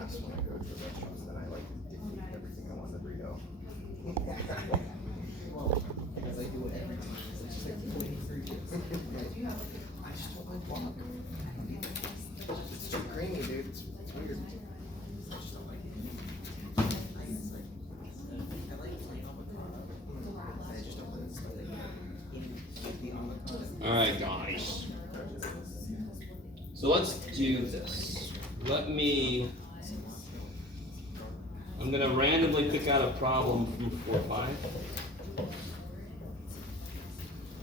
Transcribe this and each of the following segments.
ass when I go to restaurants that I like to dictate everything I want in the burrito. Well, because I do it every time. It's just like waiting for you. I just don't like guac. It's too creamy, dude. It's weird. I just don't like it. I like avocado. I just don't like the avocado. All right, guys. So let's do this. I'm gonna randomly pick out a problem from 4 or 5.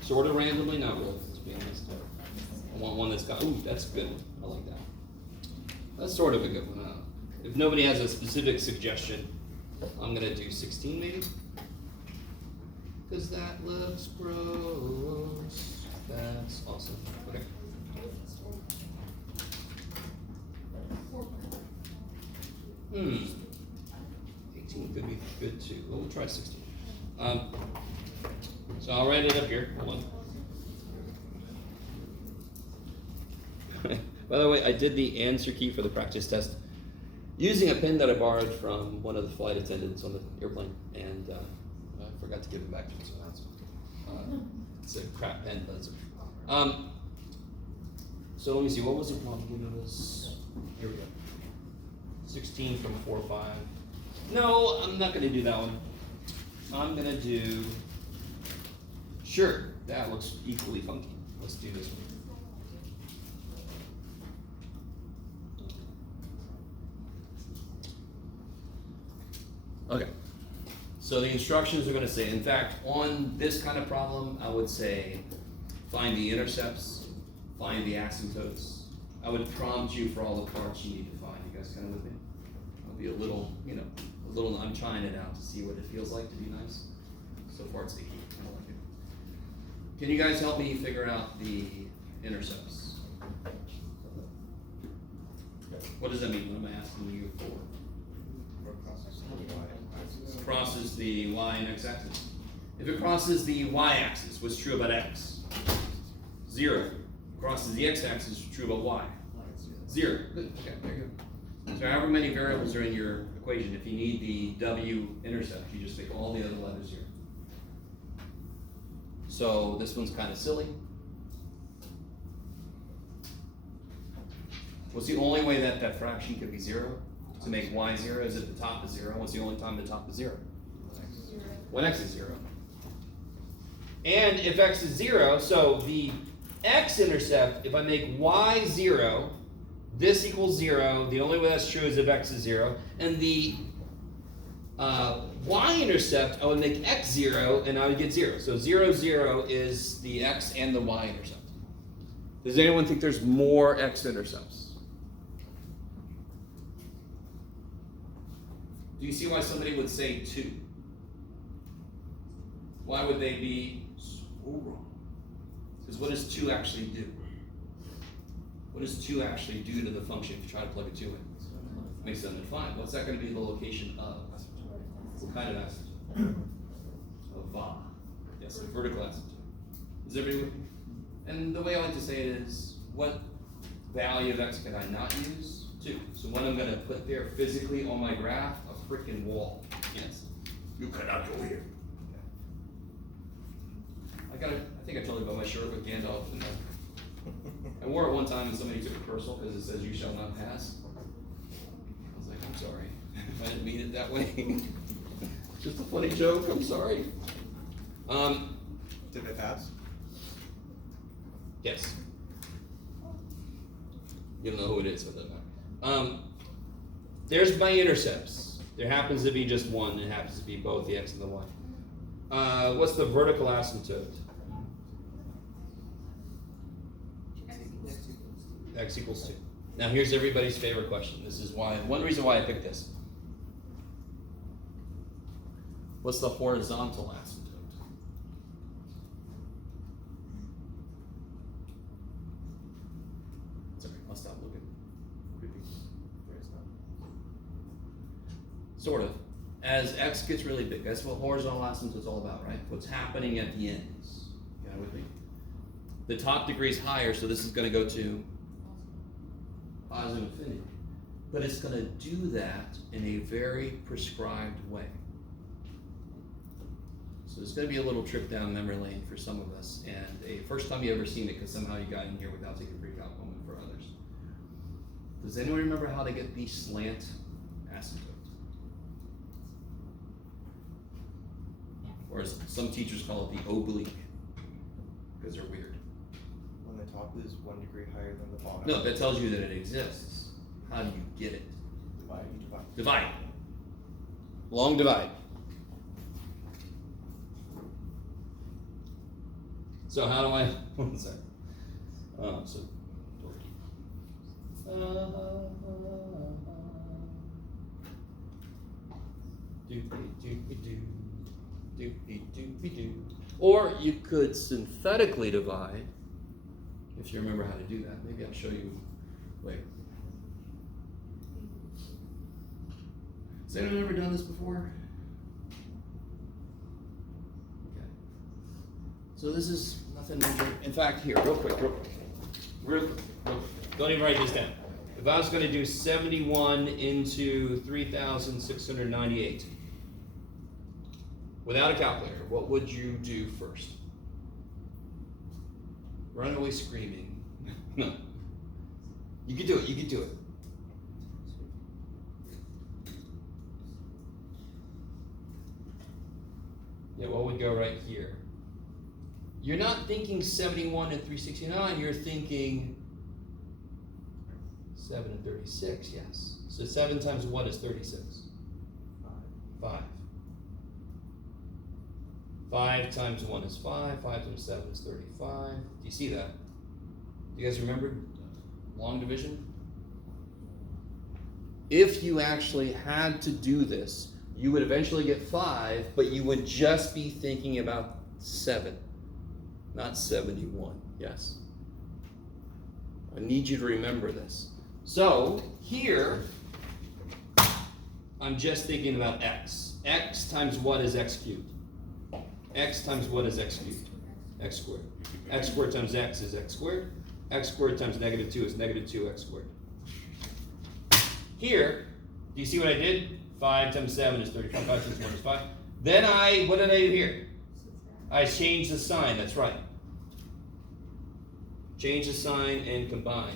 Sort of randomly, not really, to be honest. I want one that's got, ooh, that's a good one. I like that. That's sort of a good one. If nobody has a specific suggestion, I'm gonna do 16 maybe. Because that looks gross. That's awesome. Okay. Hmm. 18 could be good too. Well, we'll try 16. So I'll write it up here. Hold on. By the way, I did the answer key for the practice test using a pen that I borrowed from one of the flight attendants on the airplane, and I forgot to give it back to him. So that's it's a crap pen, but it's okay. So let me see. What was the problem? Here we go. 16 from 4 or 5. No, I'm not going to do that one. I'm going to do. Sure, that looks equally funky. Let's do this one. Okay, so the instructions are going to say, in fact, on this kind of problem, I would say find the intercepts, find the asymptotes. I would prompt you for all the parts you need to find. You guys kind of with me? I'll be a little, I'm trying it out to see what it feels like to be nice. So far it's icky. I don't like it. Can you guys help me figure out the intercepts? What does that mean? What am I asking you for? Crosses the y and x axis. If it crosses the y axis, what's true about x? 0. Crosses the x axis, what's true about y? 0. Good. Okay, there you go. So however many variables are in your equation, if you need the w intercept, you just make all the other letters 0. So this one's kind of silly. What's the only way that that fraction could be 0? To make y 0 is at the top is 0. What's the only time the top is 0? When x is 0. And if x is 0, so the x-intercept, if I make y 0, this equals 0. The only way that's true is if x is 0. And the y-intercept, I would make x 0, and I would get 0. So 0, 0 is the x and the y-intercept. Does anyone think there's more x-intercepts? Do you see why somebody would say 2? Why would they be so wrong? Because what does 2 actually do? What does 2 actually do to the function if you try to plug a 2 in? Makes them define. What's that going to be the location of? What kind of asymptote? A va. Yes, a vertical asymptote. Is everybody with me? And the way I like to say it is, what value of x can I not use? 2. So what I'm going to put there physically on my graph, a freaking wall. Yes. You cannot go here. Okay. I think I told you about my shirt with Gandalf. I wore it one time and somebody took it personal because it says you shall not pass. I was like, I'm sorry. I didn't mean it that way. Just a funny joke, I'm sorry. Did it pass? Yes. You don't know who it is, but it doesn't matter. There's my intercepts. There happens to be just one. It happens to be both the x and the y. What's the vertical asymptote? X equals 2. Now here's everybody's favorite question. This is why, one reason why I picked this. What's the horizontal asymptote? Sorry, I'll stop looking. Sort of. As x gets really big, that's what horizontal asymptote is all about, right? What's happening at the ends. You know with me? The top degree is higher, so this is going to go to positive infinity. but it's going to do that in a very prescribed way. So it's going to be a little trip down memory lane for some of us, and a first time you ever seen it because somehow you got in here without taking a breakout moment for others. Does anyone remember how to get the slant asymptote? Or as some teachers call it, the oblique, because they're weird. When the top is 1 degree higher than the bottom. No, that tells you that it exists. How do you get it? Divide. Long divide. So how do I, one sec. So, or you could synthetically divide, if you remember how to do that. Maybe I'll show you later. Has anyone ever done this before? Okay. So this is nothing major. In fact, here, real quick. Don't even write this down. If I was going to do 71 into 3,698 without a calculator, what would you do first? Run away screaming. No. You can do it. Yeah, what would go right here? You're not thinking 71 and 369, you're thinking 7 and 36, yes. So 7 times what is 36? 5. 5 times 1 is 5, 5 times 7 is 35. Do you see that? Do you guys remember long division? If you actually had to do this, you would eventually get 5, but you would just be thinking about 7, not 71, yes? I need you to remember this. So, here, I'm just thinking about x. X times what is x cubed? X times what is x cubed? X squared. X squared times x is x squared. X squared times negative 2 is negative 2x squared. Here, do you see what I did? 5 times 7 is 35, 5 times 1 is 5. Then what did I do here? I changed the sign, that's right. Change the sign and combine.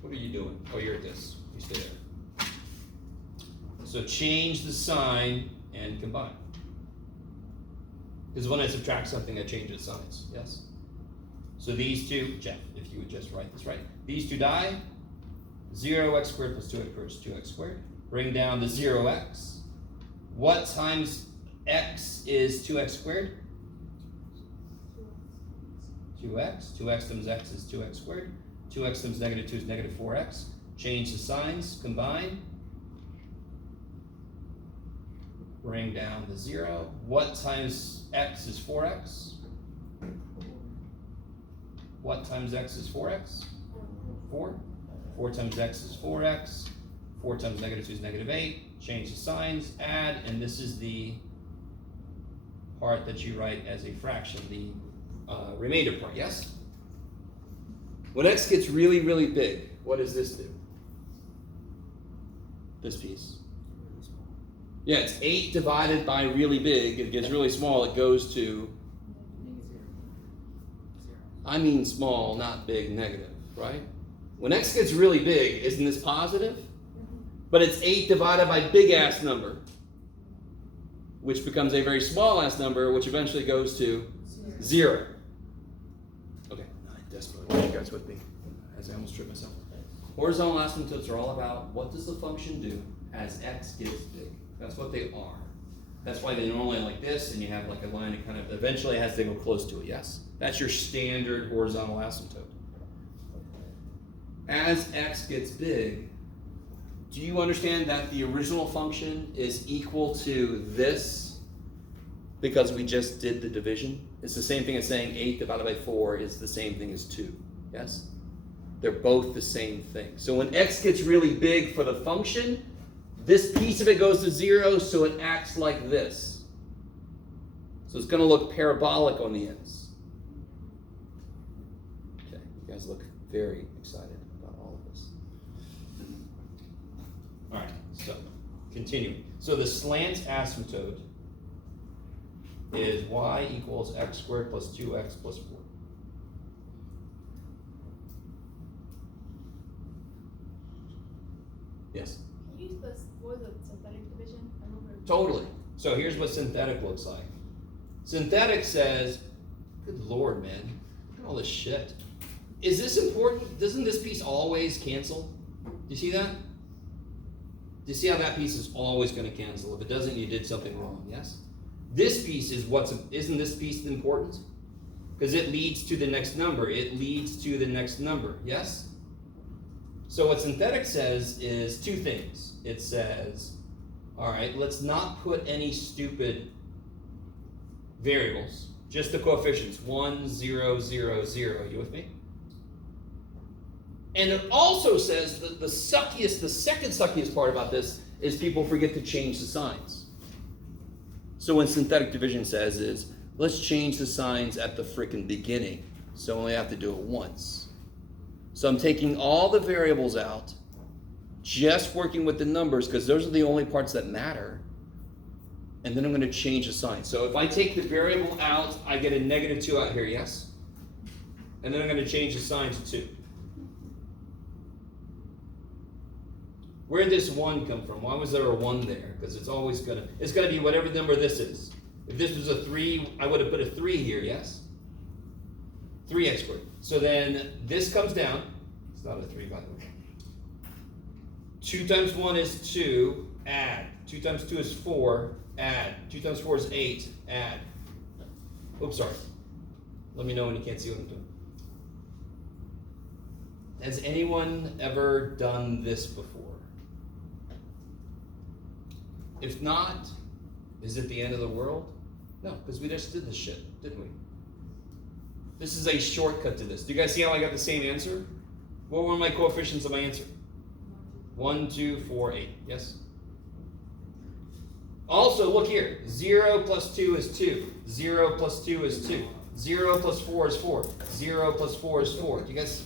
What are you doing? Oh, you're at this. You stay there. So change the sign and combine. Because when I subtract something, I change the signs, yes? So these two, Jeff, if you would just write this right. These two die. 0x squared plus 2x squared is 2x squared. Bring down the 0x. What times x is 2x squared? 2x. 2x times x is 2x squared. 2x times negative 2 is negative 4x. Change the signs, combine. Bring down the 0. What times x is 4x? What times x is 4x? 4. 4 times x is 4x. 4 times negative 2 is negative 8. Change the signs, add, and this is the part that you write as a fraction, the remainder part, yes? When x gets really, really big, what does this do? This piece. Yeah, it's 8 divided by really big. It gets really small, it goes to, I mean small, not big, negative, right? When x gets really big, isn't this positive? But it's 8 divided by big ass number, which becomes a very small ass number, which eventually goes to 0. Okay, I desperately want you guys with me, as I almost tripped myself. Horizontal asymptotes are all about what does the function do as x gets big. That's what they are. That's why they normally like this, and you have like a line that kind of eventually has to go close to it, yes? That's your standard horizontal asymptote. As x gets big, do you understand that the original function is equal to this because we just did the division? It's the same thing as saying 8 divided by 4 is the same thing as 2, yes? They're both the same thing. So when x gets really big for the function, this piece of it goes to 0, so it acts like this. So it's going to look parabolic on the ends. Okay, you guys look very excited about all of this. So, continuing. So the slant asymptote is y equals x squared plus 2x plus 4. Yes? Can you use this, what was it, synthetic division? I remember. Totally. So here's what synthetic looks like. Synthetic says, good Lord, man, look at all this shit. Is this important? Doesn't this piece always cancel? Do you see that? Do you see how that piece is always going to cancel? If it doesn't, you did something wrong, yes? This piece is isn't this piece important? Because it leads to the next number. It leads to the next number, yes? So what synthetic says is two things. It says, all right, let's not put any stupid variables, just the coefficients, 1, 0, 0, 0. You with me? And it also says that the second suckiest part about this is people forget to change the signs. So what synthetic division says is, let's change the signs at the frickin' beginning. So I only have to do it once. So I'm taking all the variables out, just working with the numbers, because those are the only parts that matter. And then I'm going to change the sign. So if I take the variable out, I get a -2 out here, yes? And then I'm going to change the sign to 2. Where did this 1 come from? Why was there a 1 there? Because it's going to be whatever number this is. If this was a 3, I would have put a 3 here, yes? 3x squared. So then this comes down. It's not a 3, by the way. 2 times 1 is 2, add. 2 times 2 is 4, add. 2 times 4 is 8, add. Oops, sorry. Let me know when you can't see what I'm doing. Has anyone ever done this before? If not, is it the end of the world? No, because we just did this shit, didn't we? This is a shortcut to this. Do you guys see how I got the same answer? What were my coefficients of my answer? 1, 2, 4, 8. Yes? Also, look here. 0 plus 2 is 2. 0 plus 2 is 2. 0 plus 4 is 4. 0 plus 4 is 4. Do you guys...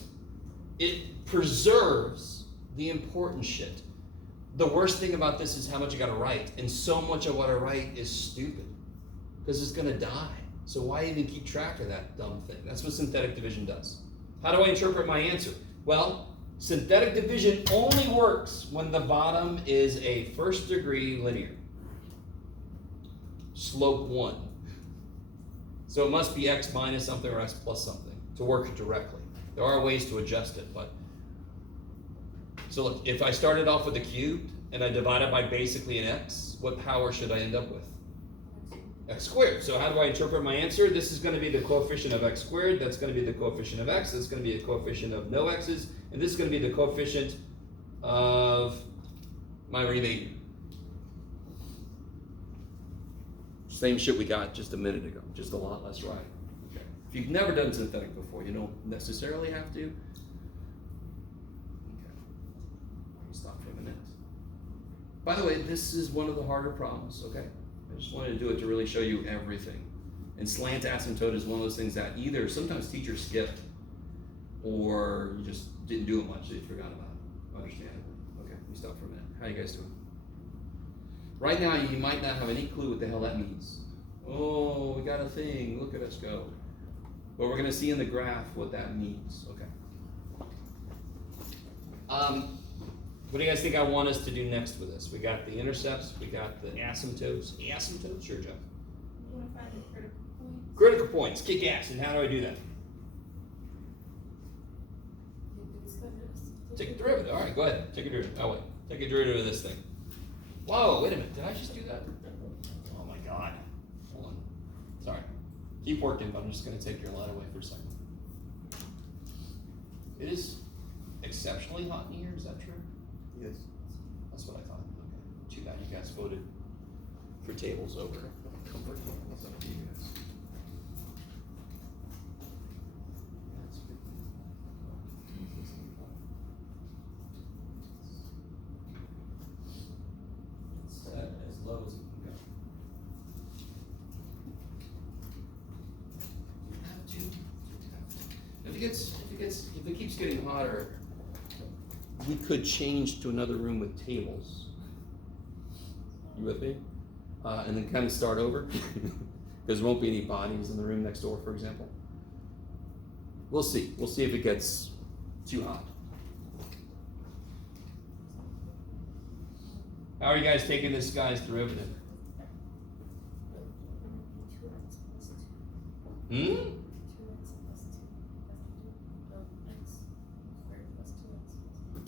It preserves the important shit. The worst thing about this is how much you gotta write. And so much of what I write is stupid. Because it's gonna die. So why even keep track of that dumb thing? That's what synthetic division does. How do I interpret my answer? Well, synthetic division only works when the bottom is a first degree linear. Slope 1. So it must be x minus something or x plus something to work directly. There are ways to adjust it, but... So look, if I started off with a cubed and I divided by basically an x, what power should I end up with? X squared. So how do I interpret my answer? This is going to be the coefficient of x squared. That's going to be the coefficient of x. That's going to be a coefficient of no x's. And this is going to be the coefficient of my remainder. Same shit we got just a minute ago, just a lot less right. Okay. If you've never done synthetic before, you don't necessarily have to. Stop for a minute. By the way, this is one of the harder problems, okay? I just wanted to do it to really show you everything. And slant asymptote is one of those things that either sometimes teachers skipped or you just didn't do it much, so you forgot about it. Understandable. Okay, let me stop for a minute. How you guys doing? Right now, you might not have any clue what the hell that means. Oh, we got a thing. Look at us go. But we're going to see in the graph what that means. Okay. What do you guys think I want us to do next with this? We got the intercepts, we got the asymptotes. Asymptotes? Sure, Jeff. You want to find the critical points? Critical points, kick ass. And how do I do that? Take a derivative. All right, go ahead. Take a derivative. Oh, wait. Take a derivative of this thing. Whoa, wait a minute. Did I just do that? Oh, my God. Hold on. Sorry. Keep working, but I'm just going to take your light away for a second. It is exceptionally hot in here. Is that true? Yes. That's what I thought. Okay. Too bad you guys voted for tables over comfort. What's up to you guys? Set as low as it can go. You have to. If it keeps getting hotter, we could change to another room with tables. You with me? And then kind of start over, because there won't be any bodies in the room next door, for example. We'll see. We'll see if it gets too hot. How are you guys taking this guy's derivative? Hmm?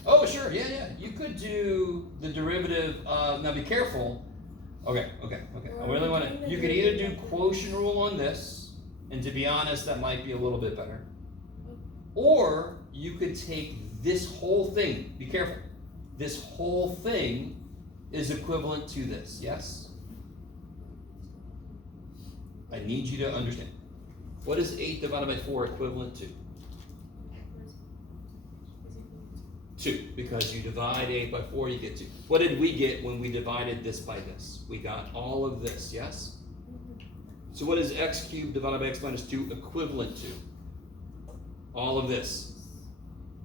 Oh, sure, yeah. You could do the derivative of, now be careful. Okay. I really want to, you could either do quotient rule on this, and to be honest, that might be a little bit better. Or you could take this whole thing, be careful. This whole thing is equivalent to this, yes? I need you to understand. What is 8 divided by 4 equivalent to? 2, because you divide 8 by 4, you get 2. What did we get when we divided this by this? We got all of this, yes? So what is x cubed divided by x minus 2 equivalent to? All of this.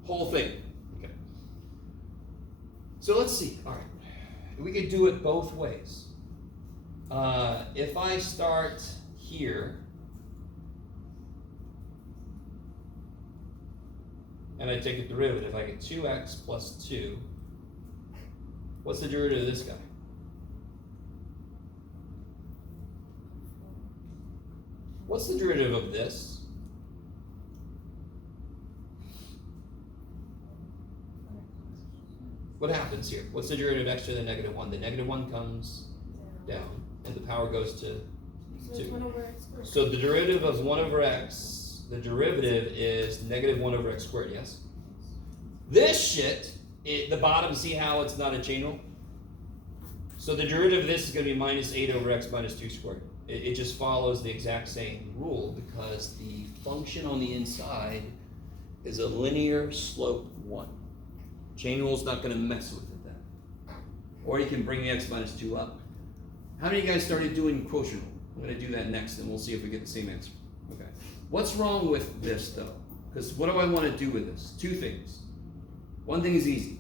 Whole thing. Okay. So let's see. All right. We could do it both ways. If I start here, and I take a derivative, I get 2x plus 2. What's the derivative of this guy? What's the derivative of this? What happens here? What's the derivative of x to the negative 1? The negative 1 comes down, and the power goes to 2. So the derivative of 1 over x, the derivative is negative 1 over x squared, yes? This shit, the bottom, see how it's not a chain rule? So the derivative of this is going to be minus 8 over x minus 2 squared. It just follows the exact same rule because the function on the inside is a linear slope 1. Chain rule's not going to mess with it then. Or you can bring the x minus 2 up. How many of you guys started doing quotient rule? I'm going to do that next and we'll see if we get the same answer. Okay. What's wrong with this though? Because what do I want to do with this? 2 things. One thing is easy.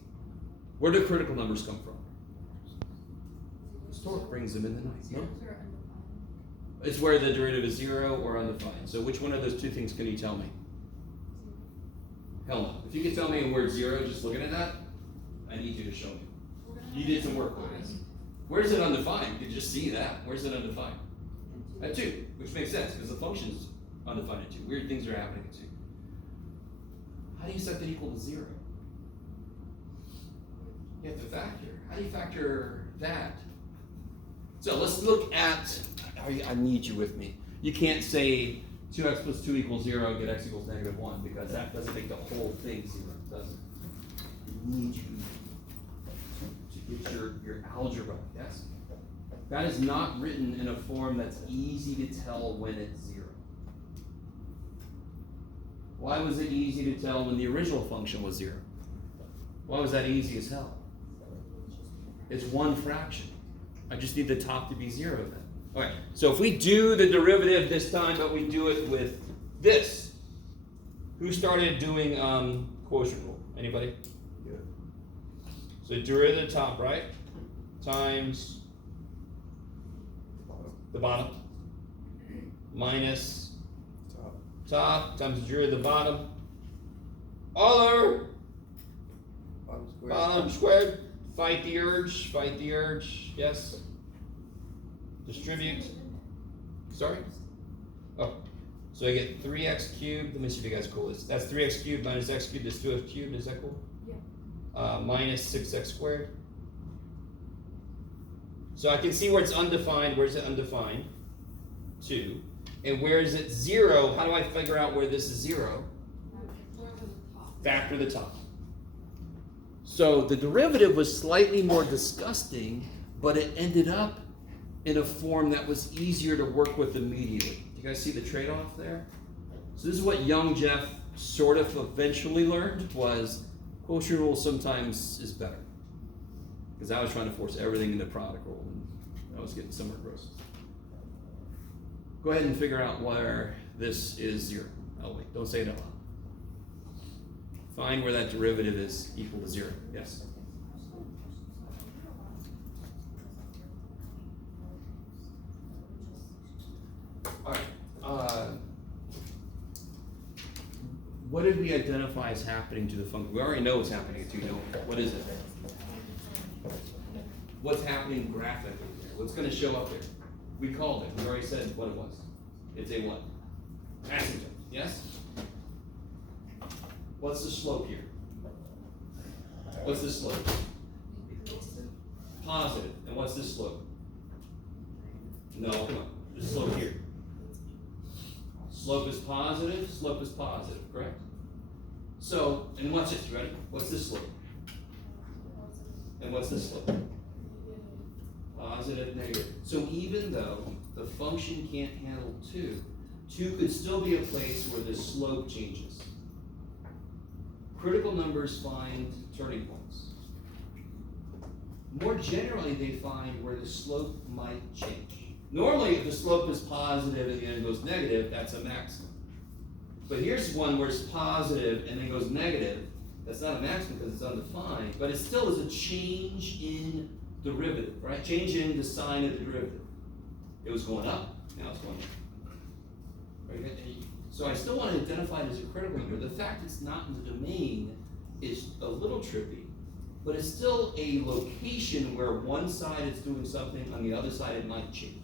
Where do critical numbers come from? Stork brings them in the night, no? It's where the derivative is 0 or undefined. So which one of those 2 things can you tell me? Hell no. If you can tell me a word 0 just looking at that, I need you to show me. You did some work with this. Where's it undefined? You can just see that. Where's it undefined? At 2, which makes sense because the function's undefined at 2. Weird things are happening at 2. How do you set that equal to 0? You have to factor. How do you factor that? So let's look at, I need you with me. You can't say 2x plus 2 equals 0, get x equals negative 1, because that doesn't make the whole thing 0, does it? I need you to get your algebra, yes? That is not written in a form that's easy to tell when it's 0. Why was it easy to tell when the original function was 0? Why was that easy as hell? It's 1 fraction. I just need the top to be 0 then. Okay, so if we do the derivative this time, but we do it with this, who started doing quotient rule? Anybody? Yeah. So derivative of the top, right? Times the bottom. Minus top times the derivative of the bottom. Other bottom squared. Fight the urge, yes. Distribute. Sorry? Oh, so I get 3x cubed. Let me see if you guys are cool. That's 3x cubed minus x cubed is 2x cubed. Is that cool? Yeah. Minus 6x squared. So I can see where it's undefined. Where's it undefined? 2. And where is it 0? How do I figure out where this is 0? Factor the top. So the derivative was slightly more disgusting, but it ended up in a form that was easier to work with immediately. Do you guys see the trade-off there? So this is what young Jeff sort of eventually learned, was quotient rule sometimes is better. Because I was trying to force everything into product rule, and I was getting somewhere gross. Go ahead and figure out where this is 0. Oh wait, don't say it out loud. Find where that derivative is equal to 0. Yes? what did we identify as happening to the function? We already know what's happening to 2, don't we? What is it? What's happening graphically there? What's going to show up there? We called it. We already said what it was. It's a what? Asymptote. Yes? What's the slope here? What's the slope? Positive. And what's this slope? No, come on. The slope here. Slope is positive, correct? So, and watch this, you ready? What's this slope? And what's this slope? Positive, negative. So even though the function can't handle 2, 2 could still be a place where the slope changes. Critical numbers find turning points. More generally, they find where the slope might change. Normally, if the slope is positive and then goes negative, that's a maximum. But here's one where it's positive and then goes negative. That's not a maximum because it's undefined, but it still is a change in derivative, right? Change in the sign of the derivative. It was going up, now it's going down. Right? So I still want to identify it as a critical number. The fact it's not in the domain is a little trippy, but it's still a location where one side is doing something, on the other side it might change.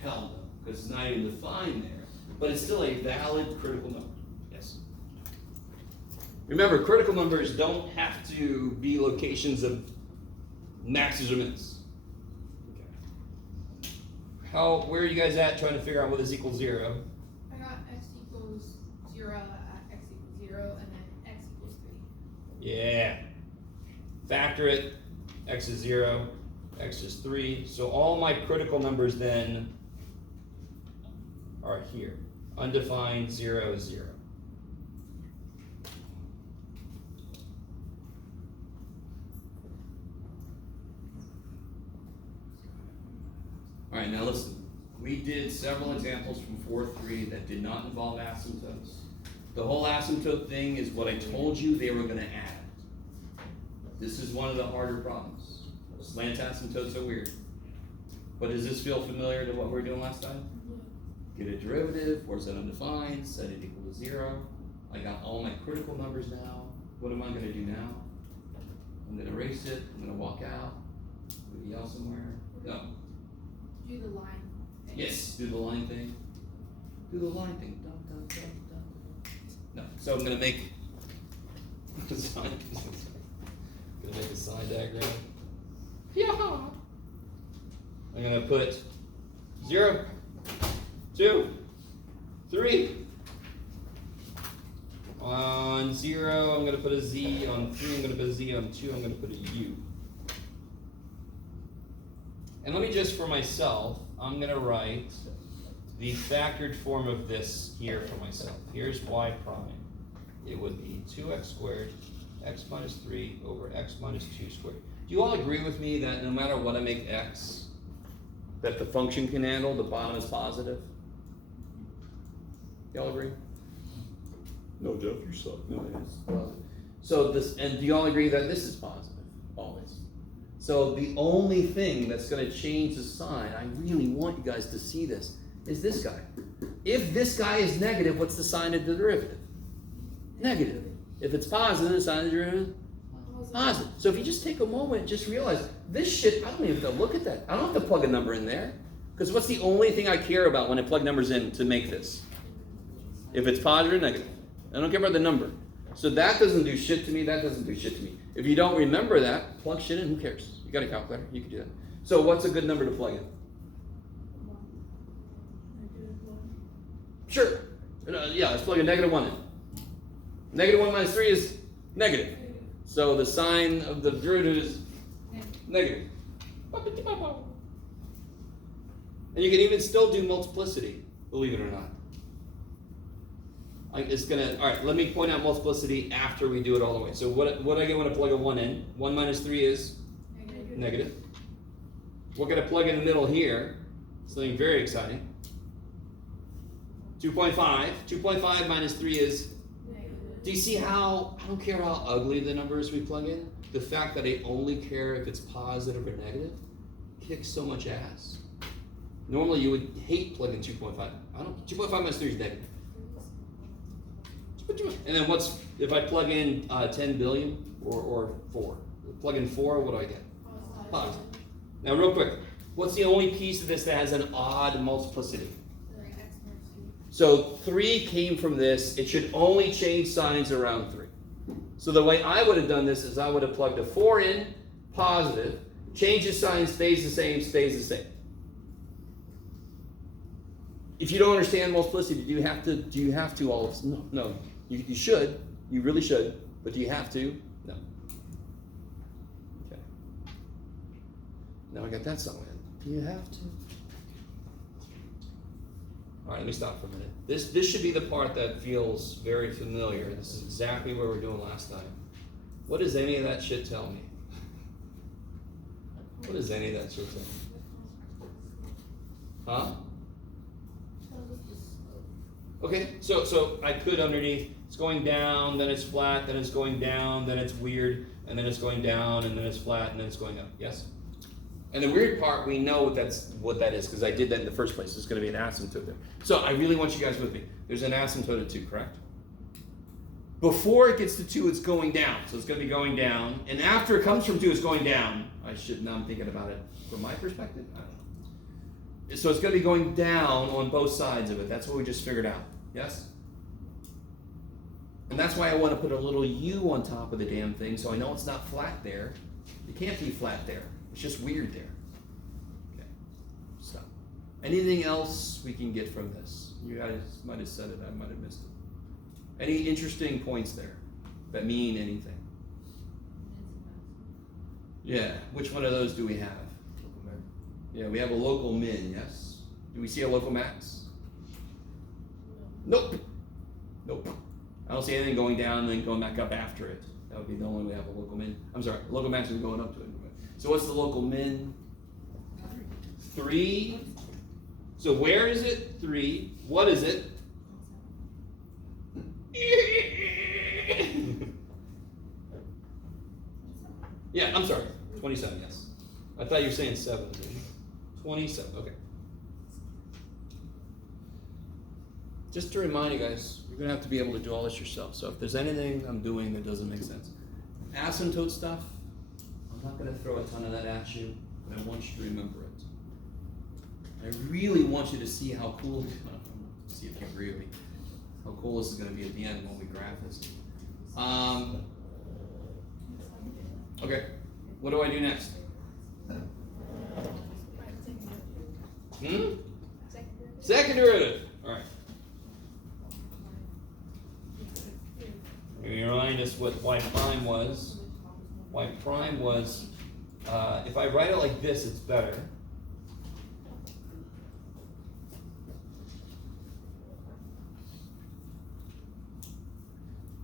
Hell no, because it's not even defined there, but it's still a valid critical number. Yes? Remember, critical numbers don't have to be locations of maxes or mins. Okay. Where are you guys at trying to figure out what is equals 0? I got x equals 0 at x equals 0, and then x equals 3. Yeah. Factor it. X is 0, x is 3. So all my critical numbers then are here. Undefined, 0 is 0. All right, now listen. We did several examples from 4.3 that did not involve asymptotes. The whole asymptote thing is what I told you they were going to add. This is one of the harder problems. Slant asymptotes are weird. But does this feel familiar to what we were doing last time? Get a derivative, where's that undefined, set it equal to 0. I got all my critical numbers now. What am I going to do now? I'm going to erase it, I'm going to walk out, maybe yell somewhere. No. Do the line thing. Yes, do the line thing. Do the line thing. Dun, dun, dun, dun. No, so I'm going to make a sign. Going to make a sign diagram. Yeah. I'm going to put 0, 2, 3. On 0, I'm going to put a Z. On 3, I'm going to put a Z. On 2, I'm going to put a U. And let me just, for myself, I'm going to write the factored form of this here for myself. Here's y prime. It would be 2x squared, x minus 3 over x minus 2 squared. Do you all agree with me that no matter what I make x, that the function can handle, the bottom is positive? Y'all agree? No, Jeff, you suck. No, it is positive. So this, and do you all agree that this is positive? Always. So the only thing that's going to change the sign, I really want you guys to see this, is this guy. If this guy is negative, what's the sign of the derivative? Negative. If it's positive, the sign of the derivative? Positive. So if you just take a moment, just realize, this shit, I don't even have to look at that. I don't have to plug a number in there. Because what's the only thing I care about when I plug numbers in to make this? If it's positive or negative. I don't care about the number. So that doesn't do shit to me, that doesn't do shit to me. If you don't remember that, plug shit in, who cares? You got a calculator, you can do that. So what's a good number to plug in? Sure. Yeah, let's plug a -1 in. -1 minus 3 is negative. So the sign of the derivative is negative. And you can even still do multiplicity, believe it or not. It's gonna, all right, let me point out multiplicity after we do it all the way. So what do I get when I plug a 1 in? 1 minus 3 is negative. We're gonna plug in the middle here, something very exciting. 2.5. 2.5 minus 3 is negative. Do you see how, I don't care how ugly the numbers we plug in, the fact that I only care if it's positive or negative kicks so much ass. Normally you would hate plugging 2.5. 2.5 minus 3 is negative. And then what's, if I plug in 10 billion or 4? Plug in 4, what do I get? Positive. Now real quick, what's the only piece of this that has an odd multiplicity? So 3 came from this. It should only change signs around 3. So the way I would have done this is I would have plugged a 4 in, positive, changes sign, stays the same, stays the same. If you don't understand multiplicity, do you have to all of, no. You should, you really should, but do you have to? No. Okay. Now I got that somewhere. Do you have to? All right, let me stop for a minute. This should be the part that feels very familiar. This is exactly what we were doing last time. What does any of that shit tell me? What does any of that shit tell me? Huh? Okay, so I could underneath, it's going down, then it's flat, then it's going down, then it's weird, and then it's going down, and then it's flat, and then it's going up. Yes? And the weird part, we know what that is, because I did that in the first place. There's going to be an asymptote there. So I really want you guys with me. There's an asymptote at 2, correct? Before it gets to 2, it's going down. So it's going to be going down. And after it comes from 2, it's going down. Now I'm thinking about it from my perspective. I don't know. So it's going to be going down on both sides of it. That's what we just figured out. Yes? And that's why I want to put a little U on top of the damn thing, so I know it's not flat there. It can't be flat there. It's just weird there. Okay. So, anything else we can get from this? You guys might have said it. I might have missed it. Any interesting points there that mean anything? Yeah. Which one of those do we have? Yeah, we have a local min, yes? Do we see a local max? Nope. Nope. I don't see anything going down and then going back up after it. That would be the only way we have a local min. I'm sorry, local max is going up to it. So what's the local min? 3. So where is it? 3. What is it? Yeah, I'm sorry. 27, yes. I thought you were saying 7. 27, okay. Just to remind you guys, you're going to have to be able to do all this yourself. So if there's anything I'm doing that doesn't make sense. Asymptote stuff, I'm not going to throw a ton of that at you, but I want you to remember it. I really want you to see how cool, see if you agree with me, how cool this is going to be at the end when we graph this. Okay, what do I do next? Second derivative. All right. Let me remind us what y prime was. Y prime was, if I write it like this, it's better.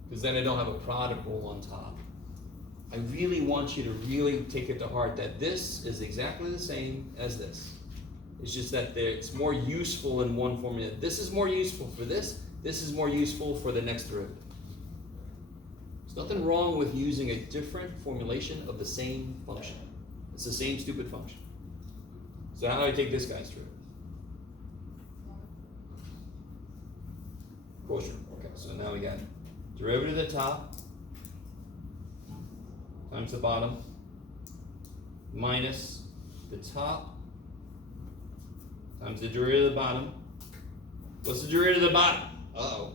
Because then I don't have a product rule on top. I really want you to really take it to heart that this is exactly the same as this. It's just that it's more useful in one formula. This is more useful for this. This is more useful for the next derivative. There's nothing wrong with using a different formulation of the same function. It's the same stupid function. So how do I take this guy's derivative? Quotient. Okay, so now we got derivative at the top times the bottom minus the top times the derivative of the bottom. What's the derivative of the bottom? Uh-oh.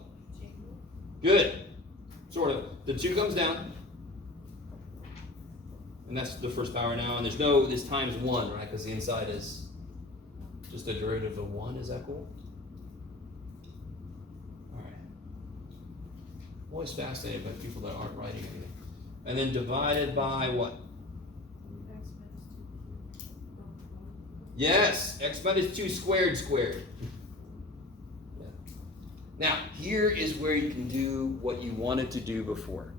Good. Sort of. The 2 comes down. And that's the first power now. And there's times 1, right? Because the inside is just a derivative of 1. Is that cool? All right. I'm always fascinated by people that aren't writing anything. And then divided by what? Yes, x minus 2 squared. Yeah. Now, here is where you can do what you wanted to do before.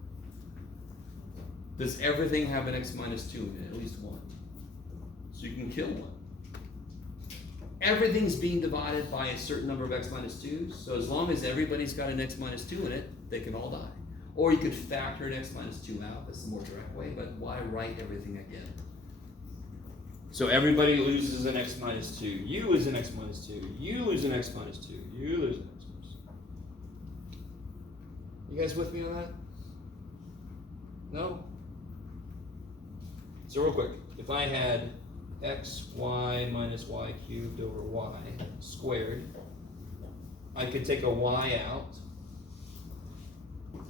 Does everything have an x minus 2 in it? At least 1. So you can kill 1. Everything's being divided by a certain number of x minus 2s, so as long as everybody's got an x minus 2 in it, they can all die. Or you could factor an x minus 2 out. That's the more direct way, but why write everything again? So everybody loses an x minus 2. You lose an x minus 2. You lose an x minus 2. You lose an x minus 2. You guys with me on that? No? So real quick, if I had xy minus y cubed over y squared, I could take a y out,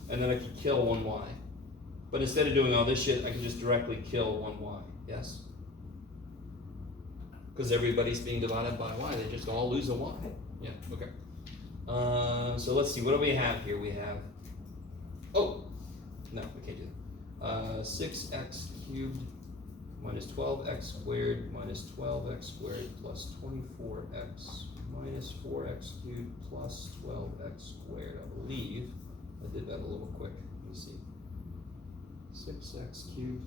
and then I could kill one y. But instead of doing all this shit, I can just directly kill one y, yes? Because everybody's being divided by y, they just all lose a y. Yeah, okay. So let's see, what do we have here? We have, oh, no, we can't do that. 6x cubed minus 12x squared minus 12x squared plus 24x minus 4x cubed plus 12x squared. I believe I did that a little quick. Let me see. 6x cubed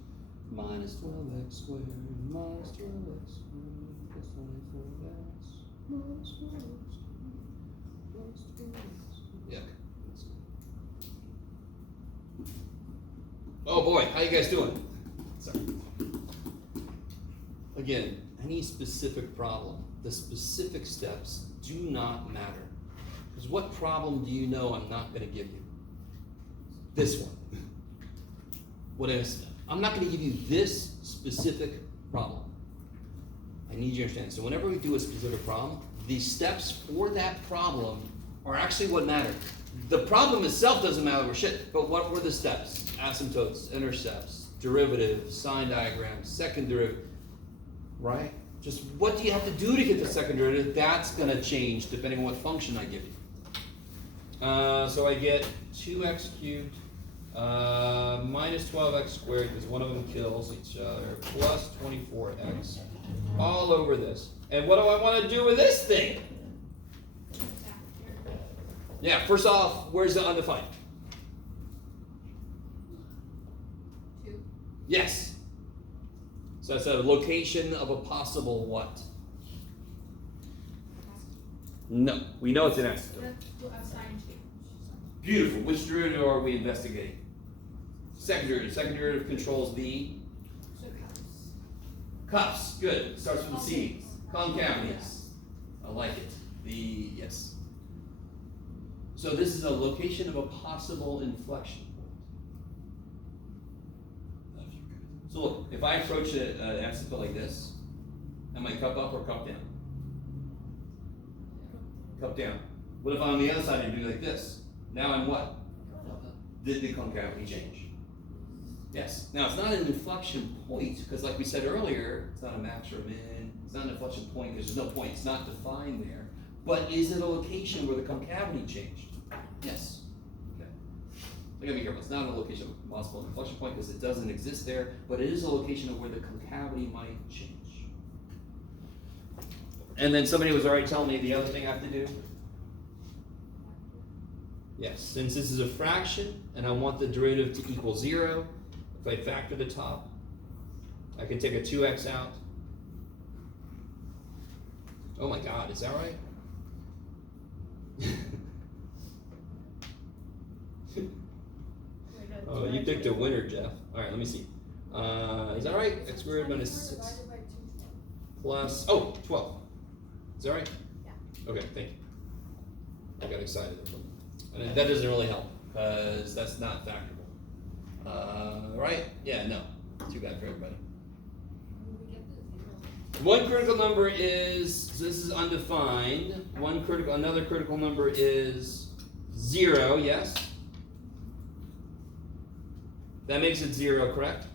minus 12x squared minus 12x squared plus 24x minus 4x plus 12x. Yuck. Oh boy, how you guys doing? Sorry. Again, any specific problem, the specific steps do not matter. Because what problem do you know I'm not going to give you? This one. What is? I'm not going to give you this specific problem. I need you to understand. So whenever we do a specific problem, the steps for that problem are actually what matter. The problem itself doesn't matter for shit, but what were the steps? Asymptotes, intercepts, derivatives, sign diagrams, second derivative, right? Just what do you have to do to get the second derivative? That's going to change depending on what function I give you. So I get 2x cubed minus 12x squared, because one of them kills each other, plus 24x, all over this. And what do I want to do with this thing? Yeah, first off, where's the undefined? 2. Yes. So that's a location of a possible what? No, we know it's an asymptote. Assign change. Beautiful. Which derivative are we investigating? Second derivative. Second derivative controls the So cups. Good. Starts with C. Concavities. I like it. The yes. So this is a location of a possible inflection point. So look, if I approach an asymptote like this, am I cup up or cup down? Cup down. What if on the other side I do like this? Now I'm what? Did the concavity change? Yes. Now it's not an inflection point, because like we said earlier, it's not a max or a min. It's not an inflection point because there's no point. It's not defined there. But is it a location where the concavity changed? Yes. Okay. I gotta be careful. It's not a location of a possible inflection point because it doesn't exist there, but it is a location of where the concavity might change. And then somebody was already telling me the other thing I have to do. Yes, since this is a fraction and I want the derivative to equal 0, if I factor the top, I can take a 2x out. Oh my god, is that right? Oh, you picked a winner, Jeff. Alright, let me see. Is that right? X squared minus 6 plus, oh, 12. Is that right? Yeah. Okay, thank you. I got excited. And that doesn't really help, because that's not factorable. Right? Yeah, no. Too bad for everybody. One critical number is, so this is undefined. Another critical number is 0, yes? That makes it 0, correct?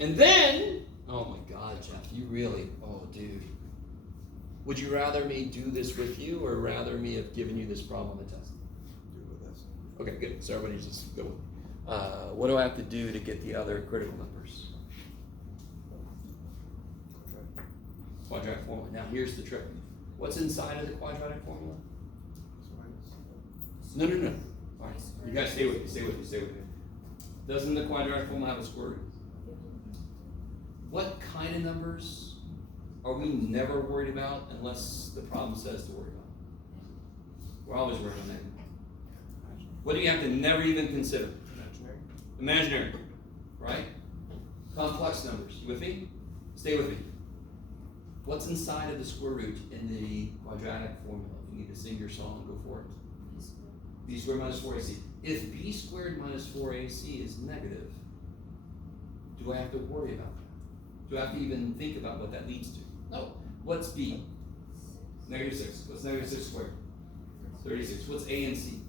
And then, oh my god, Jeff, you really, oh dude. Would you rather me do this with you, or rather me have given you this problem on the test? Do it with us. Okay, good. So everybody just go with it. What do I have to do to get the other critical numbers? Quadratic formula. Now here's the trick. What's inside of the quadratic formula? No. All right. You guys stay with me, stay with me, stay with me. Doesn't the quadratic formula have a square root? What kind of numbers are we never worried about unless the problem says to worry about? We're always worried on that. What do you have to never even consider? Imaginary, right? Complex numbers. You with me? Stay with me. What's inside of the square root in the quadratic formula? If you need to sing your song, go for it. b squared minus 4ac. If b squared minus 4ac is negative, do I have to worry about that? Do I have to even think about what that leads to? No. What's b? Negative 6. What's negative 6 squared? 36. What's a and c?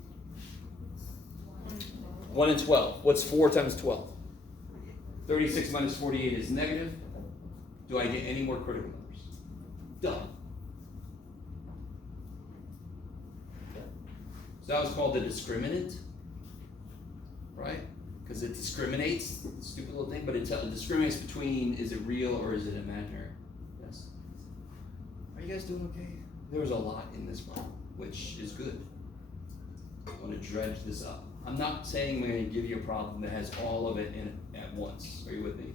1 and 12. What's 4 times 12? 36 minus 48 is negative. Do I get any more critical numbers? Done. So that was called the discriminant, right? Because it discriminates, stupid little thing, but it discriminates between is it real or is it imaginary? Yes. Are you guys doing okay? There was a lot in this one, which is good. I want to dredge this up. I'm not saying I'm going to give you a problem that has all of it in it at once. Are you with me?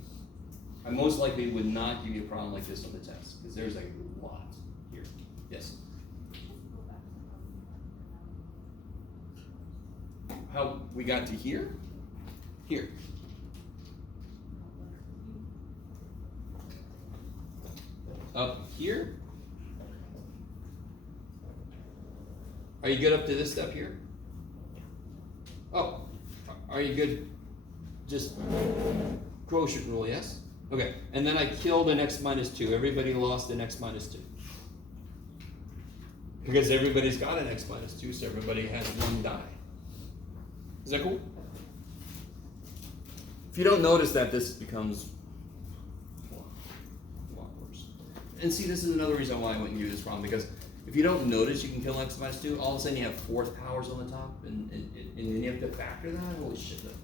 I most likely would not give you a problem like this on the test, because there's like a lot here. Yes? How we got to here? Here. Up here? Are you good up to this step here? Oh, are you good? Just quotient rule, yes? Okay, and then I killed an x minus 2. Everybody lost an x minus 2. Because everybody's got an x minus 2, so everybody has one die. Is that cool? If you don't notice that, this becomes a lot worse. And see, this is another reason why I wouldn't give you this problem, because if you don't notice you can kill x minus 2, all of a sudden you have fourth powers on the top, and then you have to factor that? Holy shit. Okay,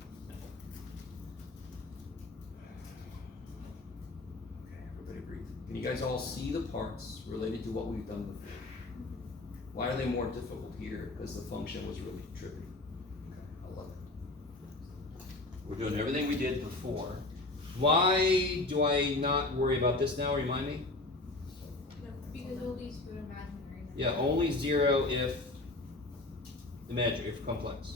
everybody breathe. Can you guys all see the parts related to what we've done before? Why are they more difficult here? Because the function was really tricky. Okay, I love it. We're doing everything we did before. Why do I not worry about this now? Remind me? Because only is for imaginary. Yeah, only 0 if imaginary, if complex.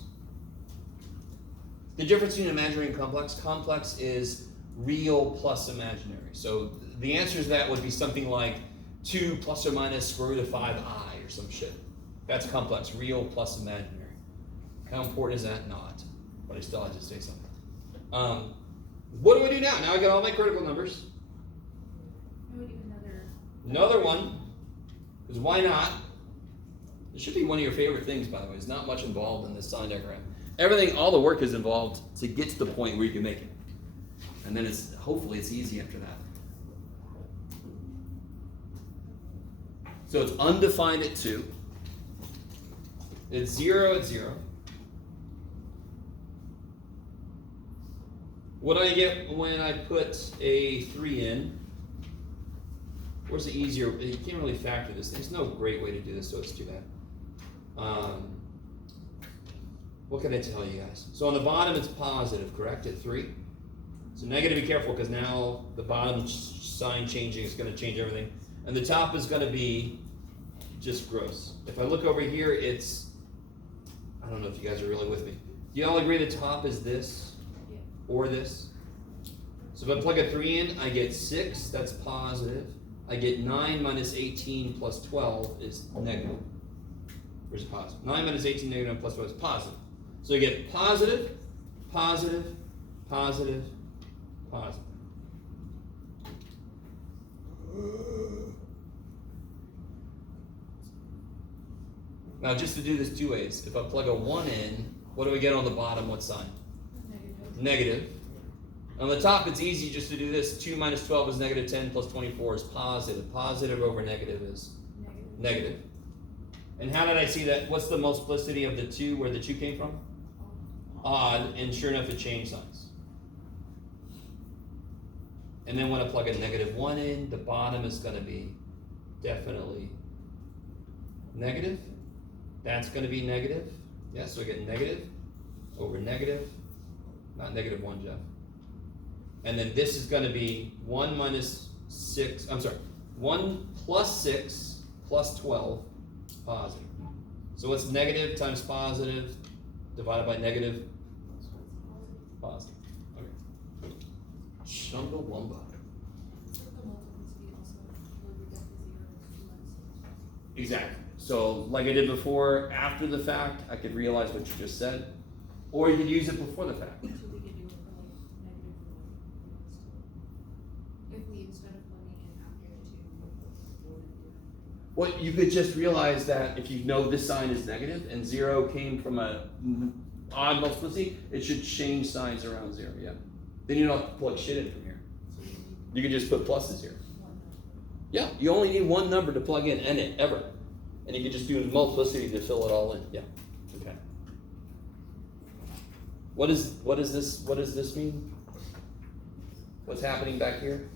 The difference between imaginary and complex is real plus imaginary. So the answer to that would be something like 2 plus or minus square root of 5i or some shit. That's complex, real plus imaginary. How important is that? Not. But I still have to say something. What do I do now? Now I got all my critical numbers. I would do Another one. Because why not? It should be one of your favorite things, by the way. There's not much involved in this sign diagram. Everything, all the work is involved to get to the point where you can make it. And then hopefully it's easy after that. So it's undefined at 2. It's 0 at 0. What do I get when I put a 3 in? Where's the easier? You can't really factor this. There's no great way to do this, so it's too bad. What can I tell you guys? So on the bottom it's positive, correct, at 3? So negative, be careful, because now the bottom sign changing is going to change everything. And the top is going to be just gross. If I look over here, it's, I don't know if you guys are really with me. Do you all agree the top is this? Yeah. Or this? So if I plug a 3 in, I get 6, that's positive. I get 9 minus 18 plus 12 is negative. Where's positive? 9 minus 18 negative 9 plus 12 is positive. So you get positive, positive, positive, positive. Now just to do this 2 ways, if I plug a 1 in, what do we get on the bottom? What sign? Negative. On the top, it's easy just to do this. 2 minus 12 is negative 10 plus 24 is positive. Positive over negative is negative. And how did I see that? What's the multiplicity of the 2, where the 2 came from? Odd, and sure enough, it changed signs. And then when I plug a negative 1 in, the bottom is going to be definitely negative. That's going to be negative. Yeah, so we get negative over negative. Not negative 1, Jeff. And then this is going to be 1 minus 6, 1 plus 6 plus 12, positive. So what's negative times positive divided by negative? Positive. Okay. Chumbawamba. Exactly. So like I did before, after the fact, I could realize what you just said, or you could use it before the fact. So we could do it for like negative one. If we instead of plugging in after two. Well, you could just realize that if you know this sign is negative and 0 came from a odd multiplicity, it should change signs around 0, yeah. Then you don't have to plug shit in from here. You can just put pluses here. Yeah, you only need one number to plug in, and ever. And you can just do multiplicity to fill it all in, yeah. Okay. What does this mean? What's happening back here?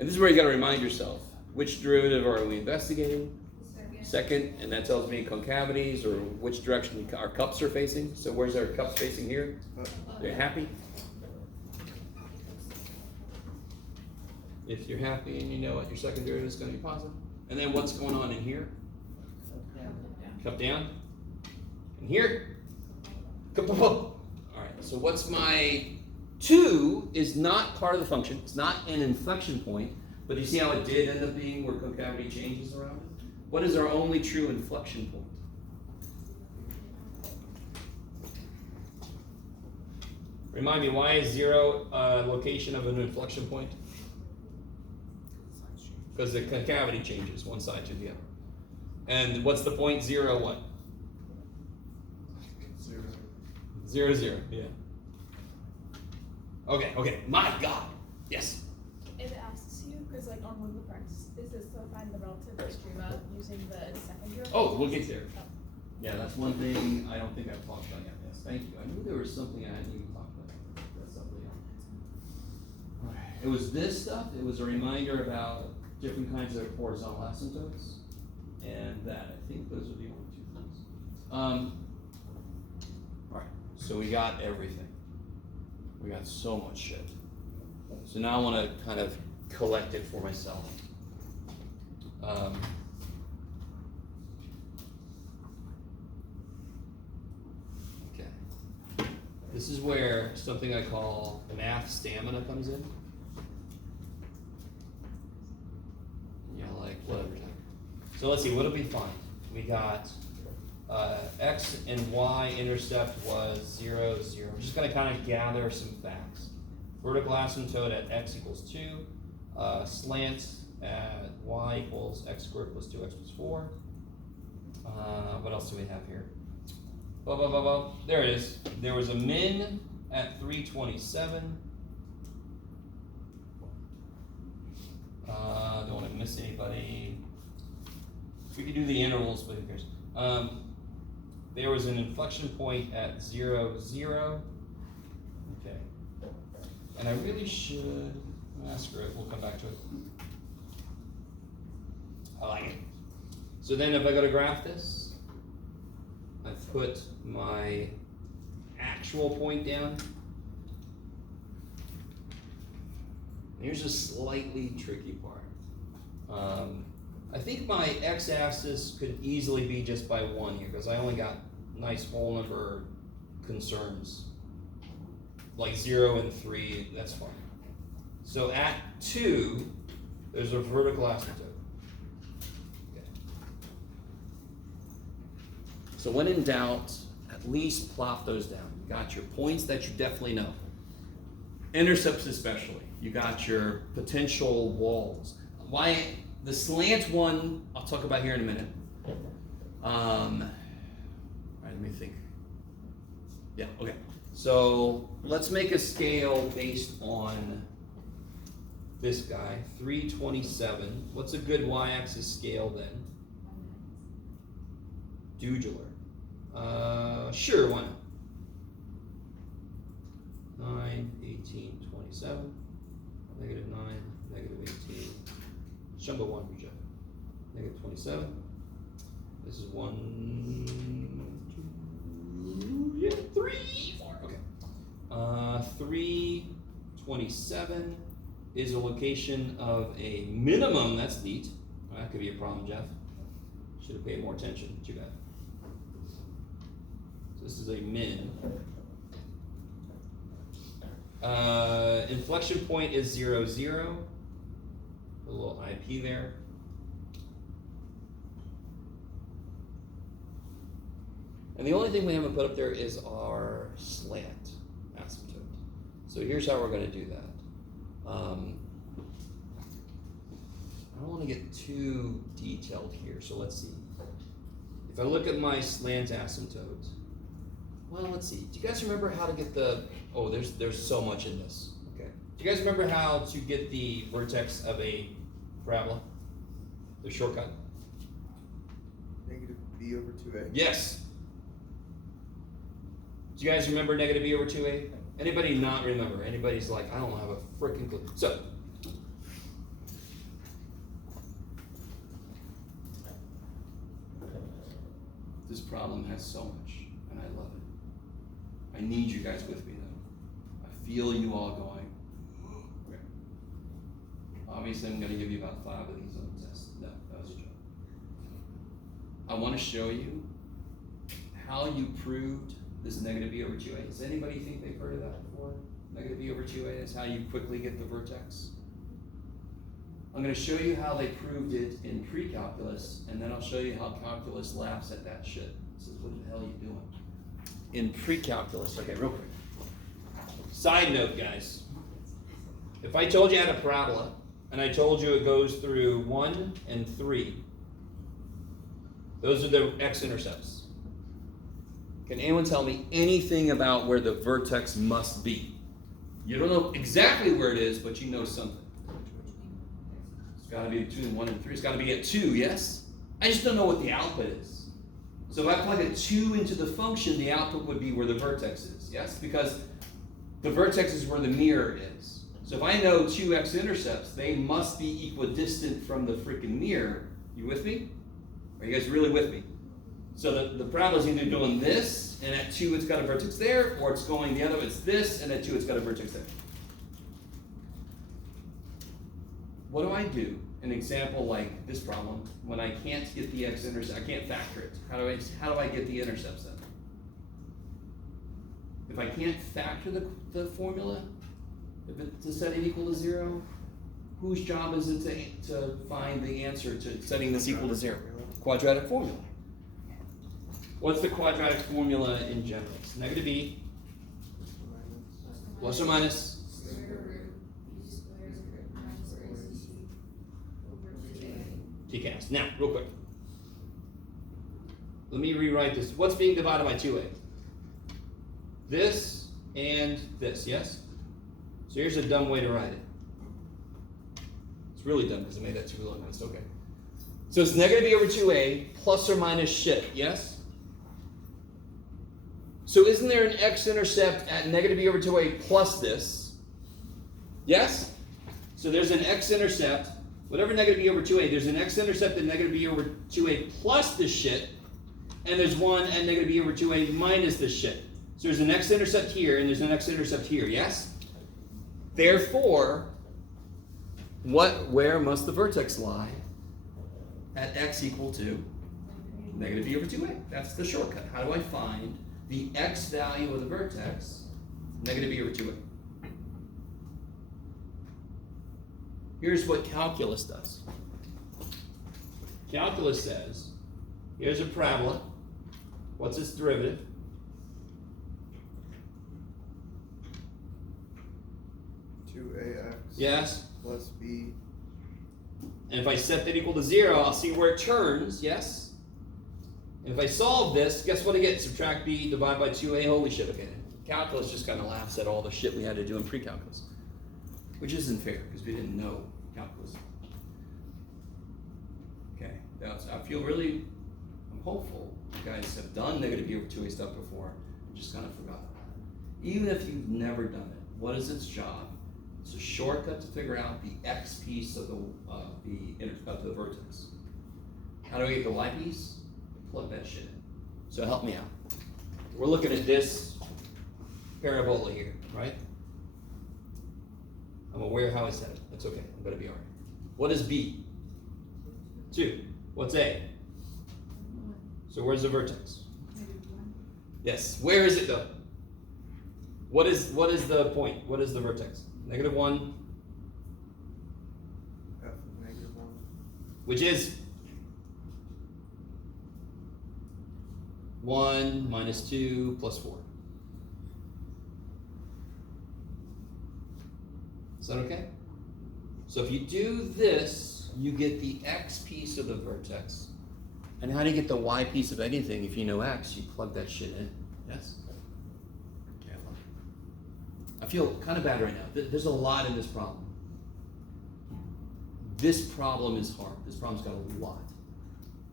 And this is where you gotta remind yourself, which derivative are we investigating? Second, and that tells me concavities or which direction our cups are facing. So where's our cups facing here? Are you happy? If you're happy and you know what your second derivative is going to be positive. And then what's going on in here? Cup down. And here? Cup up. All right, so what's my 2 is not part of the function. It's not an inflection point, but you see how it did end up being where concavity changes around it? What is our only true inflection point? Remind me, why is 0 location of an inflection point? Because the concavity changes one side to the other. And what's the point? 0 what? 0, 0, yeah. Okay, my God. Yes. It asks you, because like on one of the practice, is this to find the relative extrema using the second derivative? Oh, we'll get there. Yeah, that's one thing I don't think I've talked about yet. Yes, thank you. I knew there was something I hadn't even talked about. That's something else. All right. It was this stuff. It was a reminder about different kinds of horizontal asymptotes, and that I think those are the only 2 things. All right, so we got everything. We got so much shit. So now I want to kind of collect it for myself. Okay. This is where something I call math stamina comes in. Like whatever. So let's see, what'll be fun? We got x and y intercept was 0, 0. I'm just gonna kind of gather some facts. Vertical asymptote at x equals 2. Slant at y equals x squared plus 2x plus 4. What else do we have here? There it is. There was a min at 327. Don't want to miss anybody. We could do the intervals, but who cares? There was an inflection point at 0, 0. Okay. And I really should, screw it, we'll come back to it. I like it. So then if I go to graph this, I put my actual point down. Here's a slightly tricky part. I think my x-axis could easily be just by 1 here, because I only got nice whole number concerns. Like 0 and 3, that's fine. So at 2, there's a vertical asymptote. Okay. So when in doubt, at least plop those down. You got your points that you definitely know. Intercepts especially. You got your potential walls. Why the slant one, I'll talk about here in a minute. All right, let me think. Yeah, okay. So let's make a scale based on this guy, 327. What's a good y-axis scale then? Dudular. Sure, why not? 9, 18, 27. Negative 9, negative 18. Jumbo 1 reject. Negative 27. This is 1, 2, yeah, 3, 4. Okay. 327 is a location of a minimum. That's neat. Well, that could be a problem, Jeff. Should have paid more attention. Too bad. So this is a min. Inflection point is 0, 0. A little IP there. And the only thing we haven't put up there is our slant asymptote. So here's how we're going to do that. I don't want to get too detailed here, so let's see. If I look at my slant asymptote, well, let's see. Do you guys remember how to get the, oh, there's so much in this. Okay. Do you guys remember how to get the vertex of a parabola? The shortcut? Negative b over 2a. Yes. Do you guys remember negative b over 2a? Anybody not remember? Anybody's like, I don't have a freaking clue. So, this problem has so much, and I love it. I need you guys with me, though. I feel you all going, okay. Obviously, I'm going to give you about 5 of these on the test. No, that was a joke. I want to show you how you proved this negative b over 2a. Does anybody think they've heard of that before? Negative b over 2a is how you quickly get the vertex. I'm going to show you how they proved it in pre-calculus, and then I'll show you how calculus laughs at that shit. Says, what the hell are you doing? In pre-calculus, okay, real quick. Side note, guys. If I told you I had a parabola, and I told you it goes through 1 and 3, those are the x-intercepts. Can anyone tell me anything about where the vertex must be? You don't know exactly where it is, but you know something. It's got to be between 1 and 3. It's got to be at 2, yes? I just don't know what the output is. So if I plug a 2 into the function, the output would be where the vertex is, yes? Because the vertex is where the mirror is. So if I know 2 x-intercepts, they must be equidistant from the freaking mirror. You with me? Are you guys really with me? So the parabola is either doing this, and at 2 it's got a vertex there, or it's going the other way. It's this, and at 2 it's got a vertex there. What do I do? An example like this problem, when I can't get the x-intercept, I can't factor it. How do I get the intercepts then? If I can't factor the formula, to set it equal to 0, whose job is it to find the answer to setting this equal to 0? Quadratic formula. What's the quadratic formula in general? It's negative b plus or minus tcast. Now, real quick. Let me rewrite this. What's being divided by 2a? This and this, yes? So here's a dumb way to write it. It's really dumb because I made that too long. It's okay. So it's negative b over 2a plus or minus shit, yes? So isn't there an x-intercept at negative b over 2a plus this? Yes? So there's an x-intercept, whatever negative b over 2a, there's an x-intercept at negative b over 2a plus this shit, and there's one at negative b over 2a minus this shit. So there's an x-intercept here, and there's an x-intercept here, yes? Therefore, where must the vertex lie? At x equal to negative b over 2a. That's the shortcut. How do I find the x value of the vertex, negative b over 2a? Here's what calculus does. Calculus says, here's a parabola. What's its derivative? Yes? Plus b. And if I set that equal to 0, I'll see where it turns, yes? And if I solve this, guess what I get? Subtract b, divide by 2a, holy shit, okay. Calculus just kind of laughs at all the shit we had to do in pre-calculus. Which isn't fair, because we didn't know calculus. Okay, I feel really, I'm hopeful you guys have done negative b over 2a stuff before, and just kind of forgot. Even if you've never done it, what is its job? It's a shortcut to figure out the x piece of the vertex. How do I get the y piece? Plug that shit in. So help me out. We're looking at this parabola here, right? I'm aware how I said it. That's okay. I'm gonna be alright. What is b? 2. What's a? So where's the vertex? Yes. Where is it though? What is the point? What is the vertex? -1. F of -1. Which is 1 minus 2 plus 4. Is that okay? So if you do this, you get the x piece of the vertex. And how do you get the y piece of anything if you know x? You plug that shit in. Yes? Okay, I love it. I feel kind of bad right now. There's a lot in this problem. This problem is hard. This problem's got a lot.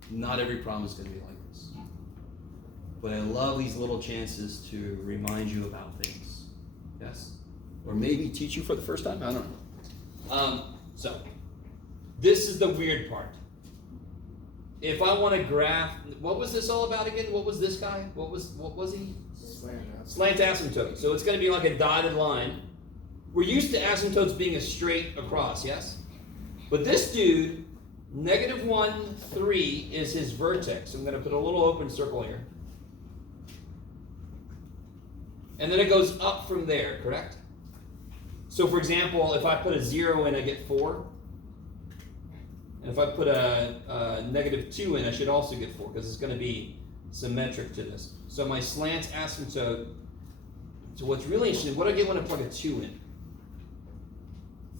Not every problem is going to be like this. But I love these little chances to remind you about things. Yes? Or maybe teach you for the first time? I don't know. So, this is the weird part. If I want to graph, what was this all about again? What was this guy? What was he? Slant asymptote. So it's going to be like a dotted line. We're used to asymptotes being a straight across, yes? But this dude, -1, 3 is his vertex. I'm going to put a little open circle here. And then it goes up from there, correct? So for example, if I put a 0 in, I get 4. And if I put a -2 in, I should also get 4, because it's going to be symmetric to this. So my slant asymptote, so what's really interesting, what do I get when I plug a 2 in?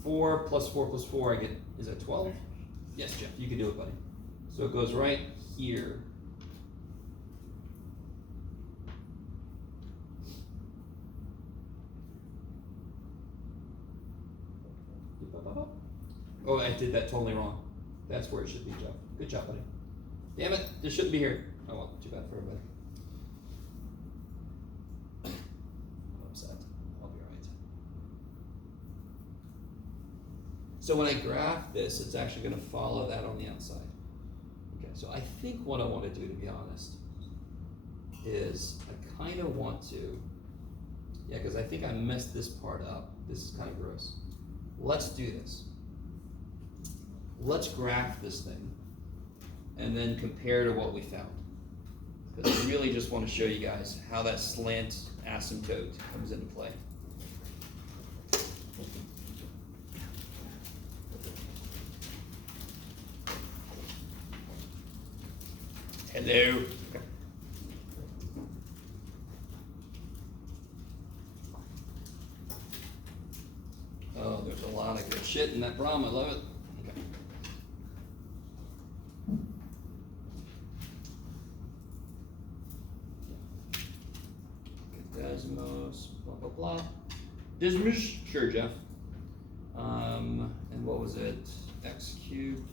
4 plus 4 plus 4, I get, is that 12? Yes, Jeff, you can do it, buddy. So it goes right here. Oh, I did that totally wrong. That's where it should be, Jeff. Good job, buddy. Damn it, this shouldn't be here. Oh well, too bad for everybody. I'm upset. I'll be alright. So when I graph this, it's actually going to follow that on the outside. Okay, so I think what I want to do, to be honest, is I kind of want to, yeah, because I think I messed this part up. This is kind of gross. Let's do this. Let's graph this thing and then compare to what we found. Because I really just want to show you guys how that slant asymptote comes into play. Hello. Oh, there's a lot of good shit in that problem. I love it. Okay. Desmos, blah, blah, blah. Desmos, sure, Jeff. And what was it? X cubed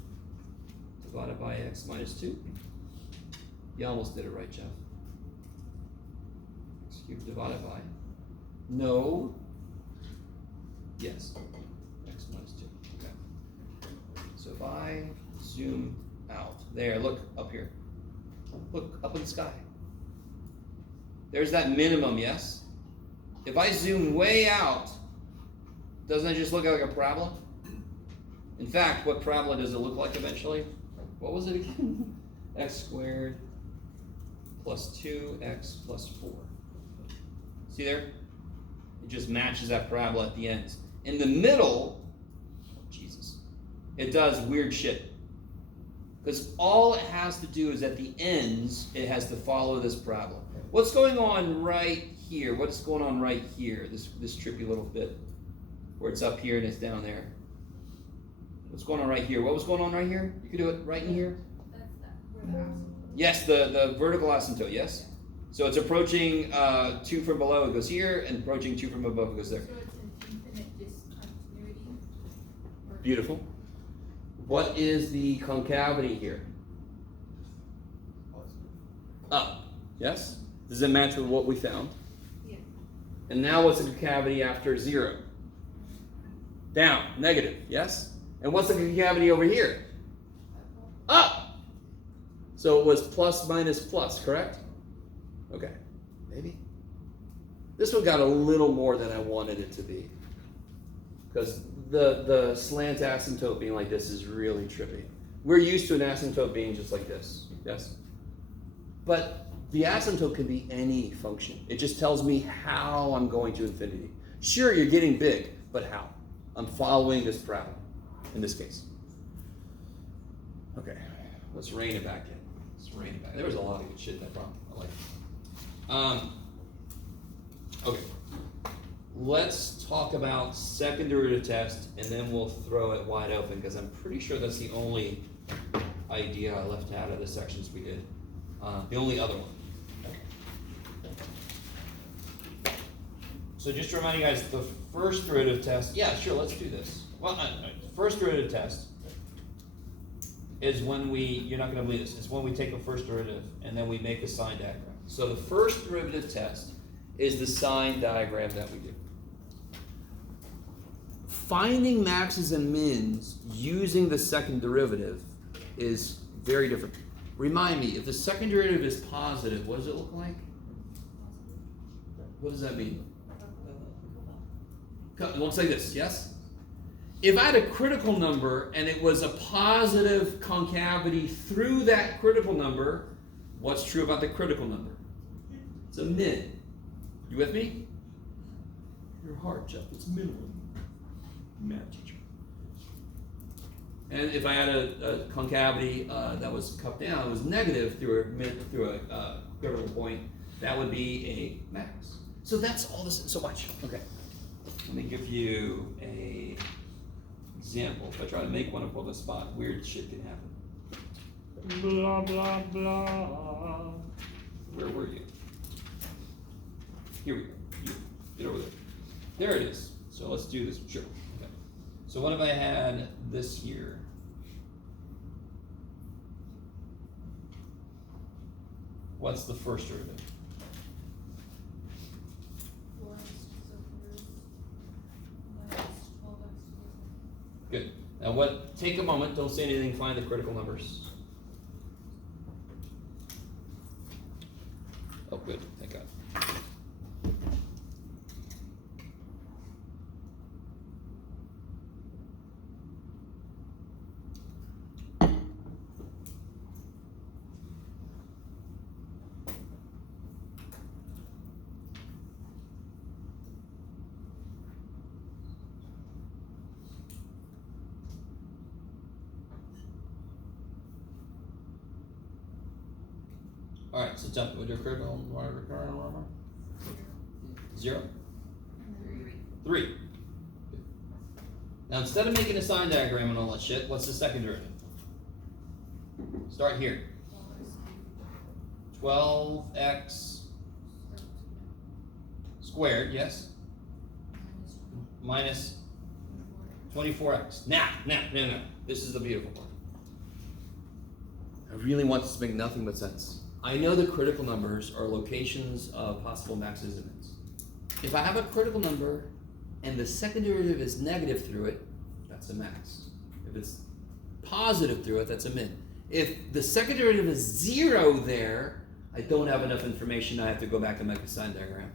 divided by x minus 2. You almost did it right, Jeff. X cubed divided by. No. Yes. X minus 2. Okay. So if I zoom out, there, look up here. Look up in the sky. There's that minimum, yes? If I zoom way out, doesn't it just look like a parabola? In fact, what parabola does it look like eventually? What was it again? X squared plus 2x plus 4. See there? It just matches that parabola at the ends. In the middle, Jesus, it does weird shit. Because all it has to do is at the ends, it has to follow this parabola. What's going on right here? What's going on right here? This trippy little bit where it's up here and it's down there. What's going on right here? What was going on right here? You could do it right in here. That's that, where the asymptote. Yes, the vertical asymptote, yes. So it's approaching 2 from below, it goes here, and approaching 2 from above, it goes there. So it's an infinite discontinuity. Or- Beautiful. What is the concavity here? Up, yes? Does it match with what we found? Yeah. And now what's the concavity after 0? Down, negative, yes? And what's the concavity over here? Up! So it was plus minus plus, correct? Okay, maybe. This one got a little more than I wanted it to be. Because the slant asymptote being like this is really trippy. We're used to an asymptote being just like this, yes? But the asymptote can be any function. It just tells me how I'm going to infinity. Sure, you're getting big, but how? I'm following this parabola, in this case. Okay, let's rein it back in. It's raining back. There was a lot of good shit in that problem. I like it. Okay. Let's talk about second derivative test, and then we'll throw it wide open, because I'm pretty sure that's the only idea I left out of the sections we did. The only other one. So just to remind you guys, the first derivative test, yeah, sure, let's do this. Well, first derivative test is when you're not gonna believe this, it's when we take a first derivative and then we make a sign diagram. So the first derivative test is the sign diagram that we do. Finding maxes and mins using the second derivative is very different. Remind me, if the second derivative is positive, what does it look like? What does that mean? It looks like this, yes? If I had a critical number and it was a positive concavity through that critical number, what's true about the critical number? It's a min. You with me? You're hard, Jeff. It's minimum. Math teacher. And if I had a concavity that was cupped down, it was negative through a critical point, that would be a max. So that's all this. So watch. Okay. Let me give you a example. If I try to make one up on the spot, weird shit can happen. Blah blah blah. Where were you? Here we go. You. Get over there. There it is. So let's do this. Sure. Okay. So what if I had this here? What's the first derivative? Good. Now what, take a moment, don't say anything, find the critical numbers. Oh, good, thank God. All right, so jump. Would your critical number? 0? 3. Good. Now instead of making a sign diagram and all that shit, what's the second derivative? Start here. 12x squared, yes? Minus 24x. Now. This is the beautiful part. I really want this to make nothing but sense. I know the critical numbers are locations of possible maxes and mins. If I have a critical number and the second derivative is negative through it, that's a max. If it's positive through it, that's a min. If the second derivative is 0 there, I don't have enough information, I have to go back and make a sign diagram.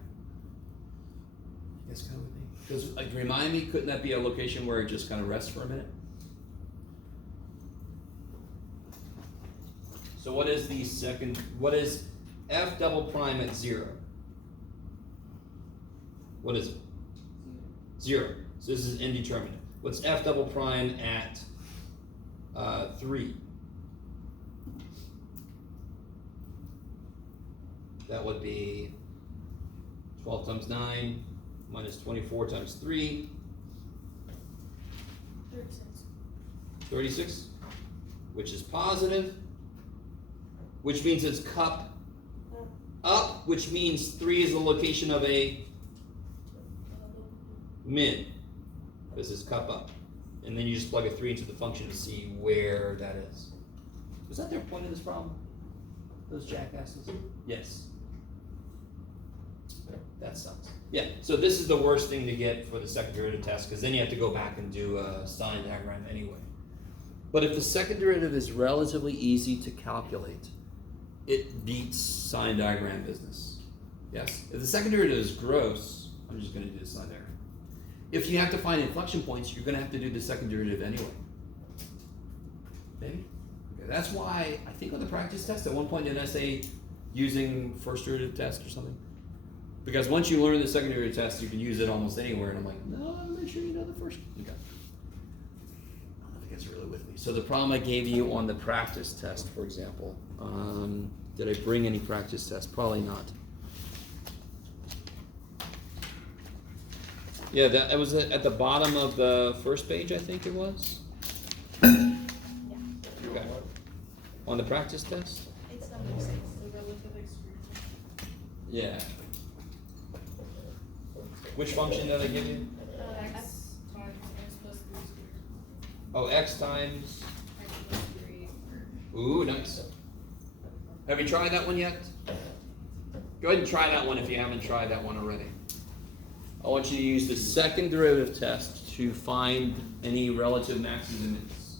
You guys kind of with me? Because like, remind me, couldn't that be a location where it just kind of rests for a minute? So what is the second, what is f double prime at 0? What is it? 0. So this is indeterminate. What's f double prime at 3? That would be 12 times 9 minus 24 times 3. 36. 36, which is positive. Which means it's cup up, which means 3 is the location of a min. This is cup up. And then you just plug a 3 into the function to see where that is. Was that their point of this problem? Those jackasses? Yes. That sucks. Yeah, so this is the worst thing to get for the second derivative test, because then you have to go back and do a sign diagram anyway. But if the second derivative is relatively easy to calculate, it beats sign diagram business. Yes? If the second derivative is gross, I'm just going to do the sign diagram. If you have to find inflection points, you're going to have to do the second derivative anyway. Maybe? Okay, that's why I think on the practice test, at one point didn't I say using first derivative test or something? Because once you learn the second derivative test, you can use it almost anywhere. And I'm like, no, make sure you know the first. Okay. I don't know if you guys are really with me. So the problem I gave you on the practice test, for example, did I bring any practice tests? Probably not. Yeah, that was at the bottom of the first page, I think it was. Yeah. Okay. On the practice test? It's number 6, the relative extrusion. Yeah. Which function did I give you? X times x plus 3 squared. Oh, x times. X plus 3. Ooh, nice. Have you tried that one yet? Go ahead and try that one if you haven't tried that one already. I want you to use the second derivative test to find any relative maxes and mins.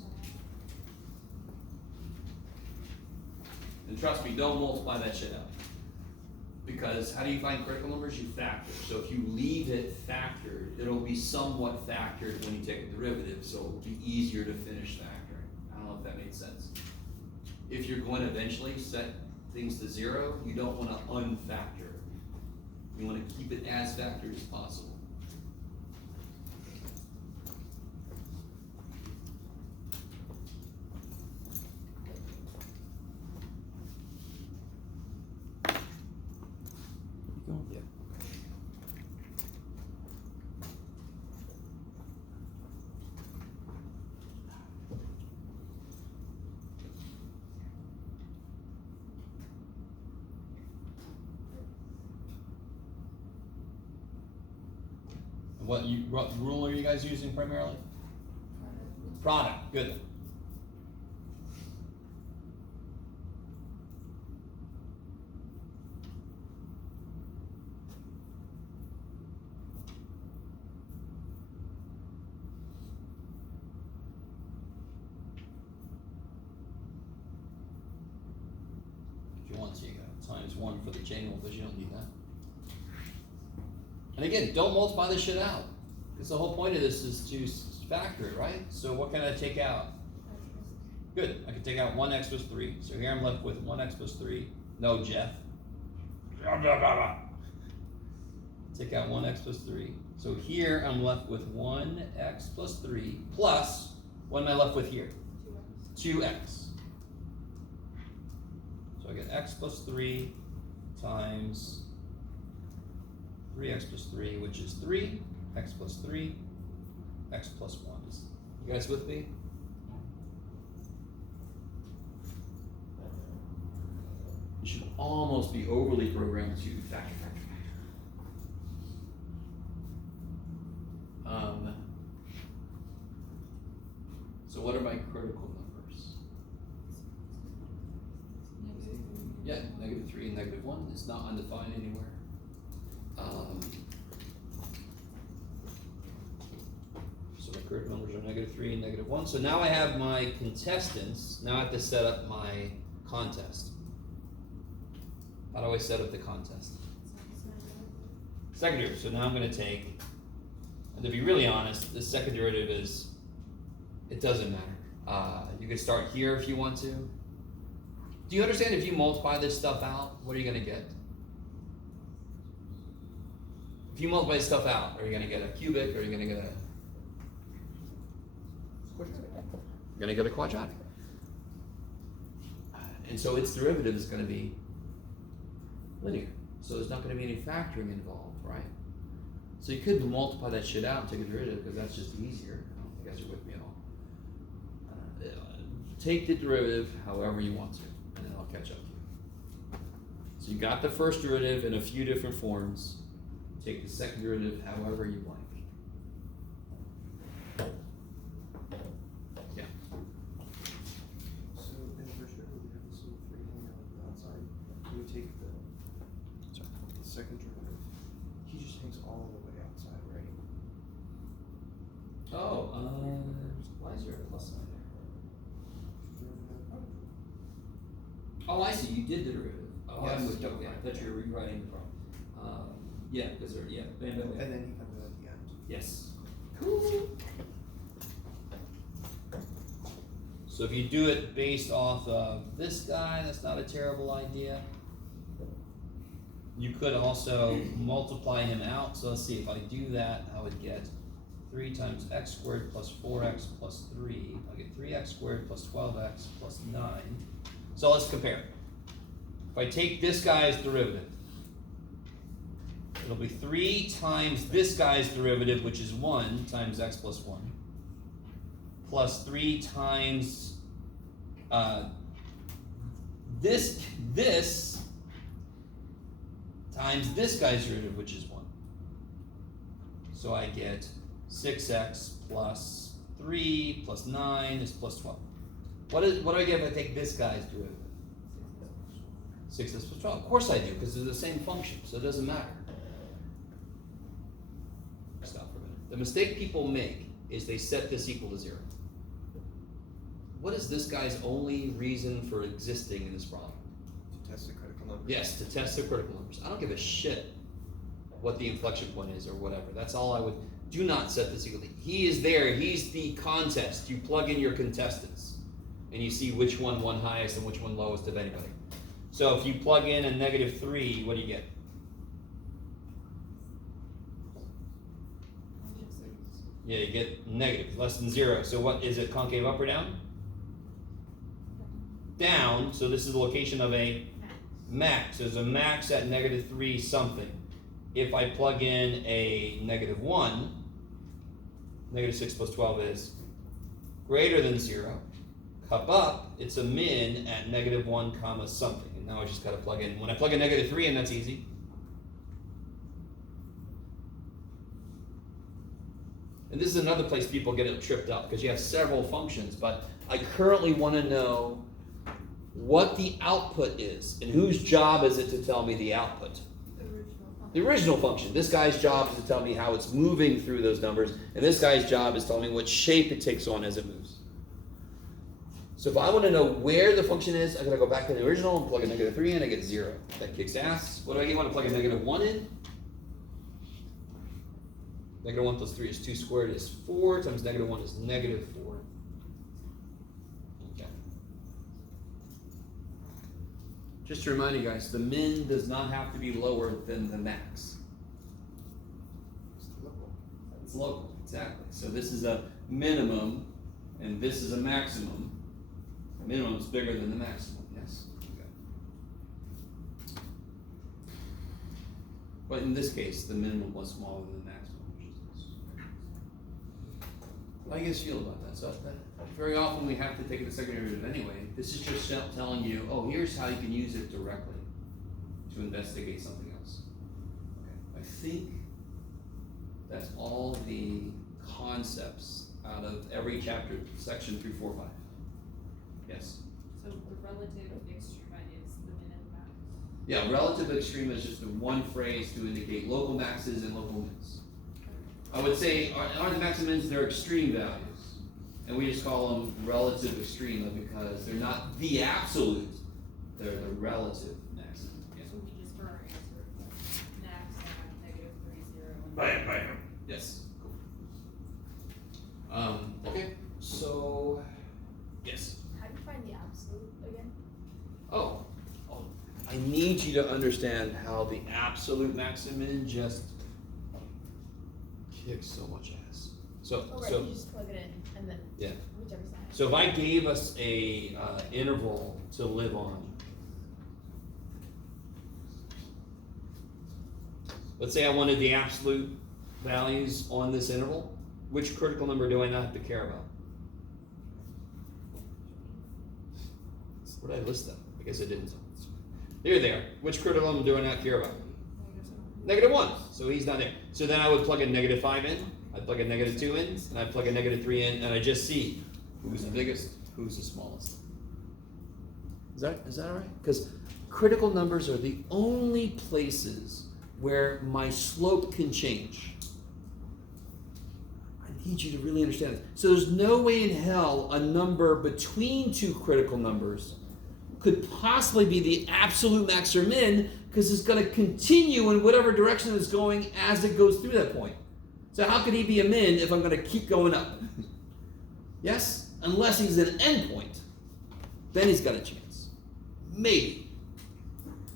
And trust me, don't multiply that shit out. Because how do you find critical numbers? You factor. So if you leave it factored, it'll be somewhat factored when you take a derivative, so it'll be easier to finish factoring. I don't know if that made sense. If you're going to eventually set things to 0, you don't want to unfactor. You want to keep it as factored as possible. Yeah. What rule are you guys using primarily? Product, good. If you want to, you got times 1 for the chain, but you don't need that. And again, don't multiply this shit out. Because the whole point of this is to factor it, right? So what can I take out? Good, I can take out 1x plus 3. So here I'm left with 1x plus 3. No, Jeff. Take out 1x plus 3. So here I'm left with 1x plus 3 plus, what am I left with here? 2x. So I get x plus 3 times 3x plus 3, which is 3, x plus 3, x plus 1. You guys with me? You should almost be overly programmed to factor. So what are my critical numbers? Yeah, -3 and -1. It's not undefined anywhere. So my critical numbers are -3 and -1. So now I have my contestants. Now I have to set up my contest. How do I set up the contest? Second derivative. So now I'm going to take, and to be really honest, the second derivative is, it doesn't matter. You can start here if you want to. Do you understand if you multiply this stuff out, what are you going to get? If you multiply this stuff out, are you going to get a cubic, or are you going to get a... You're going to get a quadratic. And so its derivative is going to be linear. So there's not going to be any factoring involved, right? So you could multiply that shit out and take a derivative, because that's just easier. I don't think you guys are with me at all. Take the derivative however you want to, and then I'll catch up to you. So you got the first derivative in a few different forms. Take the second derivative however you like. Yeah. So in the first derivative, we have this little 3 hanging out on the outside. You would take the second derivative. He just hangs all the way outside, right? Oh, why is there a plus sign there? Oh, I see, you did the derivative. Oh, I'm Yes. with you, okay, I thought you were rewriting the problem. Yeah, because they're, yeah, bam, bam, bam. And then he comes in at the end. Yes. Cool. So if you do it based off of this guy, that's not a terrible idea. You could also multiply him out. So let's see, if I do that, I would get 3 times x squared plus 4x plus 3. I'll get 3x squared plus 12x plus 9. So let's compare. If I take this guy's derivative, it'll be 3 times this guy's derivative, which is 1 times x plus 1, plus 3 times this times this guy's derivative, which is 1. So I get 6x plus 3 plus 9 is plus 12. What do I get if I take this guy's derivative? 6x plus 12. Of course I do, because they're the same function, so it doesn't matter. Stop for a minute. The mistake people make is they set this equal to 0. What is this guy's only reason for existing in this problem? To test the critical numbers. Yes, to test the critical numbers. I don't give a shit what the inflection point is or whatever. That's all I would. Do not set this equal to. He is there. He's the contest. You plug in your contestants, and you see which one won highest and which one lowest of anybody. So if you plug in a -3, what do you get? Yeah, you get negative, less than 0. So what is it, concave up or down? Down, so this is the location of a max. There's a max at -3 something. If I plug in a -1, -6 plus 12 is greater than 0. Cup up, it's a min at -1 comma something. And now I just gotta plug in. When I plug in -3 in, that's easy. And this is another place people get it tripped up, because you have several functions, but I currently want to know what the output is, and whose job is it to tell me the output? The original function. This guy's job is to tell me how it's moving through those numbers, and this guy's job is telling me what shape it takes on as it moves. So if I want to know where the function is, I gotta go back to the original and plug a -3 in, I get 0. That kicks ass. What do I get when I plug a -1 in? -1 plus 3 is 2 squared is 4, times -1 is -4. Okay. Just to remind you guys, the min does not have to be lower than the max. It's local. It's local, exactly. So this is a minimum, and this is a maximum. The minimum is bigger than the maximum, yes? Okay. But in this case, the minimum was smaller than the maximum. How do you guys feel about that? So very often we have to take it to secondary derivative anyway. This is just telling you, oh, here's how you can use it directly to investigate something else. Okay. I think that's all the concepts out of every chapter, section 3, 4, 5. Yes? So the relative extrema is the min and max? Yeah, relative extrema is just the one phrase to indicate local maxes and local mins. I would say, are the maximums, they're extreme values. And we just call them relative extrema because they're not the absolute, they're the relative maximum. Yeah. So we just for our answer, max and have -3, 0. And Bam, bam. Yes, cool. Okay, so, yes. How do you find the absolute again? Oh, I need you to understand how the absolute maximum just kicks so much ass. So, Oh, right, so you just plug it in and then yeah. whichever side. So if I gave us a interval to live on, let's say I wanted the absolute values on this interval, which critical number do I not have to care about? Where did I list them? I guess I didn't. Here they are. Which critical number do I not care about? -1. So he's not there. So then I would plug a -5 in, I'd plug a -2 in, and I'd plug a -3 in, and I just see who's the biggest, who's the smallest. Is that all right? Because critical numbers are the only places where my slope can change. I need you to really understand this. So there's no way in hell a number between two critical numbers could possibly be the absolute max or min, because it's going to continue in whatever direction it's going as it goes through that point. So how could he be a min if I'm going to keep going up? Yes? Unless he's an endpoint. Then he's got a chance. Maybe.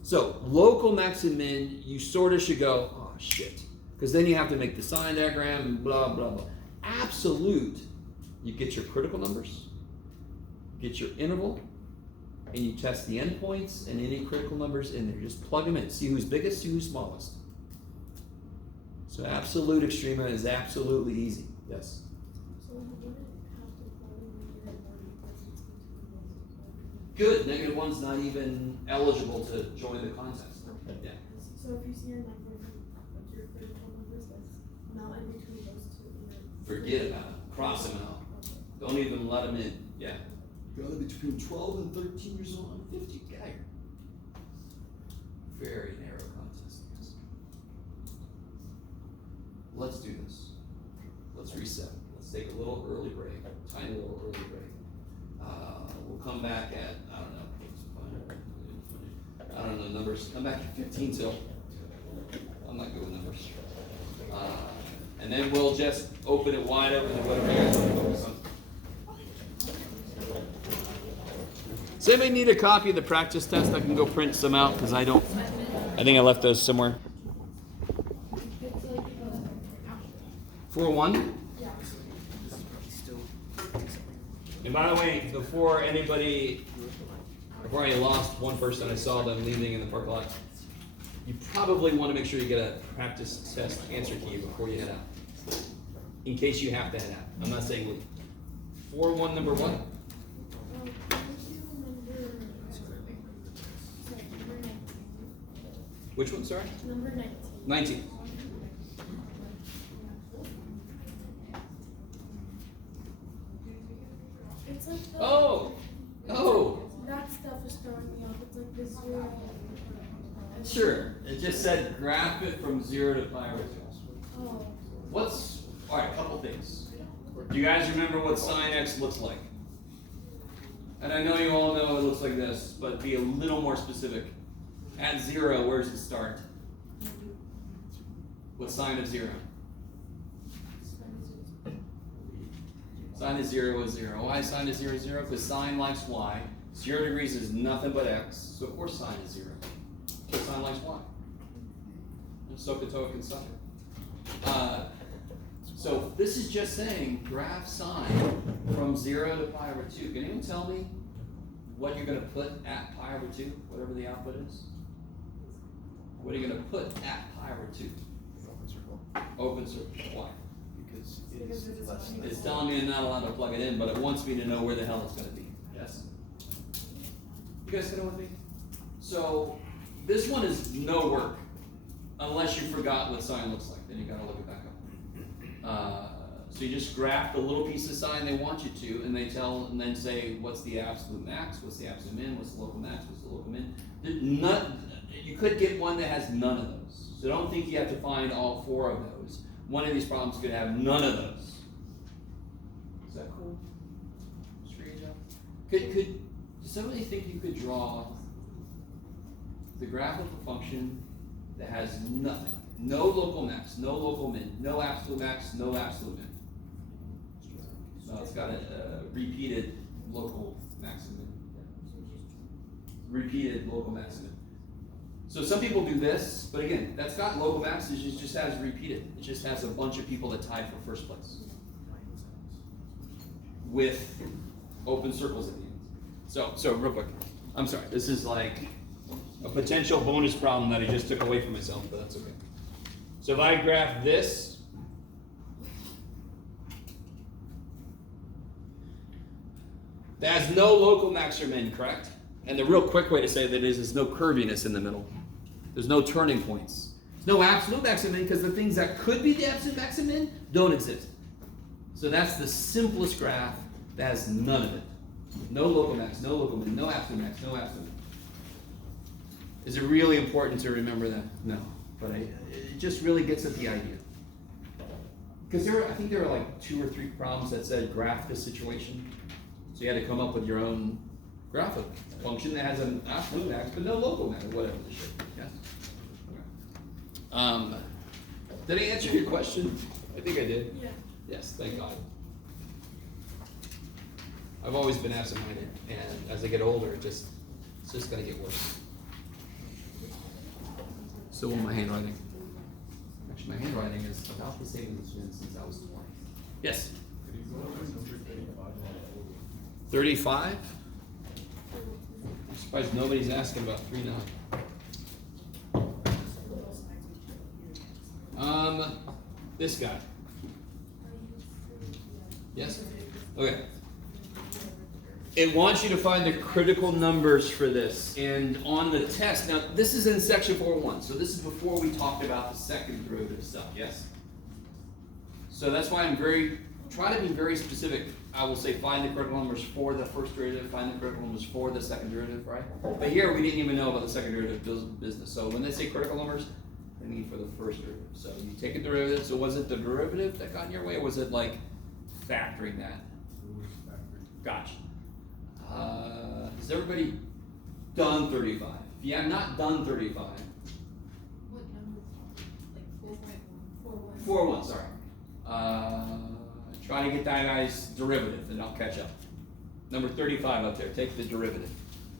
So local max and min, you sort of should go, oh shit. Because then you have to make the sign diagram and blah, blah, blah. absolute, you get your critical numbers, get your interval, and you test the endpoints and any critical numbers in there. Just plug them in. See who's biggest, see who's smallest. So absolute extrema is absolutely easy. Yes? So you wouldn't have to fully make it more because it's between those. Good. Negative one's not even eligible to join the contest. Yeah. So if you see your number, like your critical numbers, that's not in between those two. Forget about it. Cross them out. Don't even let them in. Yeah. Gotta be between 12 and 13 years old and 50. Guy. Very narrow contest. Yes. Let's do this. Let's reset. Let's take a little early break. Tiny little early break. We'll come back at, I don't know, numbers. Come back at 15 till. I'm not good with numbers. And then we'll just open it wide open to whatever you guys want to focus on. Does anybody need a copy of the practice test? I can go print some out because I don't. I think I left those somewhere. 4-1. And by the way, before I lost one person, I saw them leaving in the parking lot. You probably want to make sure you get a practice test answer key before you head out, in case you have to head out. I'm not saying leave. 4-1, number what? Which one, sorry? Number 19. 19. It's like the, Oh! that stuff is throwing me off. It's like the 0. Sure. It just said graph it from 0 to pi over 2. Oh. Alright, a couple things. Do you guys remember what sine x looks like? And I know you all know it looks like this, but be a little more specific. At 0, where does it start? What sine of 0? Sine of 0 is 0. Why is sine of 0 0? Because sine likes y. 0 degrees is nothing but x. So of course sine is 0. So sine likes y. And SOHCAHTOA can suck it. So this is just saying graph sine from 0 to pi over 2. Can anyone tell me what you're going to put at pi over 2, whatever the output is? What are you going to put at pi over 2? Open circle. Open circle. Why? Because it is less than. It's telling me I'm not allowed to plug it in, but it wants me to know where the hell it's going to be. Yes? You guys know with me? So this one is no work unless you forgot what sine looks like. Then you got to look it back up. So you just graph the little piece of sine they want you to, and then say what's the absolute max, what's the absolute min, what's the local max, what's the local min. You could get one that has none of those. So don't think you have to find all 4 of those. One of these problems could have none of those. Is that cool? Strange. Does somebody think you could draw the graph of a function that has nothing? No local max, no local min, no absolute max, no absolute min. No, it's got a repeated local maximum. Repeated local maximum. So some people do this, but again, that's got local max, it just has repeated. It just has a bunch of people that tied for first place. With open circles at the end. So real quick. I'm sorry, this is like a potential bonus problem that I just took away from myself, but that's okay. So if I graph this, that has no local max or min, correct? And the real quick way to say that is there's no curviness in the middle. There's no turning points. There's no absolute max and min because the things that could be the absolute max and min don't exist. So that's the simplest graph that has none of it. No local max, no local min, no absolute max, no absolute min. Is it really important to remember that? No. But it just really gets at the idea. Because I think there were like 2 or 3 problems that said graph this situation. So you had to come up with your own graph of a function that has an absolute max, but no local max, or whatever the shit. Yes? Okay. Did I answer your question? I think I did. Yeah. Yes, thank God. I've always been absent-minded, and as I get older, it's just gonna get worse. So will my handwriting. Actually, my handwriting is about the same as it's been since I was 20. Yes. Could you go over number 35? 35? I'm surprised nobody's asking about 39. This guy. Yes? Okay. It wants you to find the critical numbers for this. And on the test, now this is in section 4.1, so this is before we talked about the second derivative stuff, yes? So that's why I'm try to be very specific. I will say find the critical numbers for the first derivative, find the critical numbers for the second derivative, right? But here we didn't even know about the second derivative business. So when they say critical numbers, they mean for the first derivative. So you take a derivative, so was it the derivative that got in your way, or was it like factoring that? It was factored. Gotcha. Has everybody done 35? If you have not done 35, What number? Like 4.1. 4.1, sorry. Try to get that guy's derivative, and I'll catch up. Number 35 up there, take the derivative.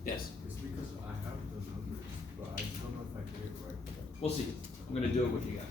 Yes, It's because I have the numbers, but I don't know if I did it right. we'll see. I'm gonna do it with you guys.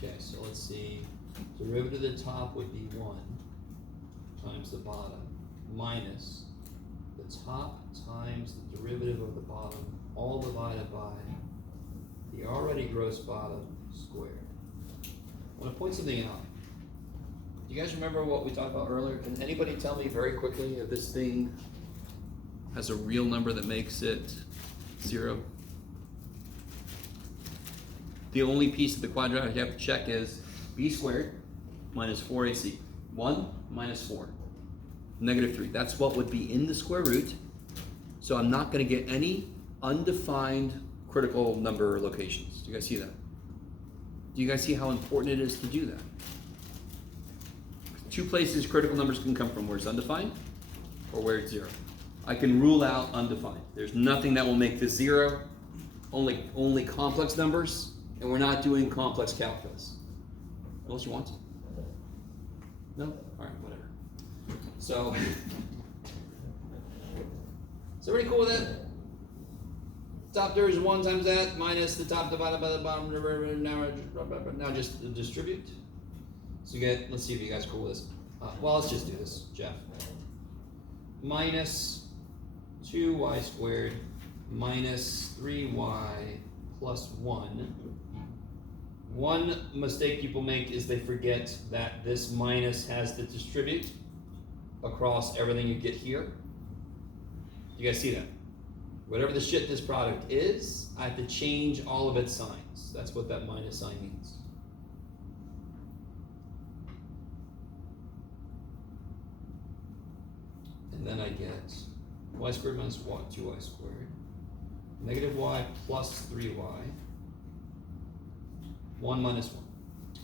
Okay, so let's see. Derivative of the top would be 1 times the bottom minus the top times the derivative of the bottom, all divided by the already gross bottom squared. I want to point something out. Do you guys remember what we talked about earlier? Can anybody tell me very quickly if this thing has a real number that makes it 0? The only piece of the quadratic you have to check is b squared minus 4ac. 1 minus 4. Negative 3. That's what would be in the square root. So I'm not going to get any undefined critical number locations. Do you guys see that? Do you guys see how important it is to do that? 2 places critical numbers can come from, where it's undefined or where it's 0. I can rule out undefined. There's nothing that will make this 0. Only complex numbers. And we're not doing complex calculus. Unless you want to. No? Alright, whatever. So, is everybody cool with that? Top there is 1 times that minus the top divided by the bottom. Now just distribute. So you get, let's see if you guys are cool with this. Well, let's just do this, Jeff. Minus 2y squared minus 3y plus 1. One mistake people make is they forget that this minus has to distribute across everything you get here. You guys see that? Whatever the shit this product is, I have to change all of its signs. That's what that minus sign means. And then I get y squared minus 2y squared. Negative y plus 3y. 1 minus 1.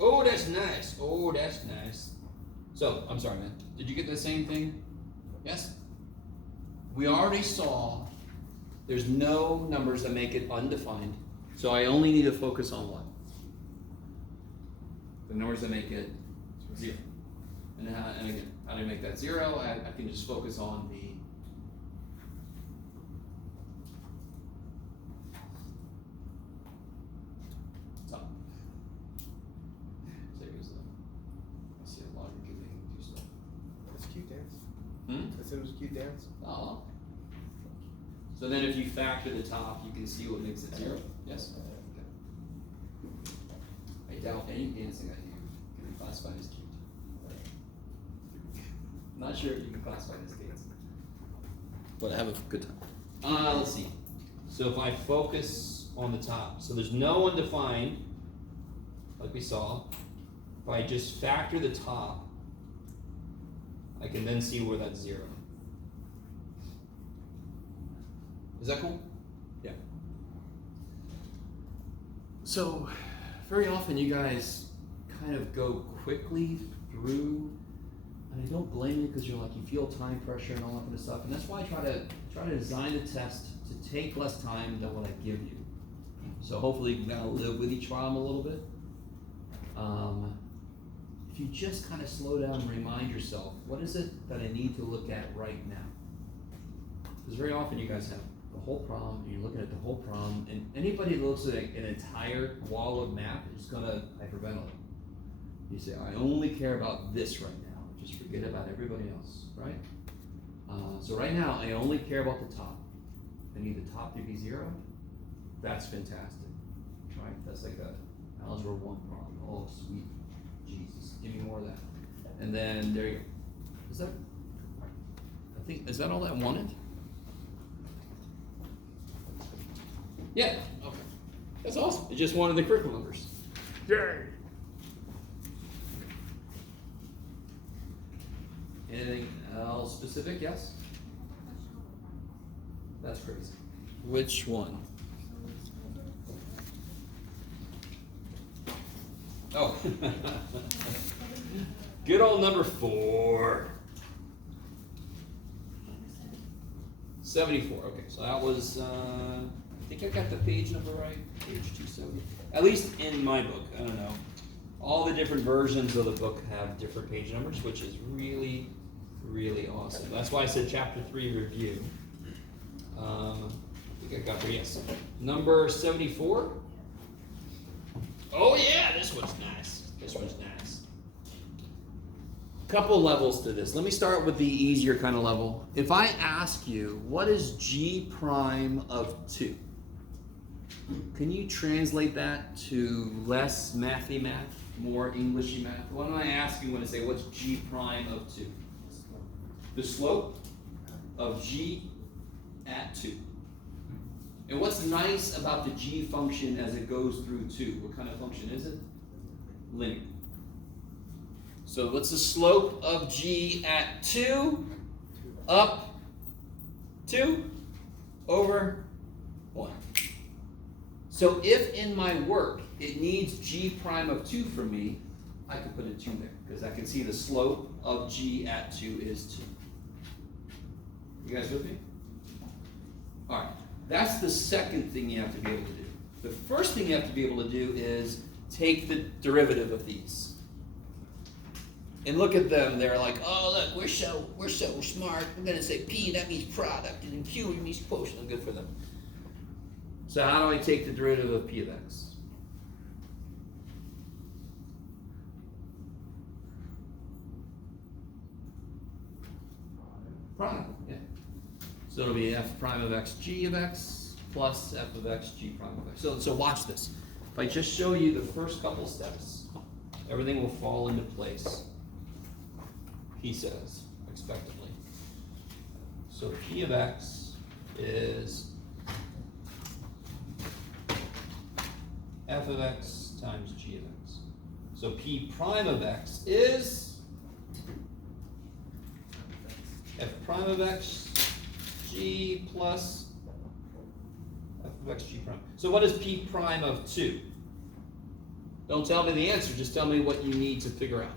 Oh, that's nice. Oh, that's nice. So, I'm sorry, man. Did you get the same thing? Yes? We already saw there's no numbers that make it undefined. So I only need to focus on what? The numbers that make it 0. And again, how do I make that 0? I can just focus on the top. I see a lot of you making do stuff. That's cute dance. Hmm? I said it was a cute dance. Oh. So then if you factor the top, you can see what makes it 0. Yes? Okay. I doubt any dancing that you can be classified as cute. Not sure if you can classify it as dancing. But have a good time. Let's see. So if I focus on the top, so there's no undefined, like we saw. If I just factor the top, I can then see where that's 0. Is that cool? Yeah. So, very often you guys kind of go quickly through, and I don't blame you because you're like, you feel time pressure and all that kind of stuff, and that's why I try to design the test to take less time than what I give you. So hopefully you can kind of live with each problem a little bit. If you just kind of slow down and remind yourself, what is it that I need to look at right now? Because very often you guys have the whole problem, and you're looking at the whole problem, and anybody that looks at an entire wall of map is gonna hyperventilate. You say, I only care about this right now, just forget about everybody else, right? So right now, I only care about the top. I need the top to be 0. That's fantastic, right? That's like a algebra 1 problem. Oh, sweet Jesus, give me more of that. And then there you go. Is that? Is that all I wanted? Yeah. Okay. That's awesome. It's just one of the curriculum numbers. Yay! Anything else specific? Yes. That's crazy. Which one? Oh. Good old number 4. 74. Okay, so that was, I think I got the page number right. Page 270. At least in my book. I don't know. All the different versions of the book have different page numbers, which is really, really awesome. That's why I said chapter 3 review. I think I got there, yes. Number 74. Oh yeah, this one's nice. This one's nice. Couple levels to this. Let me start with the easier kind of level. If I ask you, what is G prime of 2? Can you translate that to less mathy math, more Englishy math? What am I asking when I say, what's G prime of 2? The slope of G at 2. And what's nice about the G function as it goes through 2? What kind of function is it? Linear. So what's the slope of G at 2? Up 2 over 1. So if in my work it needs G prime of 2 from me, I can put a 2 there because I can see the slope of G at 2 is 2. You guys with me? All right. That's the second thing you have to be able to do. The first thing you have to be able to do is take the derivative of these. And look at them, they're like, oh look, we're so smart. We're gonna say P, that means product, and then Q means quotient. Good for them. So how do I take the derivative of P of X? Prime, yeah. So it'll be f prime of x g of x plus f of x g prime of x. So watch this. If I just show you the first couple steps, everything will fall into place, he says, expectedly. So p of x is f of x times g of x. So p prime of x is f prime of x g plus f of x g prime. So what is p prime of 2? Don't tell me the answer, just tell me what you need to figure out.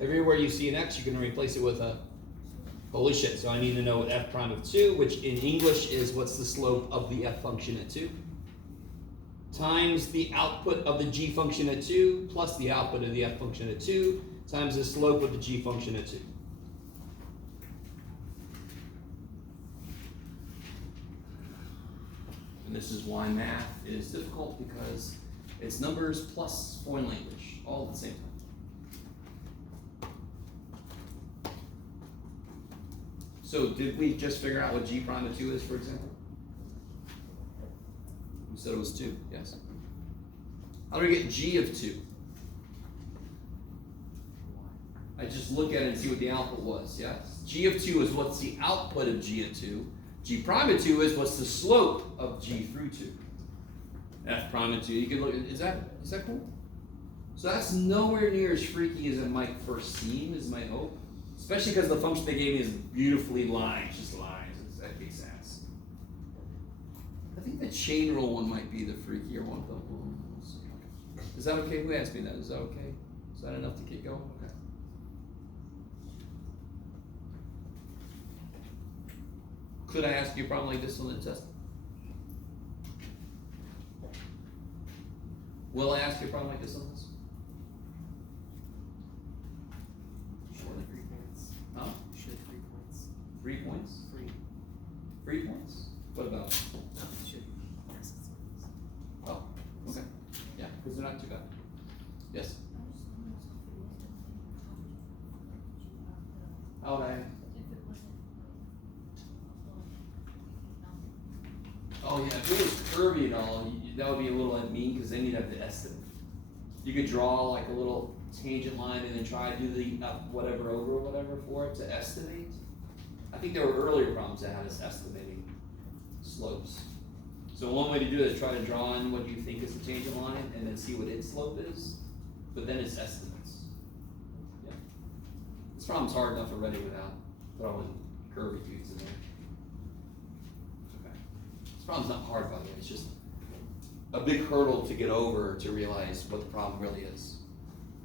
Everywhere you see an x, you can replace it with a, holy shit, so I need to know what f prime of 2, which in English is what's the slope of the f function at 2, times the output of the g function at 2, plus the output of the f function at 2, times the slope of the g function at 2. And this is why math is difficult, because it's numbers plus foreign language all at the same time. So did we just figure out what g prime of 2 is, for example? We said it was 2, yes? How do I get G of 2? I just look at it and see what the output was, yes? G of 2 is what's the output of G of 2. G prime of 2 is what's the slope of G through 2. F prime of 2, you can look, is that cool? So that's nowhere near as freaky as it might first seem, is my hope. Especially because the function they gave me is beautifully lines, just lines, that makes sense. I think the chain rule one might be the freakier one, though. We'll see. Is that okay? Who asked me that? Is that okay? Is that enough to keep going? Okay. Could I ask you a problem like this on the test? Will I ask you a problem like this on this? Surely 3 points. Huh? Should 3 points. 3 points? 3 points? What about? No, it should ask it. Oh, okay. Yeah, because they're not too bad. Yes? How would I? Oh yeah, if it was curvy and all, that would be a little mean because then you'd have to estimate. You could draw like a little tangent line and then try to do the whatever over or whatever for it to estimate. I think there were earlier problems that had us estimating slopes. So one way to do it is try to draw in what you think is the tangent line and then see what its slope is, but then it's estimates. Yeah. This problem's hard enough already without throwing curvy dudes in there. Problem's not hard, by the way, it's just a big hurdle to get over to realize what the problem really is.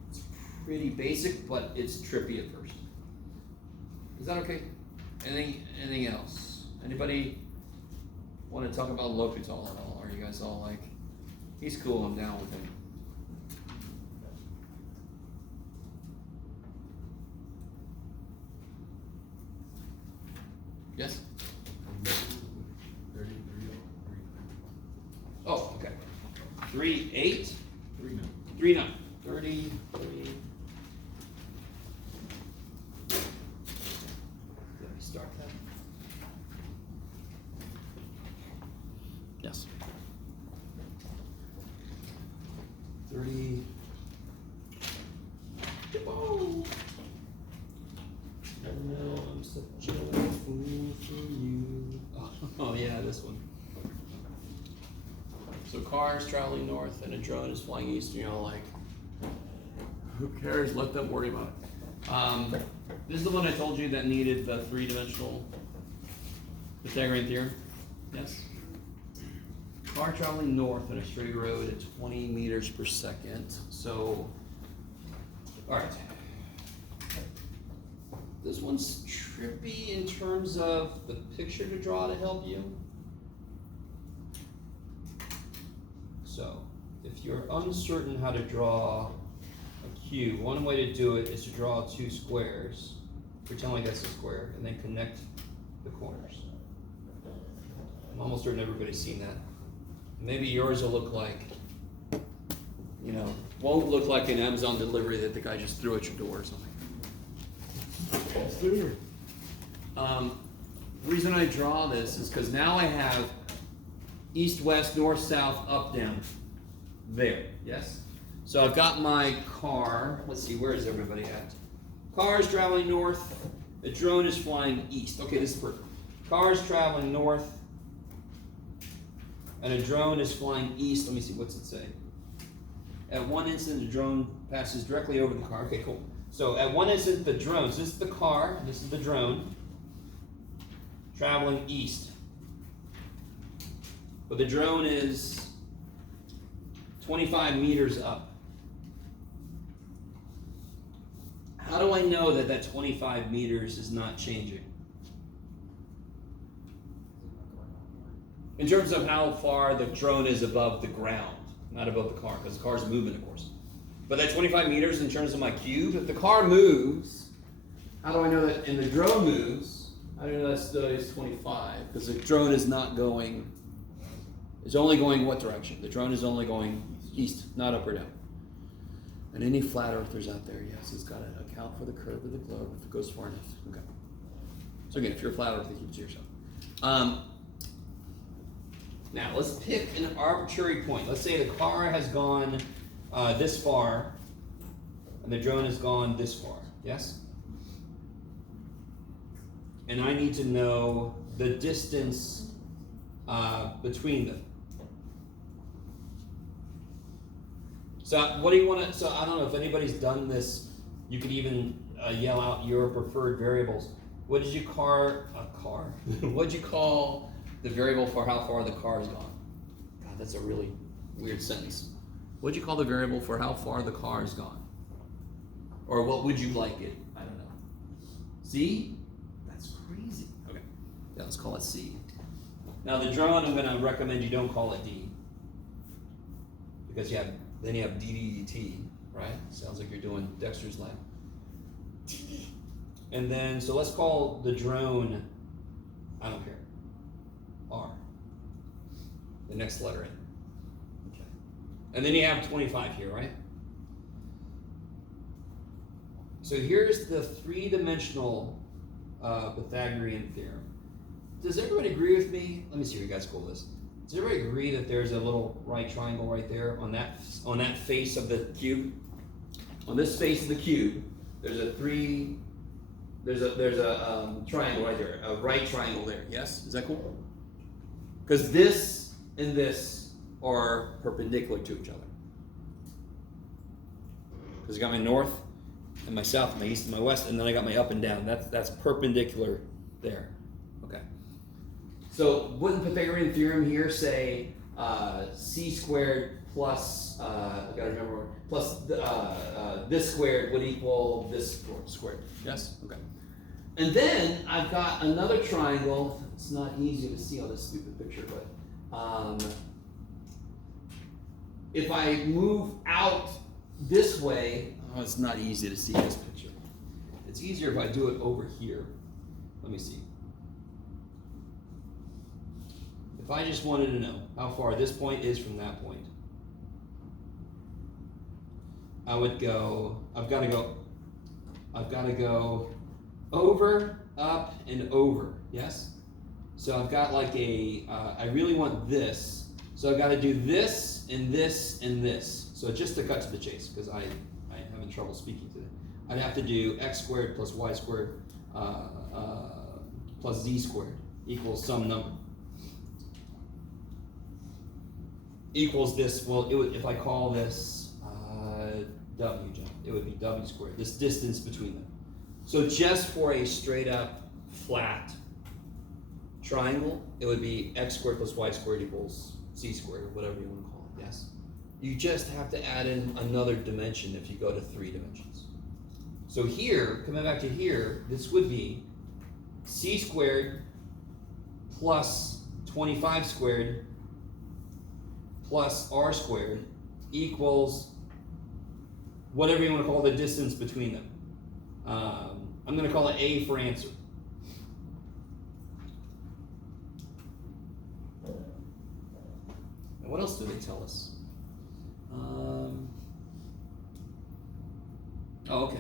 It's pretty basic, but it's trippy at first. Is that okay? Anything else? Anybody want to talk about L'Hopital at all? Are you guys all like, he's cool, I'm down with him. Yes? 33 Oh, okay. 3-8? 3 9. 3-9. 33. Let me start that. Yes. 30. Oh. No, I'm such a fool for you. Oh yeah, this one. So cars traveling north and a drone is flying east, and you're all like, who cares? Let them worry about it. This is the one I told you that needed the 3-dimensional Pythagorean theorem. Yes? Car traveling north on a straight road at 20 meters per second. So, all right. This one's trippy in terms of the picture to draw to help you. So, if you're uncertain how to draw a cube, one way to do it is to draw 2 squares, pretend like that's a square, and then connect the corners. I'm almost certain everybody's seen that. Maybe yours will look like, won't look like an Amazon delivery that the guy just threw at your door or something. Reason I draw this is because now I have east, west, north, south, up, down. There, yes? So I've got my car. Let's see, where is everybody at? Car is traveling north. The drone is flying east. Okay, this is perfect. Car is traveling north. And a drone is flying east. Let me see, what's it say? At one instant, the drone passes directly over the car. Okay, cool. So at one instant, the drone, so this is the car, this is the drone, traveling east. But the drone is 25 meters up. How do I know that that 25 meters is not changing? In terms of how far the drone is above the ground, not above the car, because the car's moving, of course. But that 25 meters in terms of my cube, if the car moves, how do I know that, and the drone moves, how do I know that still is 25? Because the drone is not going, it's only going what direction? The drone is only going east, not up or down. And any flat earthers out there, yes, it's got to account for the curve of the globe if it goes far enough. Okay. So again, if you're a flat earther, keep it to yourself. Now, let's pick an arbitrary point. Let's say the car has gone this far, and the drone has gone this far, yes? And I need to know the distance between them. So what do you want to, so I don't know if anybody's done this, you could even yell out your preferred variables. What did you what did you call the variable for how far the car has gone? God, that's a really weird sentence. What did you call the variable for how far the car has gone? Or what would you like it? I don't know. C? That's crazy. Okay. Yeah, let's call it C. Now the drone, I'm going to recommend you don't call it D. Because then you have DDT, right? Sounds like you're doing Dexter's Lab. And then, so let's call the drone, I don't care, R. The next letter in. Okay. And then you have 25 here, right? So here's the three-dimensional Pythagorean theorem. Does everybody agree with me? Let me see if you guys call this. Does everybody agree that there's a little right triangle right there on that face of the cube? On this face of the cube, there's a triangle right there, a right triangle there. Yes, is that cool? Because this and this are perpendicular to each other. Because I got my north and my south, my east and my west, and then I got my up and down. That's perpendicular there. Okay. So wouldn't Pythagorean theorem here say c squared plus I gotta remember plus this squared would equal this squared? Yes. Okay. And then I've got another triangle. It's not easy to see on this stupid picture, but if I move out this way, oh, it's not easy to see this picture. It's easier if I do it over here. Let me see. If I just wanted to know how far this point is from that point, I would go, I've got to go over, up, and over, yes? So I've got like I really want this, so I've got to do this, and this, and this. So just to cut to the chase, because I'm having trouble speaking today, I'd have to do x squared plus y squared plus z squared equals some number. Equals this, well, it would, if I call this w, it would be w squared, this distance between them. So just for a straight up flat triangle, it would be x squared plus y squared equals c squared, or whatever you want to call it, yes? You just have to add in another dimension if you go to 3 dimensions. So here, coming back to here, this would be c squared plus 25 squared plus r squared equals whatever you want to call the distance between them. I'm going to call it A for answer. And what else do they tell us? Oh, okay.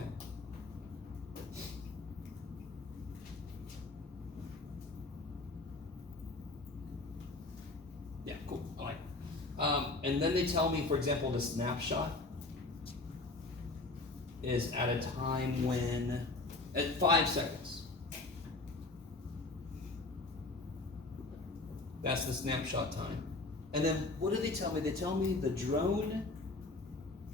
Yeah, cool. All right. And then they tell me, for example, the snapshot is at a time when, at 5 seconds. That's the snapshot time. And then what do they tell me? They tell me the drone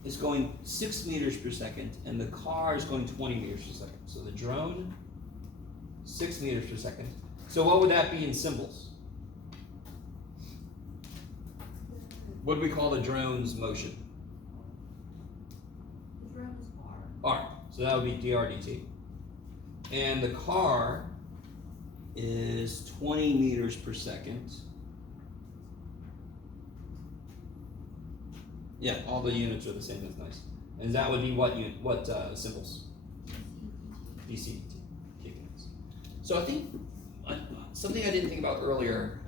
is going 6 meters per second and the car is going 20 meters per second. So the drone, 6 meters per second. So what would that be in symbols? What do we call the drone's motion? The drone is R. R. So that would be dr/dt. And the car is 20 meters per second. Yeah, all the units are the same. That's nice. And that would be what unit? What symbols? dc/dt. So I think something I didn't think about earlier.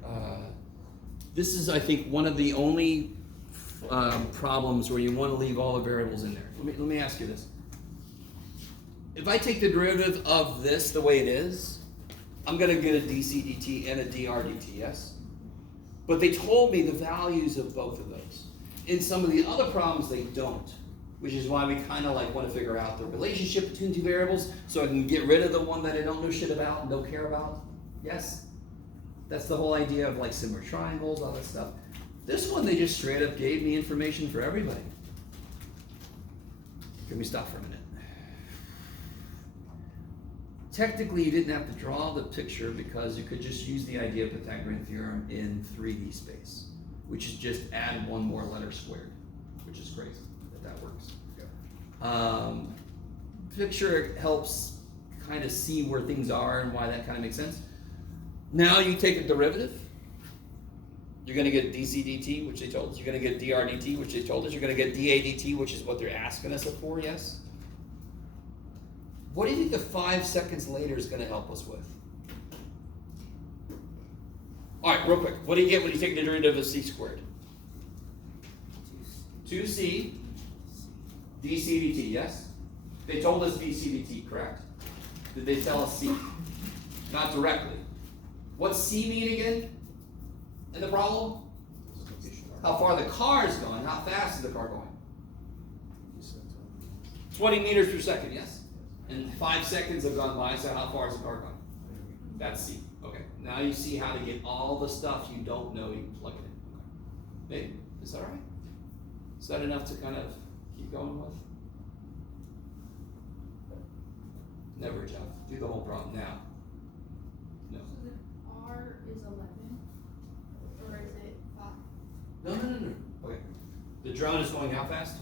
This is, I think, one of the only problems where you want to leave all the variables in there. Let me ask you this. If I take the derivative of this the way it is, I'm going to get a dc/dt and a dr/dt, yes? But they told me the values of both of those. In some of the other problems, they don't, which is why we kind of like want to figure out the relationship between two variables so I can get rid of the one that I don't know shit about and don't care about. Yes? That's the whole idea of like similar triangles, all that stuff. This one, they just straight up gave me information for everybody. Can we stop for a minute? Technically, you didn't have to draw the picture because you could just use the idea of Pythagorean theorem in 3D space, which is just add one more letter squared, which is crazy that works. Picture helps kind of see where things are and why that kind of makes sense. Now you take a derivative. You're going to get dc dt, which they told us. You're going to get dr dt, which they told us. You're going to get dA dt, which is what they're asking us for, yes? What do you think the 5 seconds later is going to help us with? All right, real quick. What do you get when you take the derivative of c squared? 2c dc dt, yes? They told us dc dt, correct? Did they tell us c? Not directly. What's c mean again in the problem? How far the car is going. How fast is the car going? 20 meters per second, yes? And 5 seconds have gone by, so how far is the car going? That's C. Okay. Now you see how to get all the stuff you don't know, you can plug it in. Okay. Babe, is that all right? Is that enough to kind of keep going with? Never, Jeff. Do the whole problem now. No. So then R is 11, or is it 5? No. Okay. The drone is going how fast?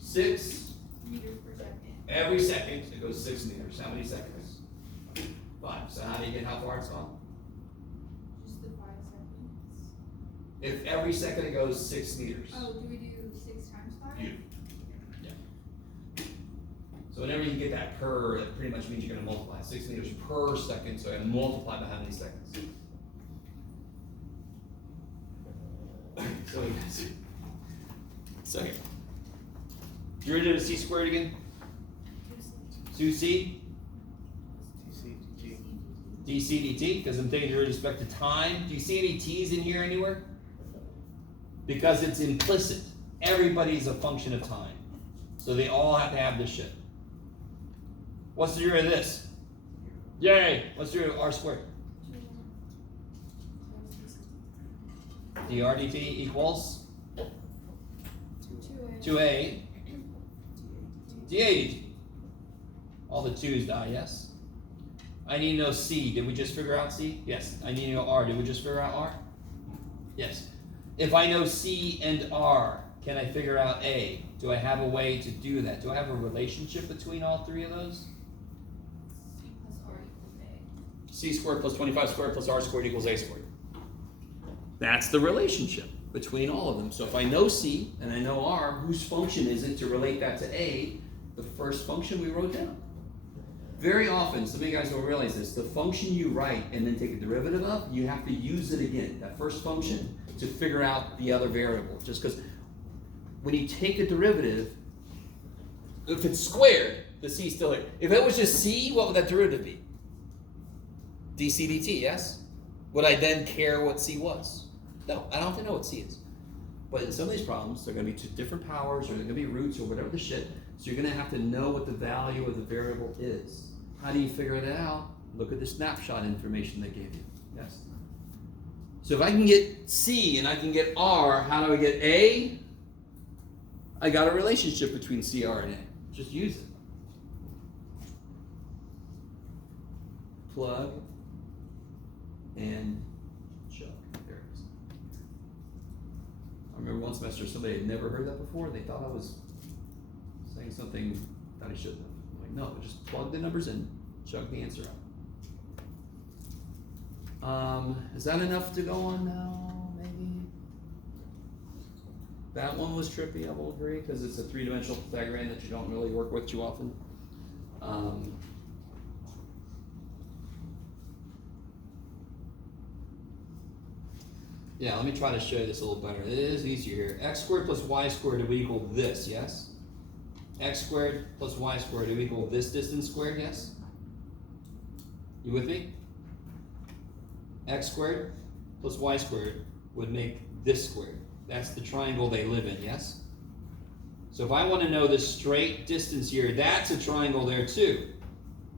6 Meters per second. every second. It goes 6 meters. How many seconds? 5. So how do you get how far it's gone? Just the 5 seconds. If every second it goes 6 meters. Oh, do we do 6 times 5? Yeah. So whenever you get that per, that pretty much means you're going to multiply 6 meters per second. So I multiply by how many seconds? So here. Derivative of c squared again? 2c dc dt, because I'm taking with respect to time. Do you see any t's in here anywhere? Because it's implicit. Everybody's a function of time. So they all have to have this shit. What's the derivative of this? Yay! What's the derivative of r squared? dr dt equals 2a dA dt. All the 2's die, yes? I need to know C. Did we just figure out C? Yes. I need to know R. Did we just figure out R? Yes. If I know C and R, can I figure out A? Do I have a way to do that? Do I have a relationship between all three of those? C plus R equals A. C squared plus 25 squared plus R squared equals A squared. That's the relationship between all of them. So if I know C and I know R, whose function is it to relate that to A? The first function we wrote down. Very often, some of you guys don't realize this, the function you write and then take a derivative of, you have to use it again, that first function, to figure out the other variable. Just because when you take a derivative, if it's squared, the C is still here. If it was just C, what would that derivative be? dc dt, yes? Would I then care what C was? No, I don't have to know what C is. But in some of these problems, they're going to be two different powers, or they're going to be roots, or whatever the shit. So you're going to have to know what the value of the variable is. How do you figure it out? Look at the snapshot information they gave you. Yes? So if I can get C and I can get R, how do I get A? I got a relationship between C, R, and A. Just use it. Plug and chug. There it is. I remember one semester somebody had never heard that before. They thought I was saying something that I shouldn't have. I'm like, no, just plug the numbers in, chug the answer out. Is that enough to go on now? Maybe. That one was trippy, I will agree, because it's a three-dimensional Pythagorean that you don't really work with too often. Yeah, let me try to show you this a little better. It is easier here. X squared plus y squared would equal this, yes? X squared plus y squared would equal this distance squared, yes? You with me? X squared plus y squared would make this squared. That's the triangle they live in, yes? So if I want to know the straight distance here, that's a triangle there too.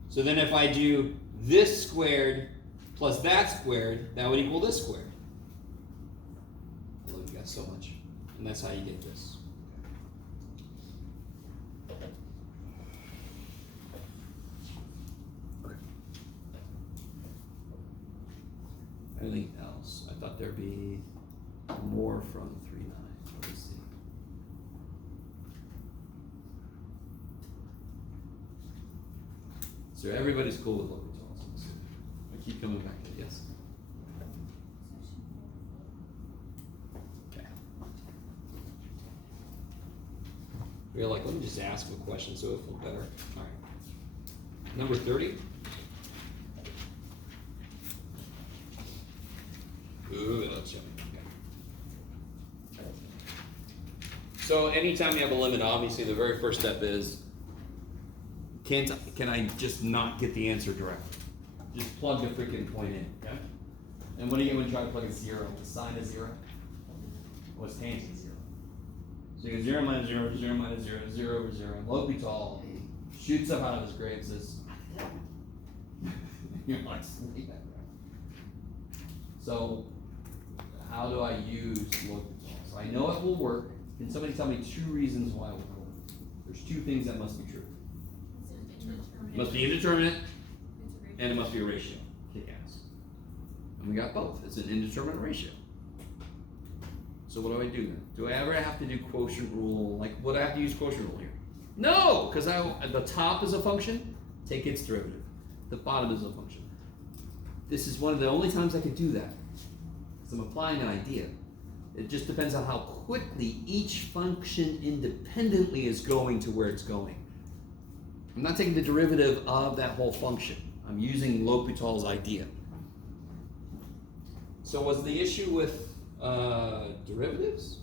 So then if I do this squared plus that squared, that would equal this squared. I love you guys so much. And that's how you get this. Anything else? I thought there'd be more from 3.9. Let's see. So everybody's cool with L'Hopital's. I keep coming back to it. Yes. Okay. We're like, let me just ask him a question so it'll feel better. All right. Number 30. Ooh, that's yummy. Okay. So anytime you have a limit, obviously the very first step is, can I just not get the answer directly? Just plug the freaking point in, okay? And what do you get when you try to plug a 0? The sign is 0? What's tangent 0? So you go 0 minus 0, 0 minus 0, 0 over 0. L'Hopital shoots up out of his grave and says, you're like, sweet that right. So how do I use L'Hopital? So I know it will work. Can somebody tell me 2 reasons why it will work? There's 2 things that must be true. It must be indeterminate, and it must be a ratio. Kick-ass. And we got both. It's an indeterminate ratio. So what do I do then? Do I ever have to do quotient rule? Like, would I have to use quotient rule here? No, because the top is a function, take its derivative. The bottom is a function. This is one of the only times I could do that. Because I'm applying an idea. It just depends on how quickly each function independently is going to where it's going. I'm not taking the derivative of that whole function. I'm using L'Hopital's idea. So was the issue with derivatives?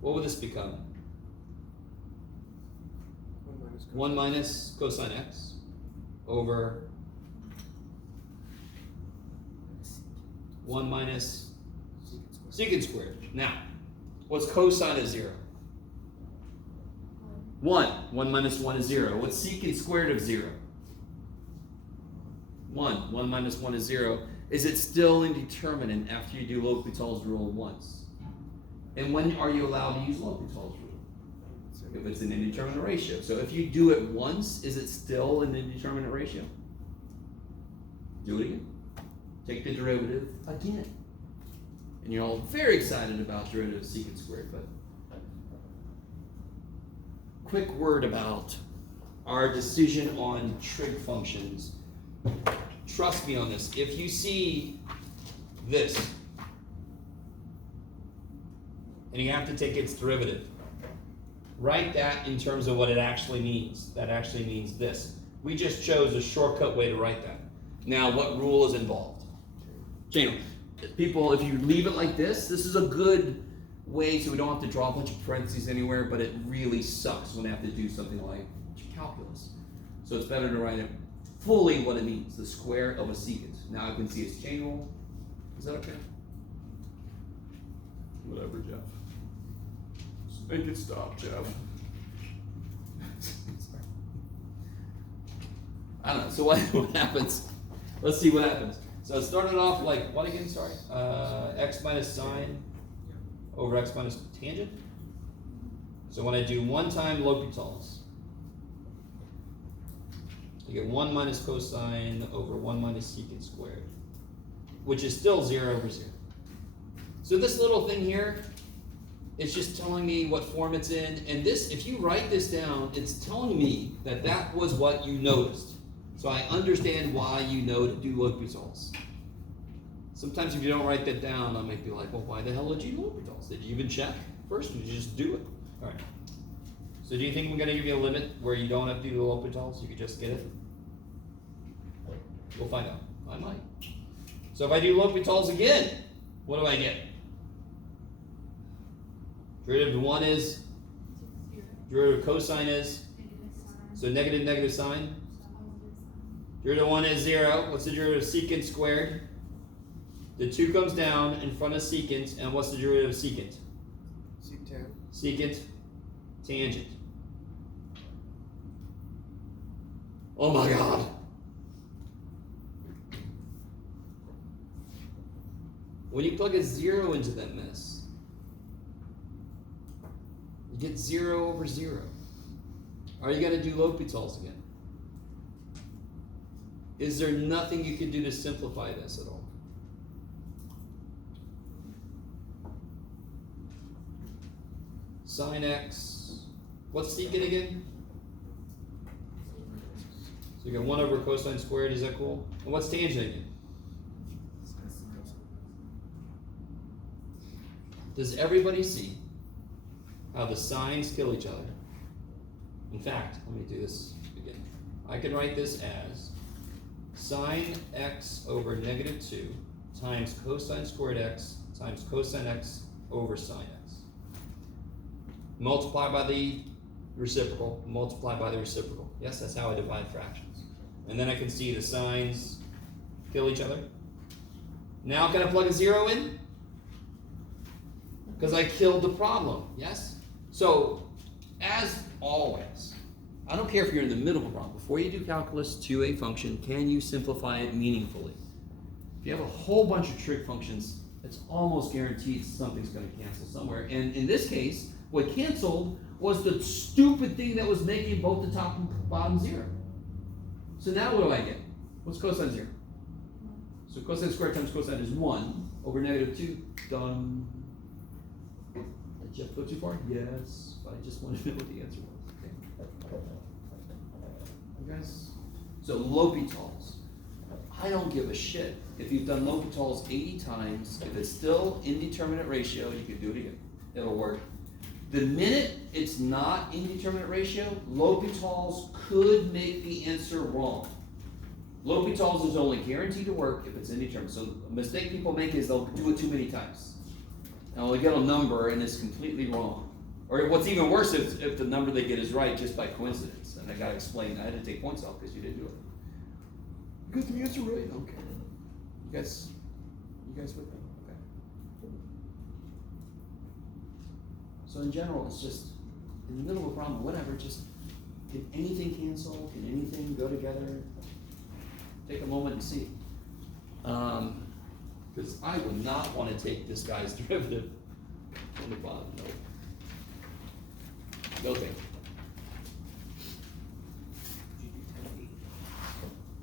What would this become? 1 minus cosine x over 1 minus secant squared. Now, what's cosine of 0? 1. 1 minus 1 is 0. What's secant squared of 0? 1. 1 minus 1 is 0. Is it still indeterminate after you do L'Hopital's rule once? And when are you allowed to use L'Hopital's rule? If it's an indeterminate ratio. So if you do it once, is it still an indeterminate ratio? Do it again. Take the derivative again. And you're all very excited about derivative of secant squared, but quick word about our decision on trig functions. Trust me on this. If you see this, and you have to take its derivative, write that in terms of what it actually means. That actually means this. We just chose a shortcut way to write that. Now, what rule is involved? Chain rule. People, if you leave it like this is a good way so we don't have to draw a bunch of parentheses anywhere, but it really sucks when we have to do something like calculus. So it's better to write it fully what it means, the square of a secant. Now I can see its chain rule. Is that okay? Whatever, Jeff. Just make it stop, Jeff. I don't know. So what happens? Let's see what happens. So it started off like what again? Sorry, x minus sine over x minus tangent. So when I do 1 time L'Hopital's, you get 1 minus cosine over 1 minus secant squared, which is still 0 over 0. So this little thing here is just telling me what form it's in, and this, if you write this down, it's telling me that that was what you noticed. So I understand why you know to do L'Hopital's. Sometimes if you don't write that down, I might be like, well, why the hell did you do L'Hopital's? Did you even check first, or did you just do it? All right. So do you think we're going to give you a limit where you don't have to do L'Hopital's? You could just get it? We'll find out. I might. So if I do L'Hopital's again, what do I get? Derivative of 1 is? Derivative of cosine is? So negative sign. Derivative of 1 is 0. What's the derivative of secant squared? The 2 comes down in front of secant, and what's the derivative of secant? Secant. Secant tangent. Oh my god. When you plug a 0 into that mess, you get 0 over 0. Are you going to do L'Hopital's again? Is there nothing you can do to simplify this at all? Sine x, what's secant again? So you get 1 over cosine squared, is that cool? And what's tangent again? Does everybody see how the sines kill each other? In fact, let me do this again. I can write this as sine x over negative 2 times cosine squared x times cosine x over sine x. Multiply by the reciprocal, multiply by the reciprocal. Yes, that's how I divide fractions. And then I can see the sines kill each other. Now can I plug a 0 in? Because I killed the problem, yes? So, as always, I don't care if you're in the middle of a problem. Before you do calculus to a function, can you simplify it meaningfully? If you have a whole bunch of trig functions, it's almost guaranteed something's going to cancel somewhere. And in this case, what canceled was the stupid thing that was making both the top and bottom 0. So now what do I get? What's cosine 0? So cosine squared times cosine is 1 over negative 2. Done. Did Jeff go too far? Yes, but I just wanted to know what the answer was. Okay. You guys? So L'Hopital's. I don't give a shit. If you've done L'Hopital's 80 times, if it's still indeterminate ratio, you can do it again. It'll work. The minute it's not indeterminate ratio, L'Hopital's could make the answer wrong. L'Hopital's is only guaranteed to work if it's indeterminate. So a mistake people make is they'll do it too many times. And they'll get a number and it's completely wrong. Or what's even worse if the number they get is right just by coincidence. And I gotta explain, I had to take points off because you didn't do it. You got the answer right? Okay. You guys with me? Okay. So in general, it's just, in the middle of a problem, whatever, just, can anything cancel? Can anything go together? Take a moment and see. Because I would not want to take this guy's derivative from the bottom. No. Okay.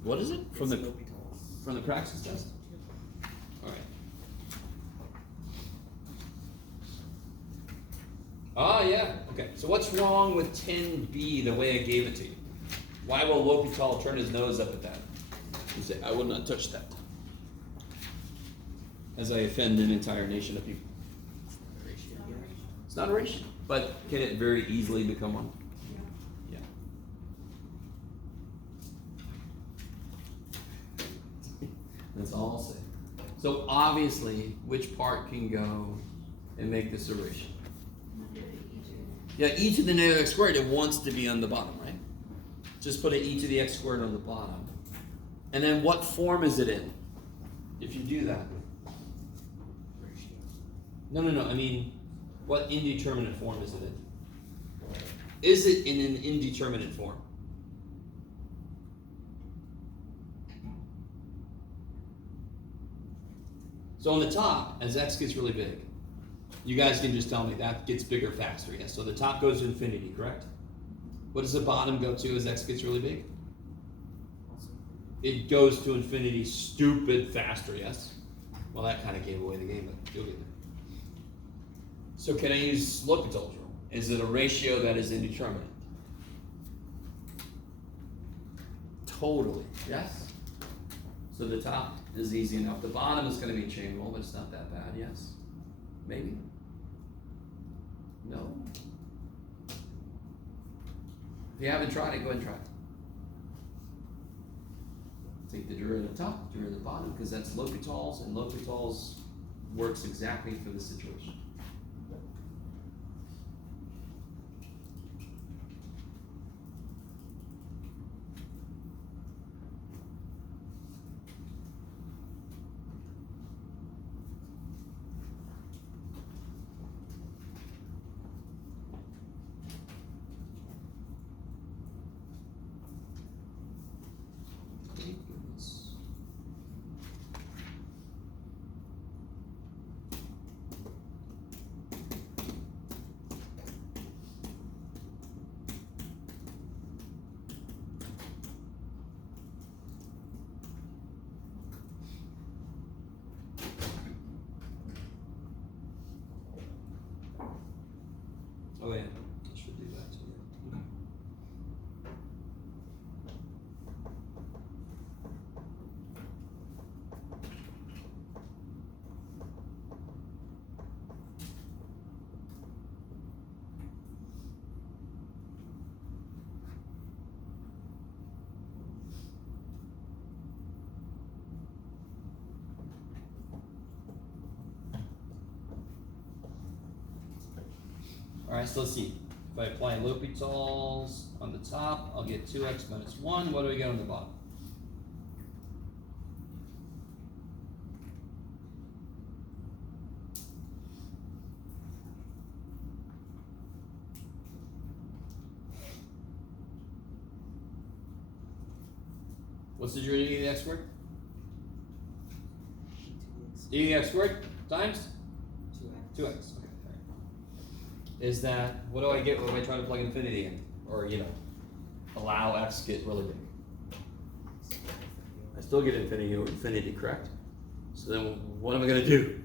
What is it? From the praxis test? All right. Ah, yeah. Okay. So what's wrong with 10b the way I gave it to you? Why will L'Hopital turn his nose up at that? You say, I will not touch that. As I offend an entire nation of people. It's not a ratio. But can it very easily become one? Yeah. That's all I'll say. So obviously, which part can go and make this a ratio? Yeah, e to the negative x squared, it wants to be on the bottom, right? Just put an e to the x squared on the bottom. And then what form is it in? If you do that. No. I mean, what indeterminate form is it in? Is it in an indeterminate form? So on the top, as x gets really big, you guys can just tell me that gets bigger faster, yes? So the top goes to infinity, correct? What does the bottom go to as x gets really big? It goes to infinity stupid faster, yes? Well, that kind of gave away the game, but you'll get there. So can I use L'Hopital's rule? Is it a ratio that is indeterminate? Totally, yes? So the top is easy enough. The bottom is going to be a chain rule, but it's not that bad, yes? Maybe? No? If you haven't tried it, go ahead and try it. Take the derivative of the top, derivative of the bottom, because that's L'Hopital's, and L'Hopital's works exactly for this situation. Oh yeah, I should do that too. Alright, so let's see. If I apply L'Hopital's on the top, I'll get 2x minus 1. What do we get on the bottom? What's the derivative of the x squared? e to the x squared times 2x. Okay. Is that, what do I get when I try to plug infinity in? Or, allow x to get really big? I still get infinity over infinity, correct? So then what am I going to do?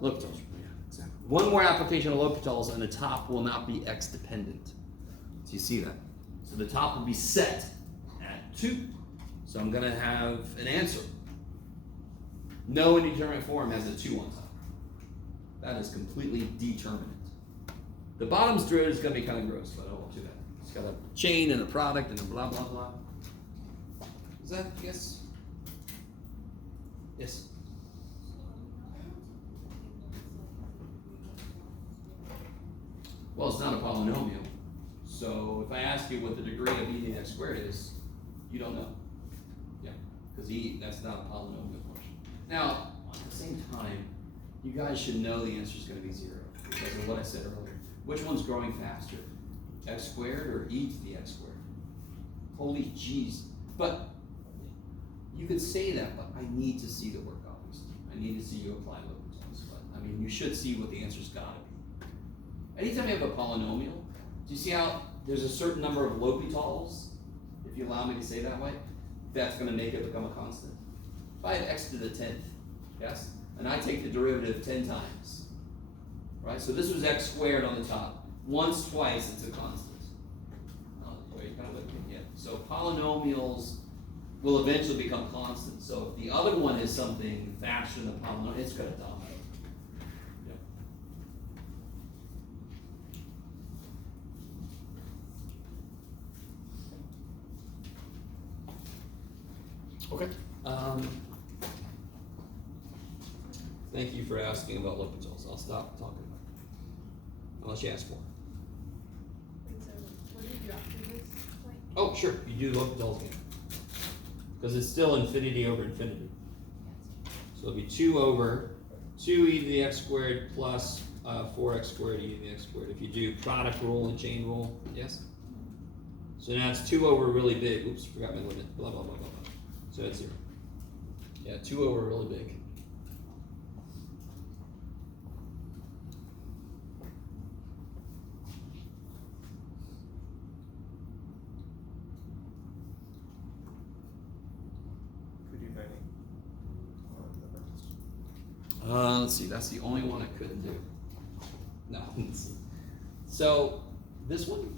L'Hopital's. Yeah, exactly. One more application of L'Hopital's and the top will not be x dependent. So you see that? So the top will be set at 2. So I'm going to have an answer. No indeterminate form has a 2 on top. That is completely determinate. The bottom's derivative is going to be kind of gross, but I won't do that. It's got a chain and a product and a blah, blah, blah. Is that, yes? Yes? Well, it's not a polynomial. So if I ask you what the degree of e to the x squared is, you don't know. Yeah, because that's not a polynomial function. Now, at the same time, you guys should know the answer is going to be 0 because of what I said earlier. Which one's growing faster? X squared or e to the x squared? Holy jeez. But you could say that, but I need to see the work, obviously. I need to see you apply L'Hopital's. But I mean, you should see what the answer's gotta be. Anytime you have a polynomial, do you see how there's a certain number of L'Hopital's, if you allow me to say that way, that's gonna make it become a constant? If I have x to the 10th, yes? And I take the derivative 10 times, right? So this was x squared on the top. Once, twice, it's a constant. Yeah. So polynomials will eventually become constant. So if the other one is something faster than the polynomial, it's going to dominate. Yeah. Okay. Thank you for asking about L'Hopital's. I'll stop talking about it. Unless you ask more. Wait, so what do you do after this point? Oh, sure. You do L'Hopital's again. Because it's still infinity over infinity. So it'll be 2 over 2e to the x squared plus 4x squared e to the x squared. If you do product rule and chain rule, yes? So now it's 2 over really big. Oops, forgot my limit. Blah, blah, blah, blah, blah. So that's 0. Yeah, 2 over really big. Let's see, that's the only one I couldn't do. No, let's see. So, this one?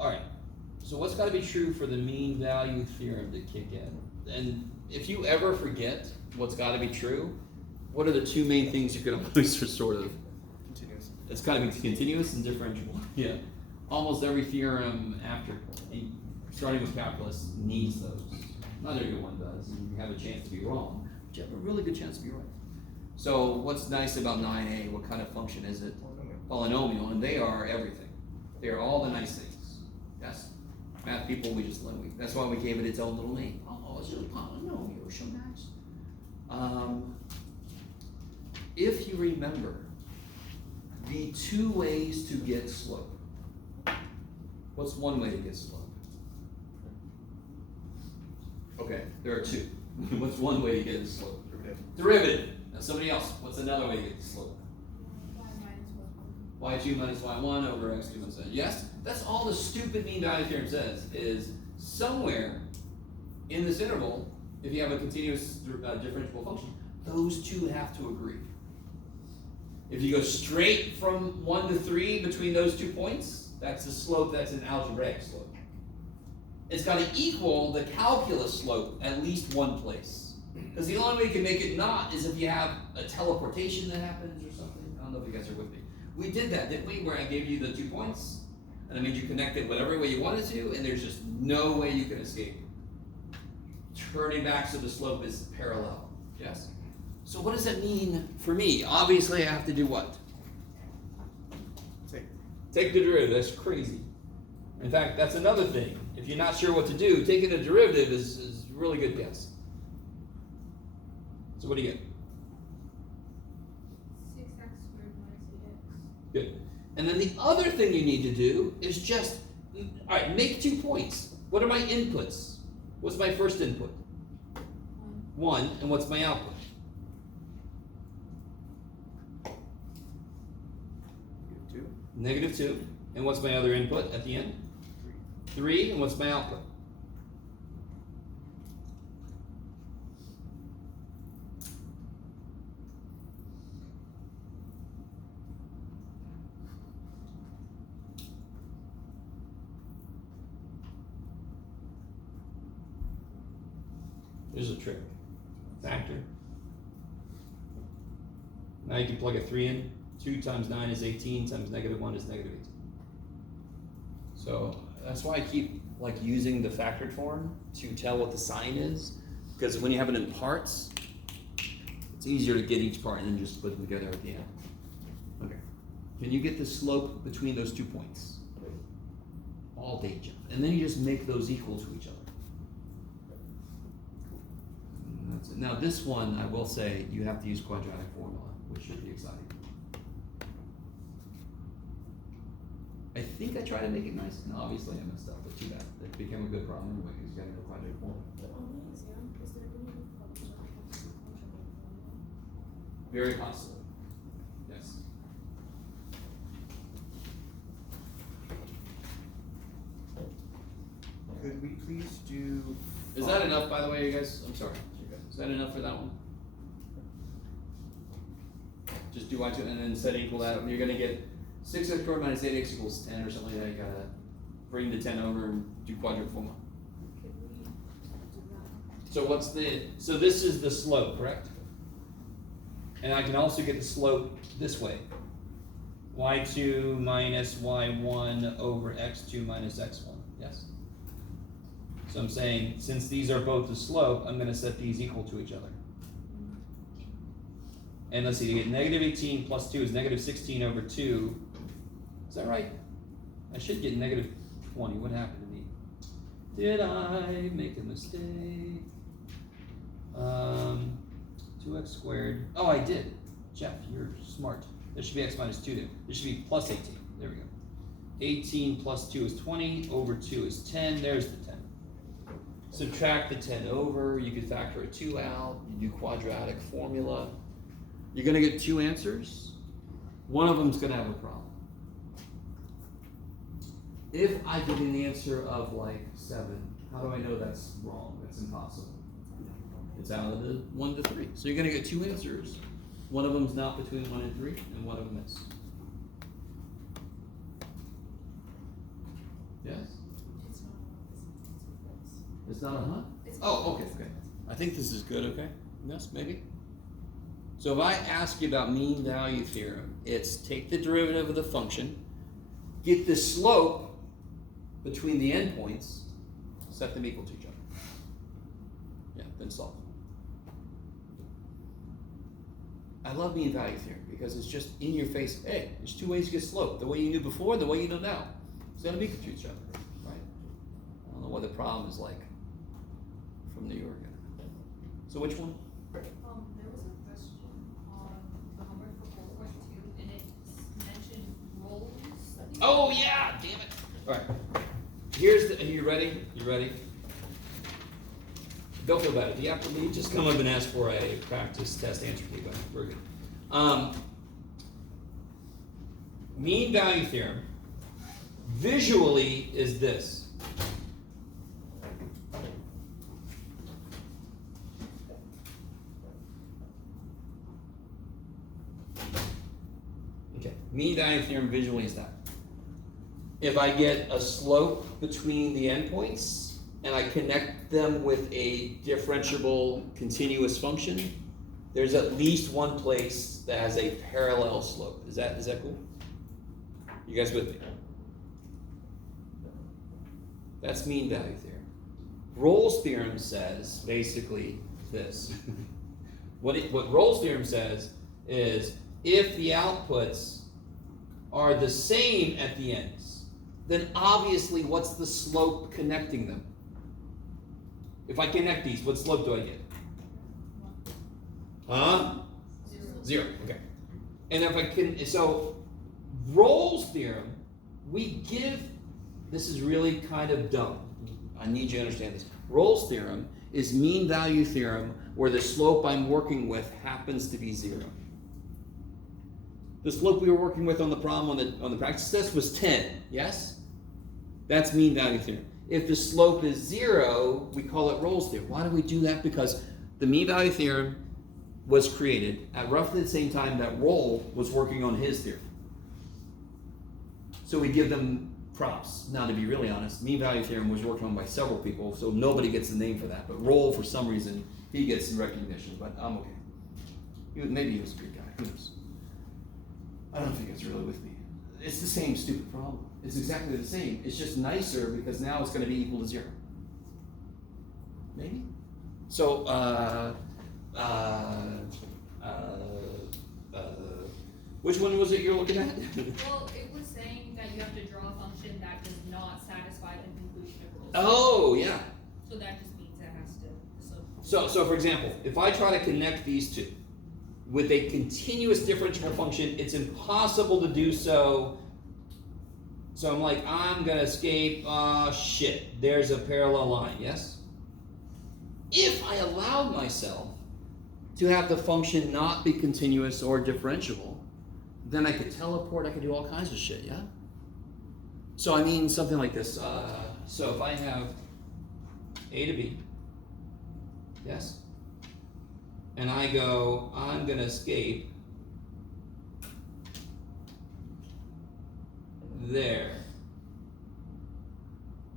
Alright, so what's got to be true for the mean value theorem to kick in? And if you ever forget what's got to be true, what are the 2 main things you could always sort of? Continuous. It's got to be continuous and differentiable. Yeah. Almost every theorem after, starting with calculus, needs those. Not every one does, and you have a chance to be wrong. You have a really good chance to be right. So what's nice about 9a, what kind of function is it? Polynomial, and they are everything. They are all the nice things. Yes? Math people, we just learn. That's why we gave it its own little name. Oh, it's really polynomial, so nice. If you remember the 2 ways to get slope. What's one way to get slope? Okay, there are 2. What's one way to get the slope? Derivative. Now somebody else. What's another way to get the slope? y2 minus y1 over x2 minus y. Yes? That's all the stupid mean value theorem says, is somewhere in this interval, if you have a continuous differentiable function, those 2 have to agree. If you go straight from 1 to 3 between those 2 points, that's a slope that's an algebraic slope. It's got to equal the calculus slope at least one place. Because the only way you can make it not is if you have a teleportation that happens or something. I don't know if you guys are with me. We did that, didn't we? Where I gave you the 2 points, and I made you connect it whatever way you wanted to, and there's just no way you can escape. Turning back so the slope is parallel. Yes? So what does that mean for me? Obviously I have to do what? Take the derivative. That's crazy. In fact, that's another thing. If you're not sure what to do, taking a derivative is a really good guess. So what do you get? 6x squared minus 8x. Good. And then the other thing you need to do is just, all right, make 2 points. What are my inputs? What's my first input? 1. And what's my output? -2. And what's my other input at the end? 3. And what's my output? There's a trick. Factor. Now you can plug a 3 in. 2 times 9 is 18 times -1 is -18. So that's why I keep like using the factored form to tell what the sign is, because when you have it in parts, it's easier to get each part and then just put them together at the end. Okay. Can you get the slope between those 2 points? All day, Jeff. And then you just make those equal to each other. And that's it. Now this one, I will say, you have to use quadratic formula, which should be exciting. I think I tried to make it nice, and obviously I messed up, but too bad. It became a good problem anyway, because you gotta know quadratic formula. The only exam is there going to be quadratic formula? Very possible. Yes. Could we please do? Is that enough, by the way, you guys? I'm sorry. Is that enough for that one? Just do y2 and then set equal that. You're gonna get 6x squared minus 8x equals 10 or something like that. You gotta bring the 10 over and do quadratic formula. Could we do that? So this is the slope, correct? And I can also get the slope this way. y2 minus y1 over x2 minus x1, yes? So I'm saying, since these are both the slope, I'm gonna set these equal to each other. And let's see, you get -18 plus 2 is -16 over 2. Is that right? I should get -20. What happened to me? Did I make a mistake? 2x squared. Oh, I did. Jeff, you're smart. There should be x minus 2 there. There should be plus 18. There we go. 18 plus 2 is 20. Over 2 is 10. There's the 10. Subtract the 10 over. You could factor a 2 out. You do quadratic formula. You're going to get 2 answers. One of them's going to have a problem. If I get an answer of like 7, how do I know that's wrong? That's impossible. It's out of the 1 to 3. So you're going to get 2 answers. One of them's not between 1 and 3, and one of them is. Yes? It's not a huh? Oh, okay, okay. I think this is good, okay? Yes, maybe? So if I ask you about mean value theorem, it's take the derivative of the function, get the slope between the endpoints, set them equal to each other. Yeah, then solve. I love mean value theorem because it's just in your face. Hey, there's 2 ways to get slope. The way you knew before, the way you know now. Set them equal to each other, right? I don't know what the problem is like from New York. So which one? There was a question on the homework for 4.2, and it mentioned roles. Oh yeah, damn it. All right. Here's the. Are you ready? You ready? Don't feel bad. If you have to leave, just come up and ask for a practice test answer key. We're good. Mean value theorem visually is this. Mean value theorem visually is that. If I get a slope between the endpoints and I connect them with a differentiable continuous function, there's at least one place that has a parallel slope. Is that cool? You guys with me? That's mean value theorem. Rolle's theorem says basically this. What Rolle's theorem says is if the outputs are the same at the ends, then obviously what's the slope connecting them? If I connect these, what slope do I get? Huh? 0. Okay. And if I can, so Rolle's theorem, we give, this is really kind of dumb. I need you to understand this. Rolle's theorem is mean value theorem where the slope I'm working with happens to be 0. The slope we were working with on the problem on the practice test was 10, yes? That's mean value theorem. If the slope is 0, we call it Rolle's theorem. Why do we do that? Because the mean value theorem was created at roughly the same time that Rolle was working on his theorem. So we give them props. Now, to be really honest, mean value theorem was worked on by several people, so nobody gets the name for that. But Rolle, for some reason, he gets some recognition, but I'm okay. Maybe he was a good guy. Who knows? I don't think it's really with me. It's the same stupid problem. It's exactly the same. It's just nicer because now it's going to be equal to 0. Maybe? So, which one was it you're looking at? Well, it was saying that you have to draw a function that does not satisfy the conclusion of Rolle's. Oh, yeah. So that just means it has to. So for example, if I try to connect these two with a continuous differentiable function, it's impossible to do so. So I'm like, I'm gonna escape, shit, there's a parallel line, yes? If I allowed myself to have the function not be continuous or differentiable, then I could teleport, I could do all kinds of shit, yeah? So I mean something like this. So if I have A to B, yes? And I go, I'm gonna escape there.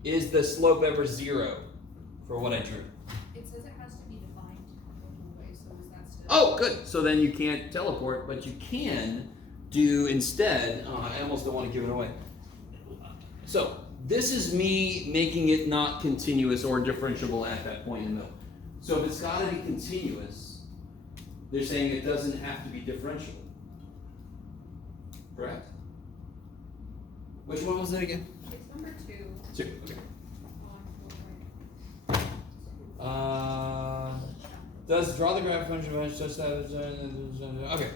Is the slope ever 0 for what I drew? It says it has to be defined anyway, so is that still? Oh, good. So then you can't teleport, but you can do instead, I almost don't want to give it away. So this is me making it not continuous or differentiable at that point in the middle. So if it's got to be continuous, they're saying it doesn't have to be differentiable. Correct? Which one was it again? It's number 2. 2, okay. Does draw the graph function such that, okay.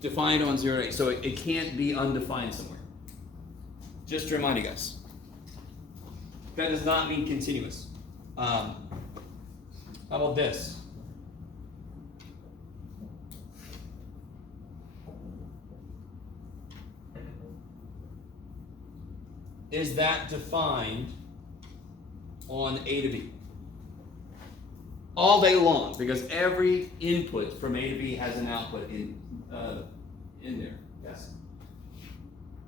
Defined on 0 to 8, so it can't be undefined somewhere. Just to remind you guys. That does not mean continuous. How about this? Is that defined on A to B? All day long, because every input from A to B has an output in there. Yes.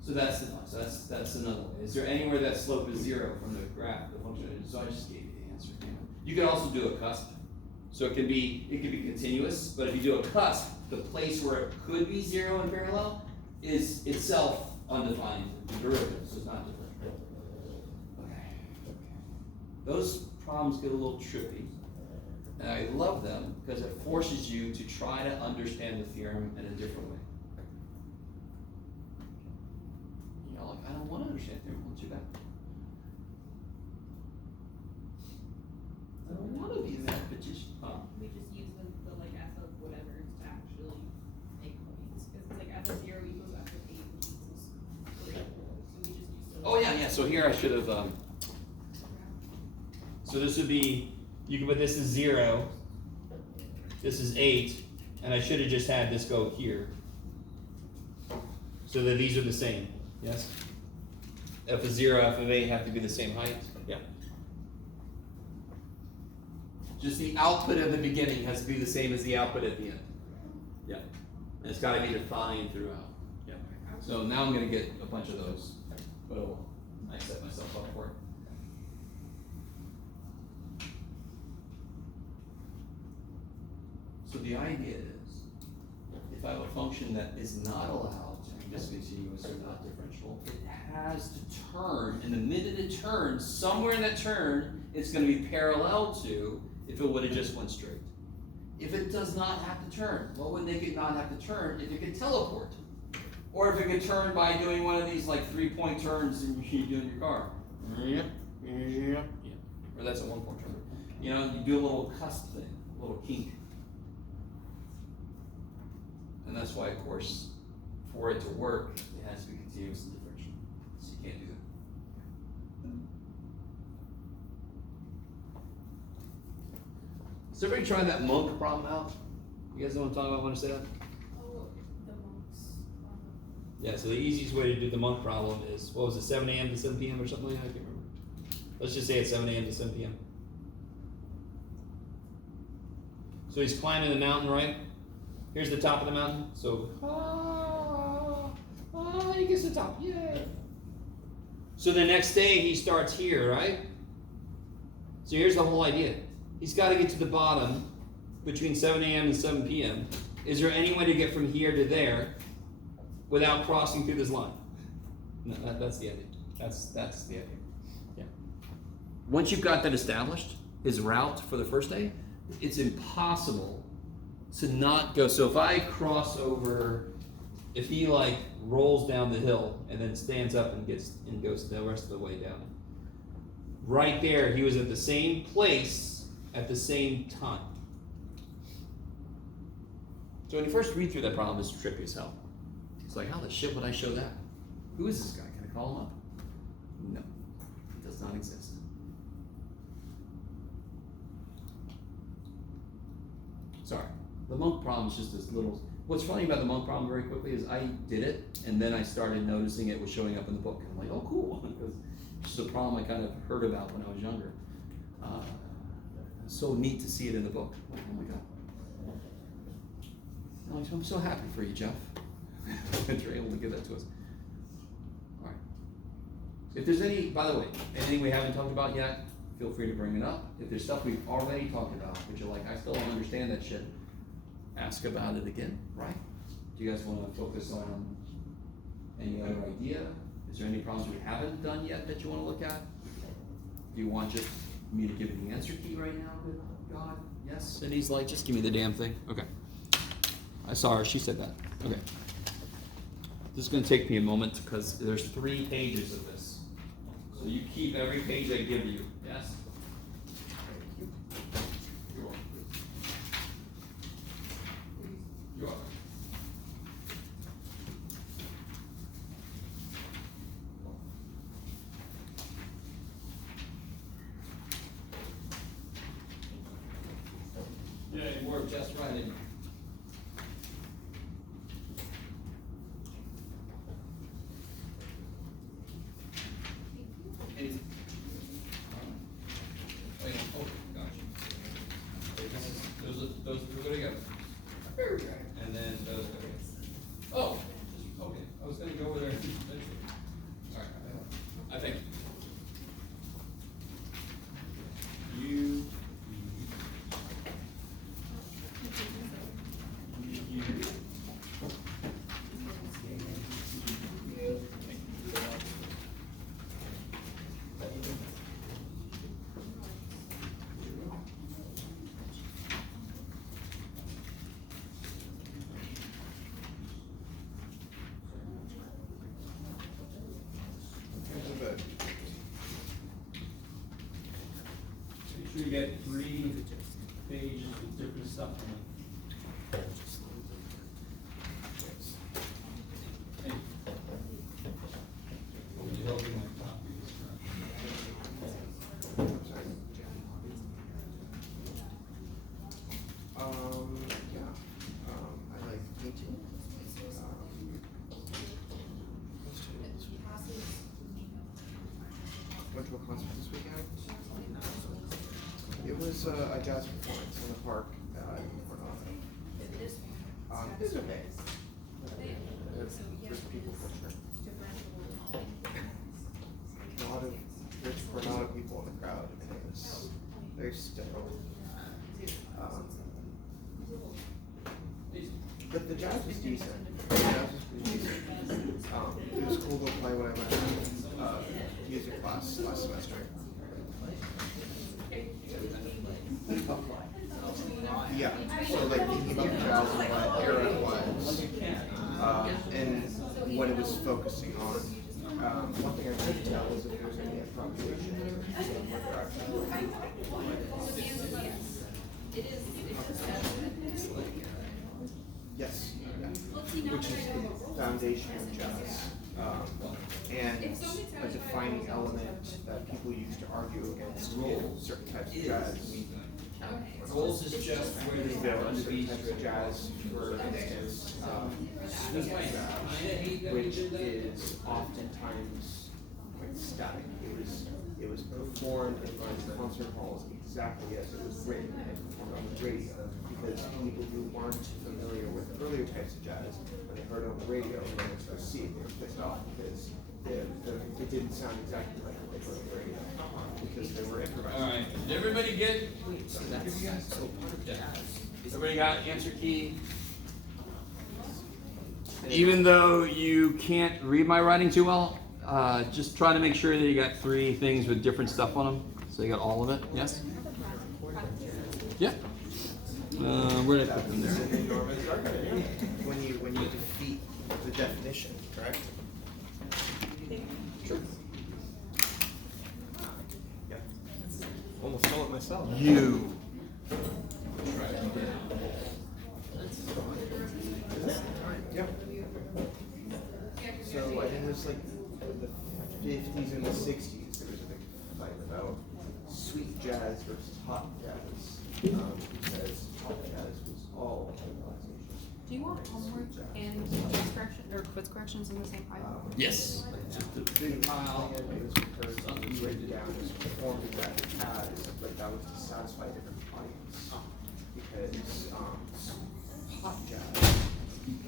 So that's defined. So that's another way. Is there anywhere that slope is 0 from the graph, the function? So I just gave you the answer. You can also do a cusp. So it can be continuous, but if you do a cusp, the place where it could be 0 in parallel is itself undefined derivative, so it's not different. Okay. Those problems get a little trippy, and I love them because it forces you to try to understand the theorem in a different way. You're like, I don't want to understand the theorem. What's too bad? I don't want to be a mathematician. Huh? We just use the like f of whatever to actually make points. Because it's like f of 0 equals f of 8 equals 3. So we just use those. Oh yeah, yeah. So here I should have. So this would be. You can put this is 0. This is 8, and I should have just had this go here. So that these are the same. Yes. F of 0, f of 8 have to be the same height. Yeah. Just the output at the beginning has to be the same as the output at the end. Yeah. And it's gotta be defined throughout. Yeah. So now I'm gonna get a bunch of those, but I set myself up for it. So the idea is, if I have a function that is not allowed to be discontinuous or not differentiable, it has to turn, and the minute it turns, somewhere in that turn, it's gonna be parallel to if it would've just went straight. If it does not have to turn, what would make it not have to turn? If it could teleport. Or if it could turn by doing one of these like 3-point turns and you do in your car. Yep, yep, yep. Or that's a 1-point turn. You know, you do a little cusp thing, a little kink. And that's why, of course, for it to work, it has to be continuous and differential. So you can't do that. So everybody try that monk problem out? You guys know what I'm talking about when I say that? Oh, the monks. Yeah, so the easiest way to do the monk problem is, what was it, 7 a.m. to 7 p.m. or something like that? I can't remember. Let's just say it's 7 a.m. to 7 p.m. So he's climbing the mountain, right? Here's the top of the mountain. So, he gets to the top, yay. So the next day he starts here, right? So here's the whole idea. He's got to get to the bottom between 7 a.m. and 7 p.m. Is there any way to get from here to there without crossing through this line? No, that's the idea. That's the idea. Yeah. Once you've got that established, his route for the first day, it's impossible to not go. So if I cross over, if he like rolls down the hill and then stands up and goes the rest of the way down, right there he was at the same place at the same time. So when you first read through that problem, it's trippy as hell. It's like, how the shit would I show that? Who is this guy? Can I call him up? No, it does not exist. Sorry. The monk problem is just this little. What's funny about the monk problem very quickly is I did it, and then I started noticing it was showing up in the book. I'm like, oh, cool. Because it's just a problem I kind of heard about when I was younger. So neat to see it in the book. Like, oh my God. I'm so happy for you, Jeff, that you're able to give that to us. All right. If there's any, by the way, anything we haven't talked about yet, feel free to bring it up. If there's stuff we've already talked about, but you're like, I still don't understand that shit, ask about it again, right? Do you guys want to focus on any other idea? Is there any problems we haven't done yet that you want to look at? Do you want just me to give you the answer key right now? Good God, yes? And he's like, just give me the damn thing. Okay. I saw her, she said that. Okay. This is going to take me a moment because there's 3 pages of this. So you keep every page I give you, yes? You're welcome. You're welcome. Yeah, you worked just right, didn't you? Anything? Wait, oh, gosh. Those two go together. And then those go together. Oh, just, okay, I was gonna go over there. Alright, I think. You. Make sure you get 3 pages with different stuff on it. Hey. Would you help me with my copy? Yeah. I like painting. Went to a concert this weekend. It was a jazz performance in the park in Coronado. It's okay. people for sure. There's a lot of people in the crowd, and it was very still. But the jazz was decent. The jazz was pretty decent. It was cool to play when I went to music class last semester. Yeah, so like thinking about jazz and what era it was, and what it was focusing on. One thing I couldn't tell is if there was any improvisation or what they're actually. Yes, yeah. Which is the foundation of jazz. And a defining element that people use to argue against certain types of jazz. Rolls is just where the There are certain types of jazz, for instance, sweet jazz, which is oftentimes like static. It was performed in like concert halls exactly as it was written and performed on the radio, because people who weren't familiar with earlier types of jazz, when they heard it on the radio and then they see it, they were pissed off because it didn't sound exactly like what they heard on the radio, because they were improvising. All right, did everybody get? Everybody got answer key? Even though you can't read my writing too well, just try to make sure that you got 3 things with different stuff on them. So you got all of it, yes? Yeah. Where did I put them there? When you defeat the definition, correct? Sure. Yeah. Almost saw it myself. You. Yeah. So I think it was like the 50s and the 60s, there was a big fight about sweet jazz versus hot jazz, because hot jazz was all improvisation. Do you want homework and quiz correction or quiz corrections in the same file? Yes. Just the big pile of it was because you write it down as performed exactly as, but that was to satisfy a different audience. Because hot jazz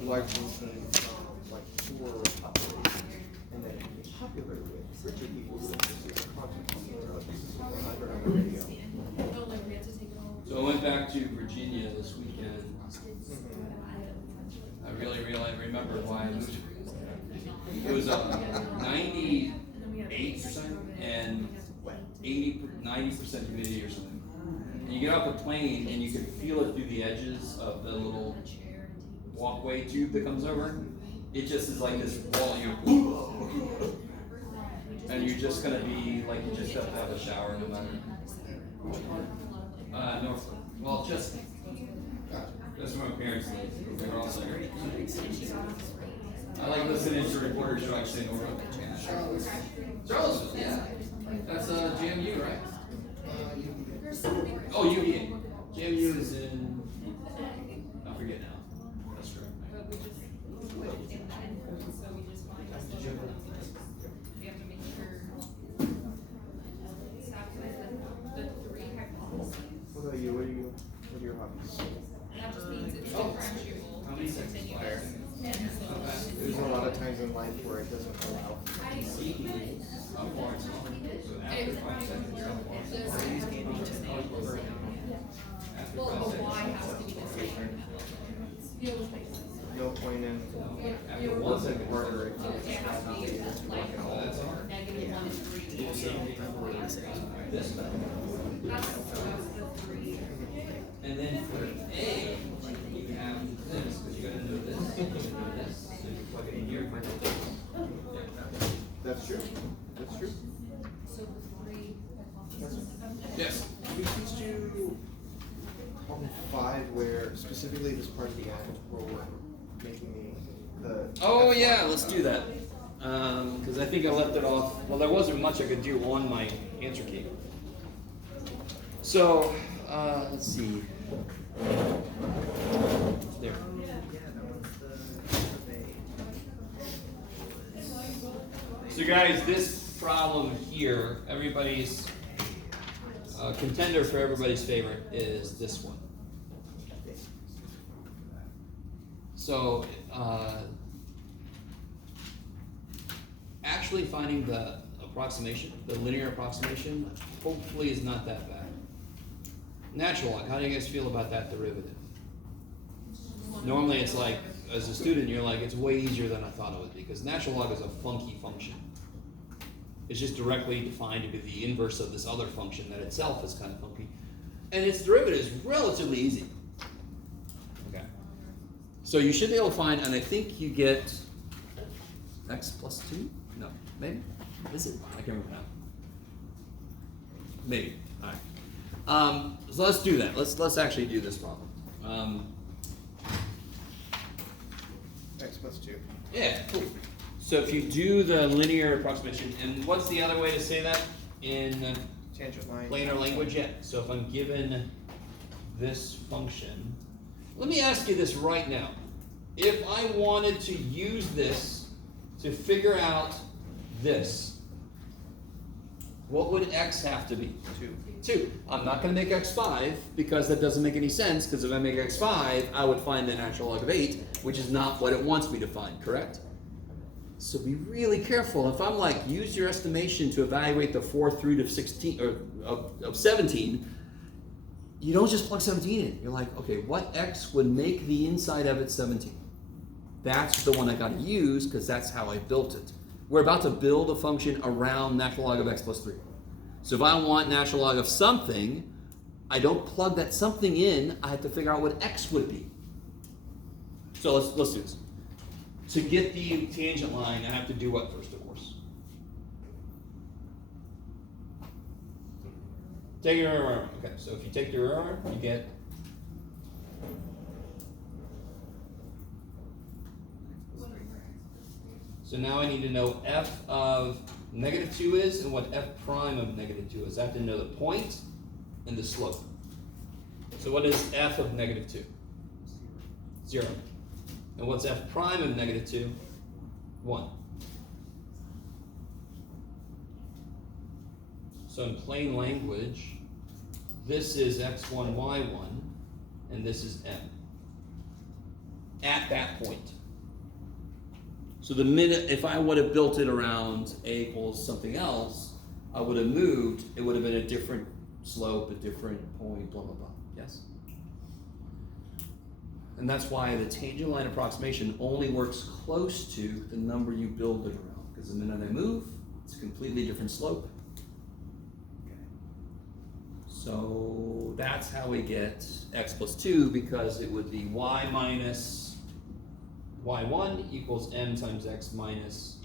largely came from like poorer populations, and then it became popular with richer people who interested in content or I heard on the radio. So I went back to Virginia this weekend. I really remember why I moved. It was 98% and 90% humidity or something. And you get off the plane and you can feel it through the edges of the little walkway tube that comes over. It just is like this wall, and you're just gonna be like, you just have to have a shower no matter. North. Well, just that's where my parents live. They were also there. I like listening to reporters who actually know North. Charlottesville, yeah. That's JMU, right? Oh, UVA. JMU is in. I forget now. That's true. But we just put it in that, so we just find we have to make sure the 3 hypotheses. What about you? What are your hobbies? That just means it's differentiable, How many seconds continuous, and so There's a lot of times in life where it doesn't allow. well, the y has to be the same. No point in. Your It wasn't harder. it has to be like -1 and 3. That's the 3. And then for A, you have this, but you gotta know this, you gotta know this, so you plug it in here, find out this. That's true. That's true. So the 3 hypotheses. Yes. We teach you problem 5 where specifically this part of the end where we're making the Oh yeah, let's do that. Because I think I left it off. Well, there wasn't much I could do on my answer key. So let's see. There. So guys, this problem here, everybody's contender for everybody's favorite is this one. So actually finding the approximation, the linear approximation, hopefully is not that bad. Natural log, how do you guys feel about that derivative? Normally it's like, as a student, you're like, it's way easier than I thought it would be, because natural log is a funky function. It's just directly defined to be the inverse of this other function that itself is kind of funky. And its derivative is relatively easy. Okay. So you should be able to find, and I think you get x plus 2? No, maybe? Is it? I can't remember now. Maybe. All right. So let's do that. Let's actually do this problem. X plus 2. Yeah, cool. So if you do the linear approximation, and what's the other way to say that in Tangent line. plainer language? Yeah. So if I'm given this function, let me ask you this right now. If I wanted to use this to figure out this, what would x have to be? 2. 2. I'm not going to make x 5 because that doesn't make any sense, because if I make x 5, I would find the natural log of 8, which is not what it wants me to find, correct? So be really careful. If I'm like, use your estimation to evaluate the 4th root of 16 or of 17, you don't just plug 17 in. You're like, okay, what x would make the inside of it 17? That's the one I got to use because that's how I built it. We're about to build a function around natural log of x plus 3. So if I want natural log of something, I don't plug that something in. I have to figure out what x would be. So let's do this. To get the tangent line, I have to do what first, of course? Take your arm. Okay, so if you take your arm, you get so now I need to know f of negative 2 is and what f prime of negative 2 is. I have to know the point and the slope. So what is f of negative 2? 0. And what's f prime of negative 2? 1. So in plain language, this is x1, y1, and this is m. At that point. So the minute, if I would have built it around a equals something else, I would have moved, it would have been a different slope, a different point, blah, blah, blah. Yes? And that's why the tangent line approximation only works close to the number you build it around. Because the minute I move, it's a completely different slope. Okay. So that's how we get x plus 2, because it would be y minus y1 equals m times x minus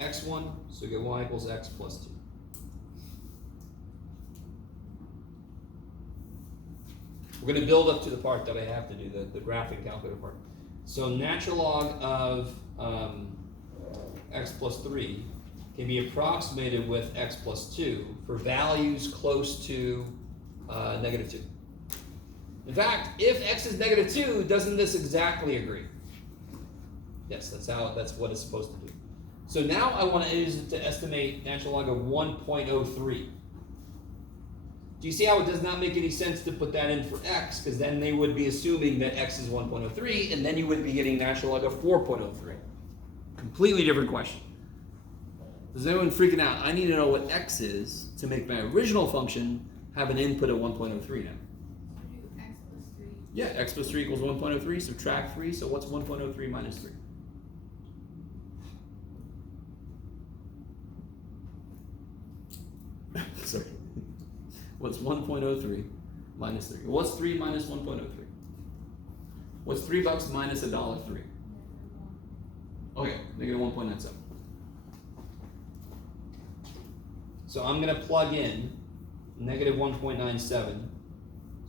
x1. So we get y equals x plus 2. We're going to build up to the part that I have to do, the graphing calculator part. So natural log of x plus 3 can be approximated with x plus 2 for values close to negative 2. In fact, if x is negative 2, doesn't this exactly agree? Yes, that's what it's supposed to do. So now I want to use it to estimate natural log of 1.03. Do you see how it does not make any sense to put that in for x? Because then they would be assuming that x is 1.03, and then you would be getting natural log of 4.03. Completely different question. Is anyone freaking out? I need to know what x is to make my original function have an input of 1.03 now. So do x plus 3. Yeah, x plus 3 equals 1.03, subtract 3, so what's 1.03 minus 3? Sorry. What's 1.03 minus 3? What's 3 minus 1.03? What's $3 minus $1.03? Okay, negative 1.97. So I'm going to plug in negative 1.97.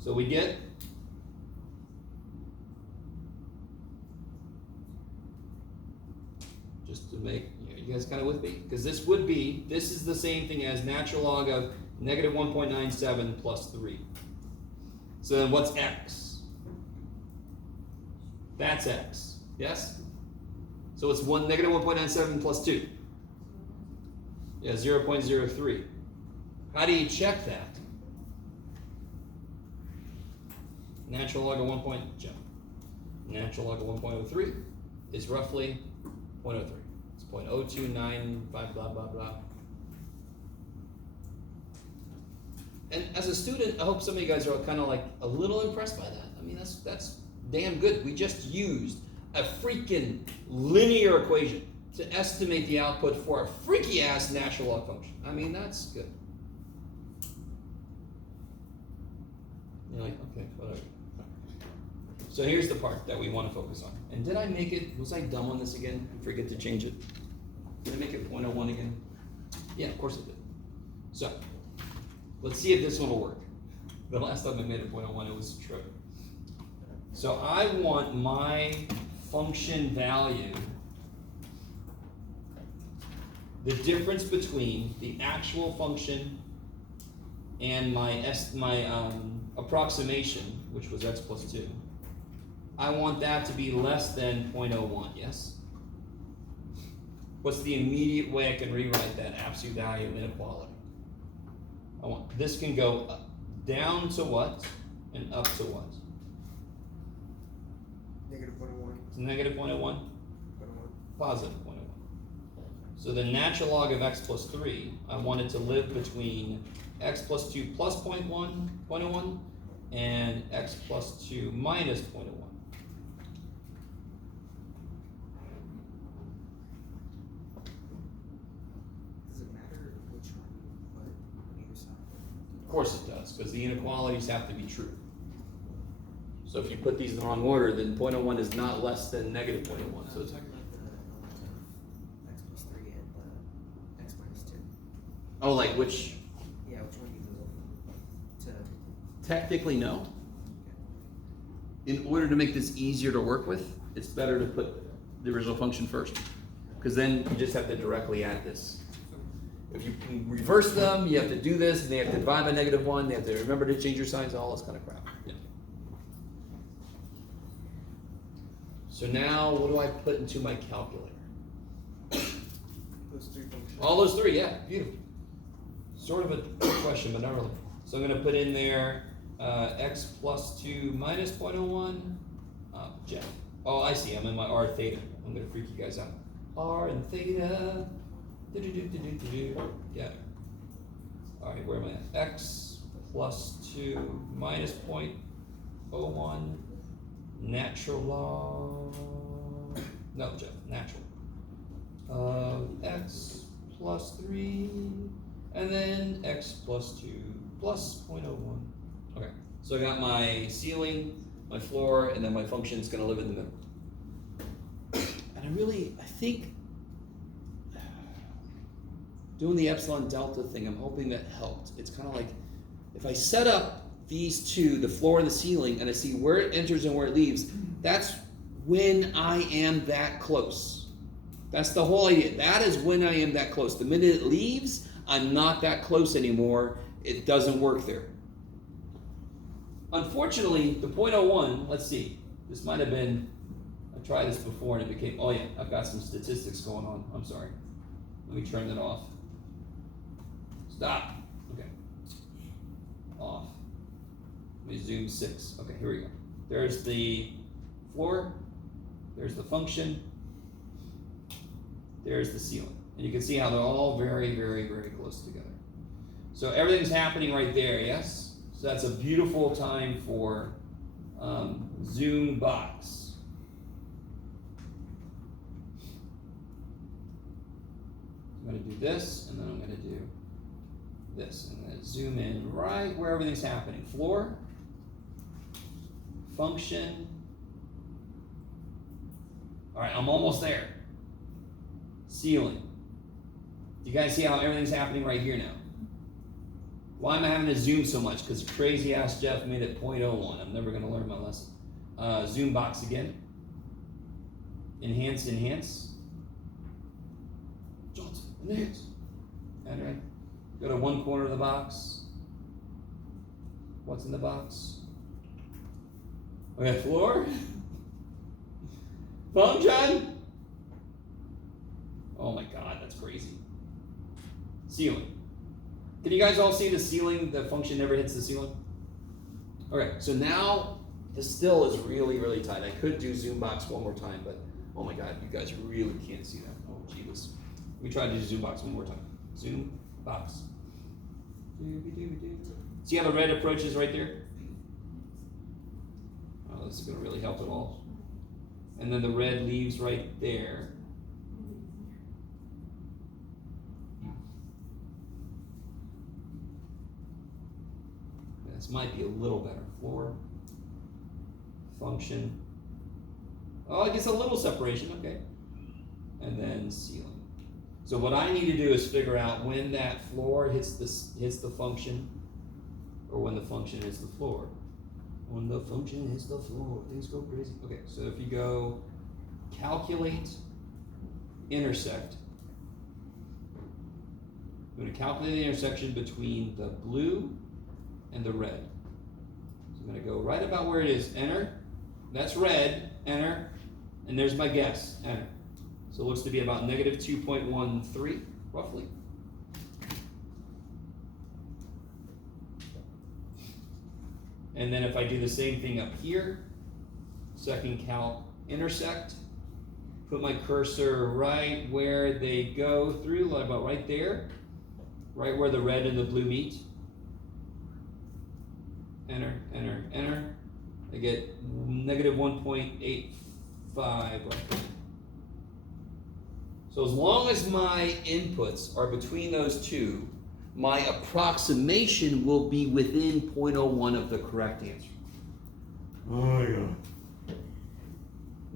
So we get just to make, you guys kind of with me? Because this is the same thing as natural log of negative 1.97 plus 3. So then what's x? That's x, yes? So it's negative 1.97 plus 2. Yeah, 0.03. How do you check that? Natural log of 1.03 is roughly 0.03. It's 0.0295, blah, blah, blah. And as a student, I hope some of you guys are kind of like a little impressed by that. I mean, that's damn good. We just used a freaking linear equation to estimate the output for a freaky ass natural log function. I mean, that's good. You're like, okay, whatever. So here's the part that we want to focus on. And did I make it, was I dumb on this again? I forget to change it. Did I make it 0.01 again? Yeah, of course I did. So, let's see if this one will work. The last time I made it 0.01, it was true. So I want my function value, the difference between the actual function and my approximation, which was x plus 2. I want that to be less than 0.01, yes? What's the immediate way I can rewrite that absolute value of inequality? I want, this can go up, down to what, and up to what? Negative 0.01. It's negative 0.01, 0.01. positive 0.01. So the natural log of x plus 3, I want it to live between x plus 2 plus 0.01 and x plus 2 minus 0.01. Does it matter which one you put on either side? Of course it does, because the inequalities have to be true. So if you put these in the wrong order, then 0.01 is not less than negative 0.01. So it's, talking about the x plus 3 and the x minus 2. oh, like which? Yeah, which one you move to? Technically, no. In order to make this easier to work with, it's better to put the original function first, because then you just have to directly add this. If you can reverse them, you have to do this, and they have to divide by -1, they have to remember to change your signs, all this kind of crap. Yeah. So now, what do I put into my calculator? Those three functions. All those three, yeah, beautiful. Sort of a trick question, but not really. So I'm going to put in there x plus 2 minus 0.01. J. Oh, I see. I'm in my r theta. I'm going to freak you guys out. R and theta. Yeah. All right, where am I at? X plus 2 minus 0.01 natural log. No, Jeff, natural. X plus 3, and then x plus 2 plus 0.01. Okay, so I got my ceiling, my floor, and then my function is going to live in the middle. And I think doing the epsilon delta thing, I'm hoping that helped. It's kind of like, if I set up these two, the floor and the ceiling, and I see where it enters and where it leaves, that's when I am that close. That's the whole idea. That is when I am that close. The minute it leaves, I'm not that close anymore. It doesn't work there. Unfortunately, the 0.01, let's see. This might have been, I tried this before and it became, oh yeah, I've got some statistics going on. I'm sorry. Let me turn that off. Stop. Okay. Off. Let me zoom 6. Okay, here we go. There's the floor. There's the function. There's the ceiling. And you can see how they're all very, very, very close together. So everything's happening right there, yes? So that's a beautiful time for zoom box. I'm going to do this, and then I'm going to do this. I'm going to zoom in right where everything's happening. Floor, function. All right, I'm almost there. Ceiling. Do you guys see how everything's happening right here now? Why am I having to zoom so much? Because crazy ass Jeff made it 0.01. I'm never going to learn my lesson. Zoom box again. Enhance, enhance. Johnson, enhance. And right. Go to one corner of the box. What's in the box? Okay, floor. Function. Oh my God, that's crazy. Ceiling. Can you guys all see the ceiling? The function never hits the ceiling. Okay, so now this still is really, really tight. I could do zoom box one more time, but Oh my god, you guys really can't see that. Oh Jesus. Let me try to do zoom box one more time. Zoom box. See how the red approaches right there? Oh, this is gonna really help at all. And then the red leaves right there. This might be a little better. Floor, function. Oh, I guess a little separation, okay. And then ceiling. So what I need to do is figure out when that floor hits the function, or when the function hits the floor. When the function hits the floor, things go crazy. Okay, so if you go calculate, intersect. I'm going to calculate the intersection between the blue and the red. So I'm going to go right about where it is, enter. That's red, enter. And there's my guess, enter. So it looks to be about negative 2.13, roughly. And then if I do the same thing up here, second calc intersect, put my cursor right where they go through, like about right there, right where the red and the blue meet. Enter, enter, enter. I get negative 1.85 right there. So as long as my inputs are between those two, my approximation will be within 0.01 of the correct answer. Oh my god.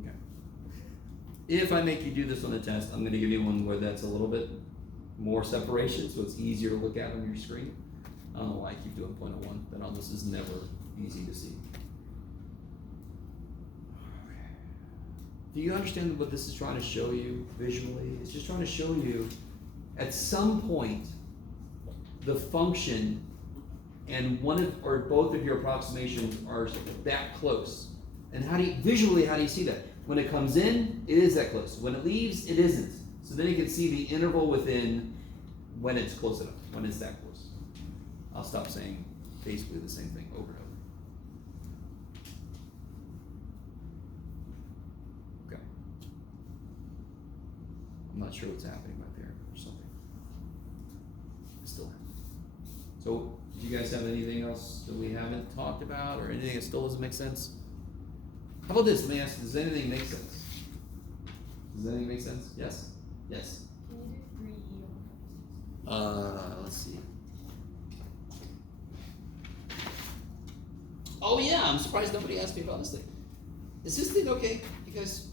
Okay. If I make you do this on the test, I'm going to give you one where that's a little bit more separation, so it's easier to look at on your screen. I don't know why I keep doing 0.01. That almost is never easy to see. Do you understand what this is trying to show you visually? It's just trying to show you at some point the function and one of or both of your approximations are that close. And how do you visually see that? When it comes in, it is that close. When it leaves, it isn't. So then you can see the interval within when it's close enough, when it's that close. I'll stop saying basically the same thing over and over. Okay. I'm not sure what's happening right there or something. It's still happening. So, do you guys have anything else that we haven't talked about or anything that still doesn't make sense? How about this? Let me ask, does anything make sense? Does anything make sense? Yes? Yes. Can you do 3E on Let's see. Oh yeah, I'm surprised nobody asked me about this thing. Is this thing okay? You guys,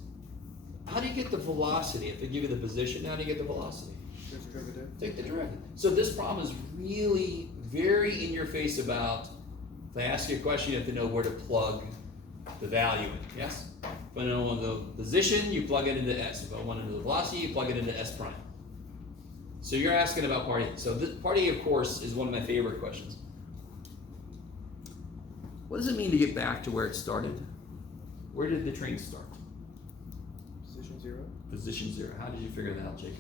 how do you get the velocity? If they give you the position, how do you get the velocity? Just derivative. Take the derivative. So this problem is really very in your face about, if I ask you a question, you have to know where to plug the value in, yes? If I know the position, you plug it into S. If I want to know the velocity, you plug it into S prime. So you're asking about part A. So this part A, of course, is one of my favorite questions. What does it mean to get back to where it started? Where did the train start? Position 0. Position 0. How did you figure that out, Jake?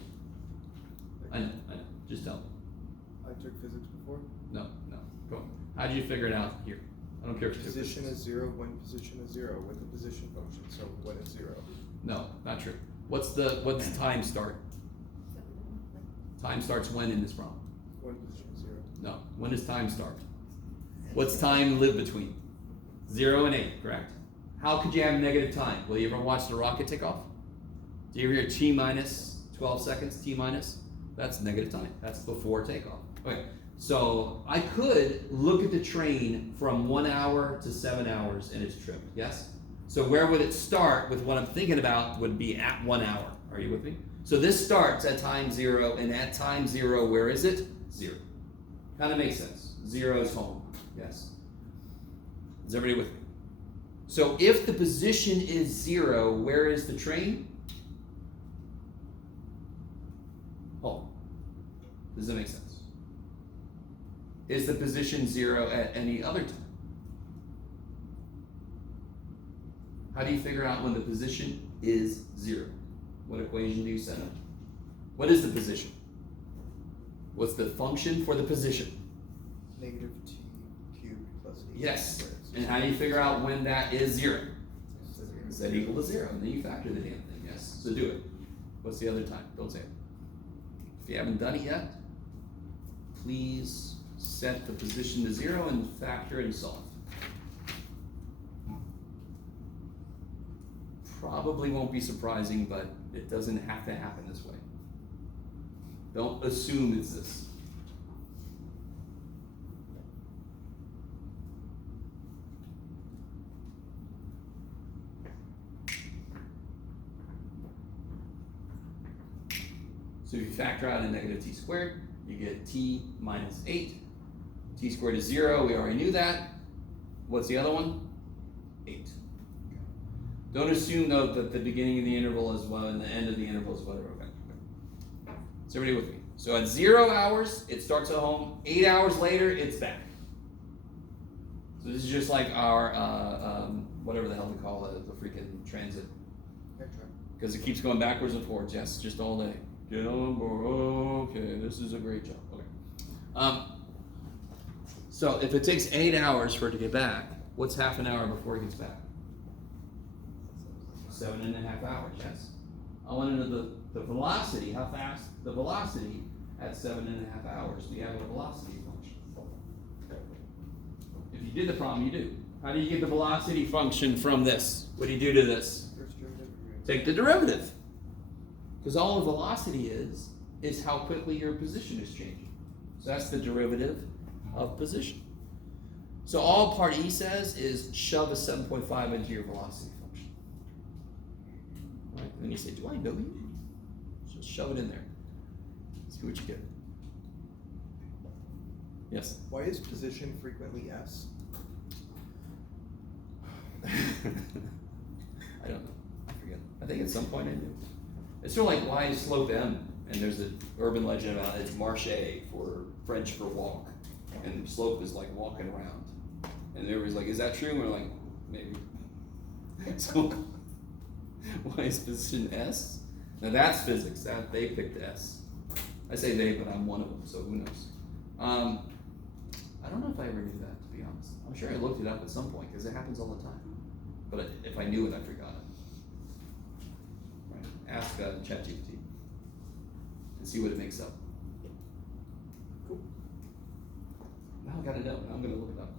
I know. Just tell me. I took physics before. No. Go on. How did you figure it out here? I don't care if you took Position physics. is 0 when position is 0 with the position function. So when it's 0. No, not true. What's time start? Time starts when in this problem? When position is 0. No. When does time start? What's time live between? 0 and 8, correct? How could you have negative time? Will you ever watch the rocket take off? Do you ever hear T minus 12 seconds, T minus? That's negative time. That's before takeoff. Okay, so I could look at the train from 1 hour to 7 hours in its trip, yes? So where would it start with what I'm thinking about would be at 1 hour. Are you with me? So this starts at time 0, and at time 0, where is it? 0. Kind of makes sense. 0 is home, yes. Is everybody with me? So if the position is 0, where is the train? Home. Does that make sense? Is the position 0 at any other time? How do you figure out when the position is 0? What equation do you set up? What is the position? What's the function for the position? Negative t cubed plus e Yes. squared. And how do you figure out when that is 0? Z equal to 0, and then you factor the damn thing, yes? So do it. What's the other time? Don't say it. If you haven't done it yet, please set the position to 0 and factor and solve. Probably won't be surprising, but it doesn't have to happen this way. Don't assume it's this. So if you factor out a negative t squared, you get t minus 8. T squared is 0, we already knew that. What's the other one? 8. Don't assume though that the beginning of the interval is 1 and the end of the interval is whatever. Okay. Is everybody with me? So at 0 hours, it starts at home. 8 hours later, it's back. So this is just like our, whatever the hell we call it, the freaking transit. Because it keeps going backwards and forwards, yes, just all day. Get on board. Okay, this is a great job. Okay. So if it takes 8 hours for it to get back, what's half an hour before it gets back? 7.5 hours, yes? I want to know the velocity, how fast the velocity at 7.5 hours. Do you have a velocity function? If you did the problem, you do. How do you get the velocity function from this? What do you do to this? Take the derivative. Because all the velocity is how quickly your position is changing. So that's the derivative of position. So all part E says is shove a 7.5 into your velocity function. Right? And then you say, do I know you? Just shove it in there. See what you get. Yes? Why is position frequently S? I don't know. I forget. I think at some point I knew. It's sort of like why is slope M? And there's an urban legend about it. It's marché for French for walk. And slope is like walking around. And everybody's like, is that true? And we're like, maybe. So why is position S? Now that's physics. That they picked S. I say they, but I'm one of them, so who knows? I don't know if I ever knew that, to be honest. I'm sure I looked it up at some point because it happens all the time. But if I knew it, I forgot it. Right? Ask ChatGPT and see what it makes up. Cool. Now I gotta know. Now I'm gonna look it up.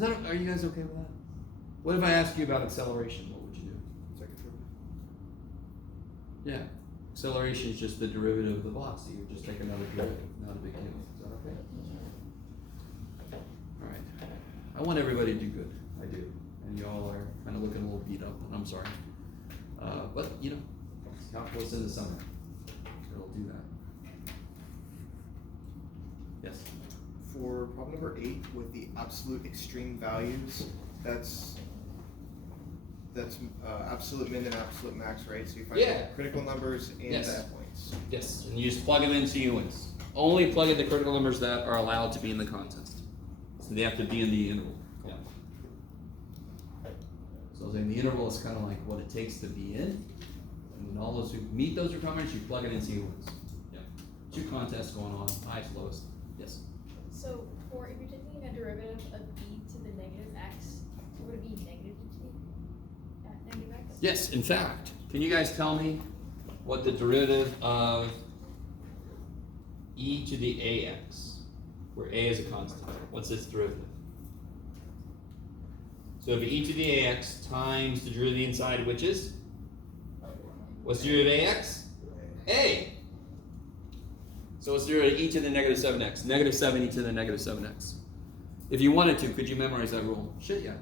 Okay. Are you guys okay with that? What if I ask you about acceleration? What would you do? Second derivative. Yeah. Acceleration is just the derivative of the velocity. You just take another derivative. Not a big deal. Is that okay? All right. I want everybody to do good. I do. And y'all are kind of looking a little beat up, and I'm sorry. But, you know, calculus in the summer. It'll do that. Yes? For problem number 8, with the absolute extreme values, that's absolute min and absolute max, right? So you find Yeah. the critical numbers and Yes. the endpoints. Yes. And you just plug them into units. Only plug in the critical numbers that are allowed to be in the contest. So they have to be in the interval. Yeah. So then the interval is kind of like what it takes to be in. And then all those who meet those requirements, you plug it into units. Yeah. 2 contests going on, highest, lowest. Yes. So for if you're taking a derivative of e to the negative x, would it be negative e at negative x? Yes, in fact, can you guys tell me what the derivative of e to the ax, where a is a constant, what's its derivative? So if e to the ax times the derivative inside, which is? What's the derivative of ax? A. So what's the derivative of e to the negative 7x? Negative 7 e to the negative 7x. If you wanted to, could you memorize that rule? Should ya?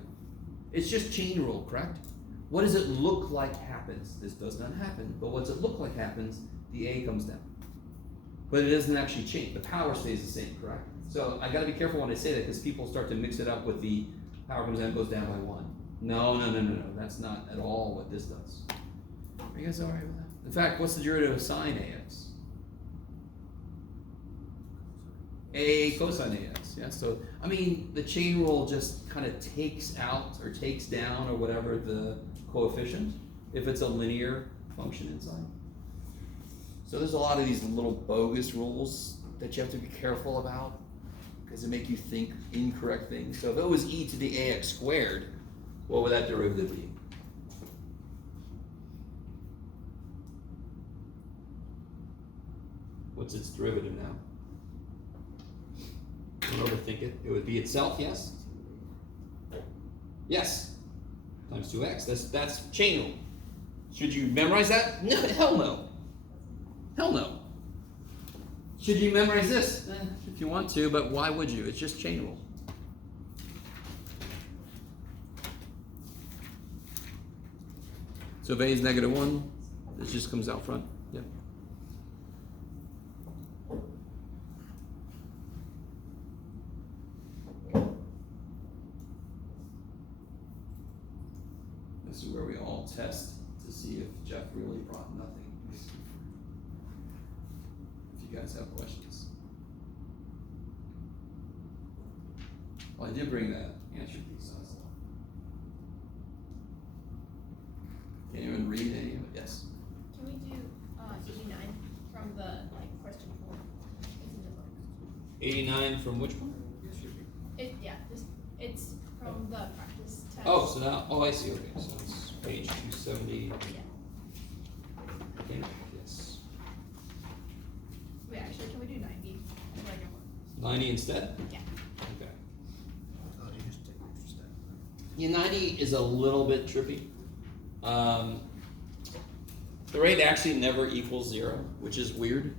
It's just chain rule, correct? What does it look like happens? This does not happen, but what's it look like happens? The a comes down. But it doesn't actually change. The power stays the same, correct? So I gotta be careful when I say that because people start to mix it up with the power comes down and goes down by 1. No. That's not at all what this does. Are you guys alright with that? In fact, what's the derivative of sine ax? A cosine ax, yeah? So, I mean, the chain rule just kind of takes out or takes down or whatever the coefficient if it's a linear function inside. So there's a lot of these little bogus rules that you have to be careful about because they make you think incorrect things. So if it was e to the ax squared, what would that derivative be? What's its derivative now? Don't overthink it. It would be itself, yes? Yes. Times 2x. That's chain rule. Should you memorize that? No, hell no. Hell no. Should you memorize this? If you want to, but why would you? It's just chain rule. So if A is -1, this just comes out front. Yeah. This is where we all test to see if Jeff really brought nothing. If you guys have questions. Well, I did bring that answer piece. Can anyone read any of it? Yes. Can we do 89 from the question 4? It's in the book. 89 from which one? It's from the practice test. Oh, so now, I see, okay, so it's page 270. Okay, yes. Wait, actually, can we do 90? 90 instead? Yeah. Okay. Oh, you just take an extra step. Yeah, 90 is a little bit trippy. The rate actually never equals 0, which is weird.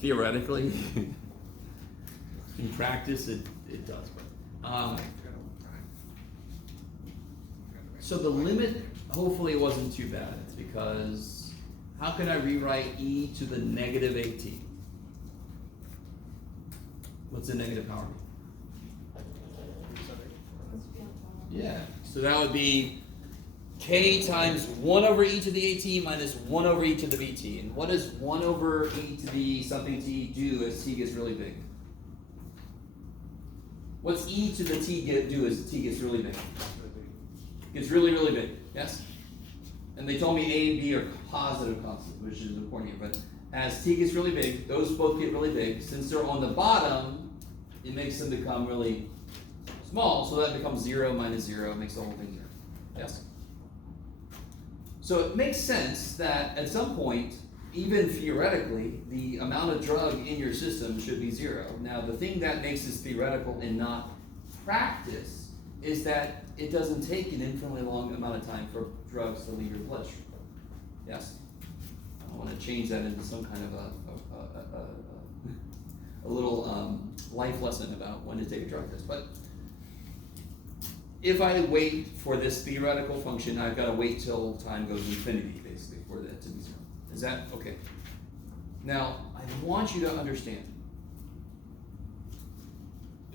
Theoretically. In practice, it does. But, so the limit, hopefully it wasn't too bad. It's because, how can I rewrite e to the -AT? What's the negative power? Yeah, so that would be k times 1 over e to the at minus 1 over e to the bt. And what does 1 over e to the something t do as t gets really big? What's e to the t do as t gets really big? Gets really, really big, yes? And they told me a and b are positive constants, which is important here. But as t gets really big, those both get really big. Since they're on the bottom, it makes them become really small, so that becomes 0 minus 0, it makes the whole thing 0. Yes? So it makes sense that at some point, even theoretically, the amount of drug in your system should be 0. Now, the thing that makes this theoretical and not practice is that it doesn't take an infinitely long amount of time for drugs to leave your bloodstream. Yes? I want to change that into some kind of a little life lesson about when to take a drug test. But if I wait for this theoretical function, I've got to wait till time goes infinity, basically, for that to be 0. Is that okay? Now, I want you to understand.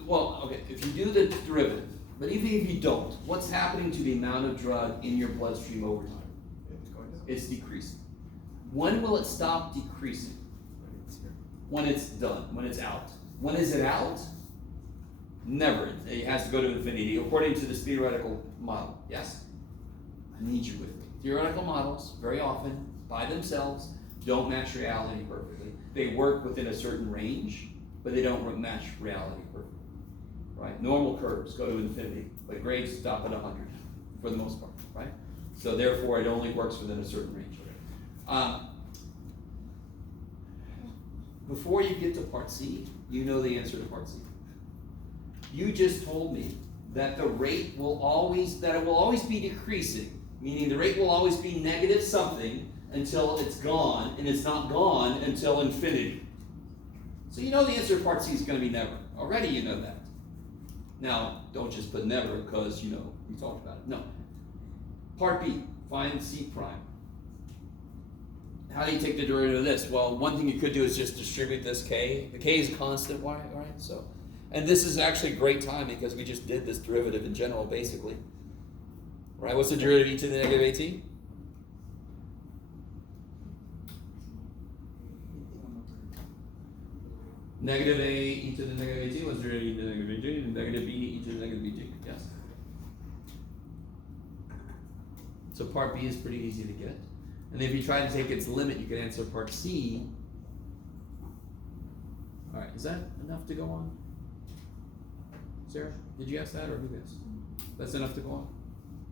Well, okay, if you do the derivative, but even if you don't, what's happening to the amount of drug in your bloodstream over time? It's going down. It's decreasing. When will it stop decreasing? When it's done, when it's out. When is it out? Never. It has to go to infinity, according to this theoretical model. Yes? I need you with me. Theoretical models, very often, by themselves, don't match reality perfectly. They work within a certain range, but they don't match reality perfectly. Right? Normal curves go to infinity, but grades stop at 100 for the most part. Right? So therefore, it only works within a certain range. Before you get to part C, you know the answer to part C. You just told me that the rate will always be decreasing, meaning the rate will always be negative something until it's gone, and it's not gone until infinity. So you know the answer to part C is going to be never. Already you know that. Now, don't just put never because, you know, we talked about it. No. Part B, find C prime. How do you take the derivative of this? Well, one thing you could do is just distribute this k. The k is constant, right? So, and this is actually a great time because we just did this derivative in general, basically. Right? What's the derivative of e to the negative at? Negative a e to the negative at. What's the derivative e to the negative at? Negative b e to the negative bg. Yes. So part B is pretty easy to get. And if you try to take its limit, you can answer part C. All right, is that enough to go on? Sarah, did you ask that or who asked? That's enough to go on?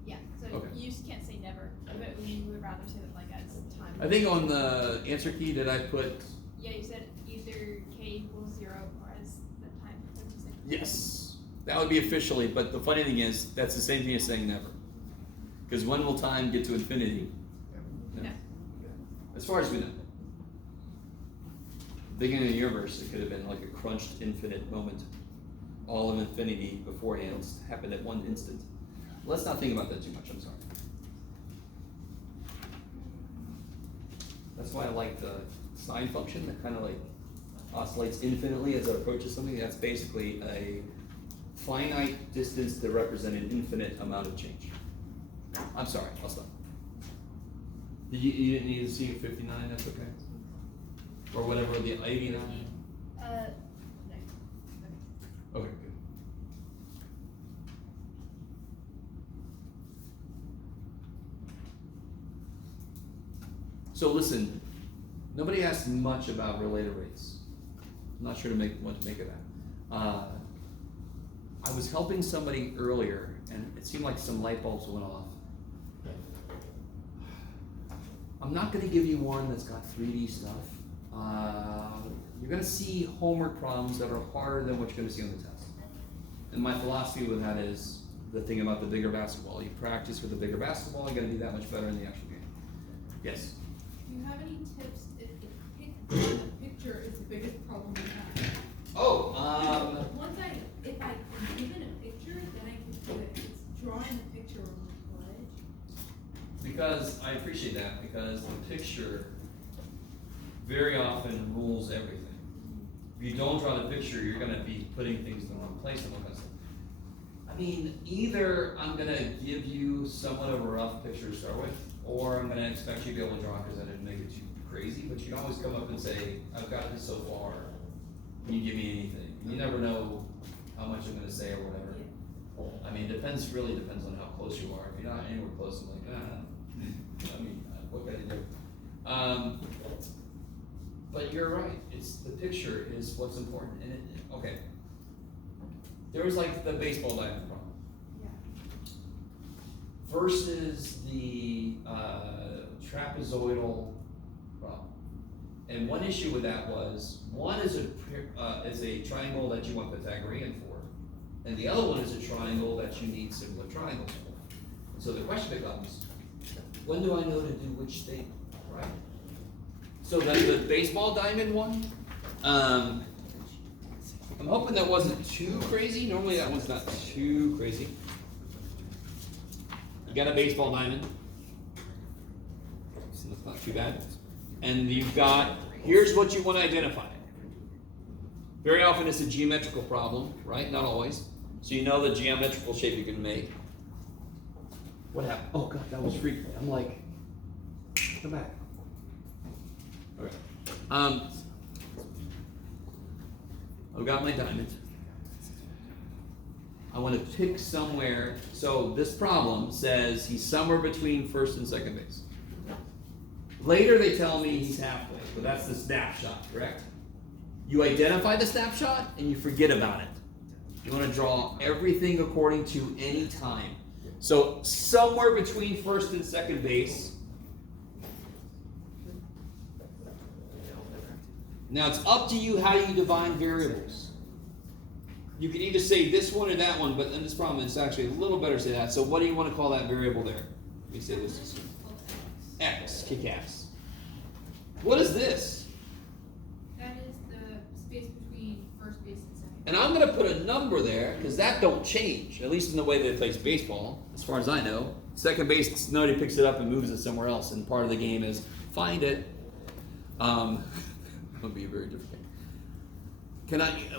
Yeah, so Okay. you just can't say never, but we would rather say that like as time. I think on the answer key, did I put, Yeah, you said either k equals 0 or as the time. What'd you say? yes, that would be officially, but the funny thing is, that's the same thing as saying never. Because when will time get to infinity? No. As far as we know. Beginning of the universe, it could have been like a crunched infinite moment. All of infinity beforehand happened at one instant. Let's not think about that too much, I'm sorry. That's why I like the sine function that kind of like oscillates infinitely as it approaches something. That's basically a finite distance to represent an infinite amount of change. I'm sorry, I'll stop. You didn't need to see a 59, that's okay? Or whatever, the 89? No. Okay, good. So listen, nobody asked much about related rates. I'm not sure what to make of that. I was helping somebody earlier, and it seemed like some light bulbs went off. I'm not going to give you one that's got 3D stuff. You're going to see homework problems that are harder than what you're going to see on the test. And my philosophy with that is the thing about the bigger basketball. You practice with a bigger basketball, you're going to be that much better in the actual game. Yes? Do you have any tips if the picture is the biggest problem you have? Oh, If I am given a picture, then I can do it. It's drawing the picture on the footage. because I appreciate that, because the picture very often rules everything. If you don't draw the picture, you're going to be putting things in the wrong place and all that stuff. I mean, either I'm going to give you somewhat of a rough picture to start with, or I'm going to expect you to be able to draw because I didn't make it too crazy, but you can always come up and say, I've got this so far, can you give me anything? You never know how much I'm going to say or whatever. I mean, really depends on how close you are. If you're not anywhere close, I'm like, I mean, what can I do? But you're right, the picture is what's important, and okay. There was like the baseball diamond problem. Yeah. Versus the trapezoidal problem. And one issue with that was, one is a triangle that you want Pythagorean for, and the other one is a triangle that you need similar triangles for. And so the question becomes, when do I know to do which thing, right? So the baseball diamond one, I'm hoping that wasn't too crazy. Normally that one's not too crazy. You got a baseball diamond. So that's not too bad. And you've got, here's what you want to identify. Very often it's a geometrical problem, right? Not always. So you know the geometrical shape you can make. What happened? Oh God, that was freaky. I'm like, come back. Okay. I've got my diamond. I want to pick somewhere. So this problem says he's somewhere between first and second base. Later they tell me he's halfway, but that's the snapshot, correct? You identify the snapshot and you forget about it. You want to draw everything according to any time. So somewhere between first and second base. Now it's up to you how you define variables. You can either say this one or that one, but in this problem it's actually a little better to say that. So what do you want to call that variable there? Let me say this is X, kick-ass. What is this? That is the space between first base and second. And I'm going to put a number there, because that don't change, at least in the way they play baseball, as far as I know. Second base, nobody picks it up and moves it somewhere else, and part of the game is find it. That would be a very different game.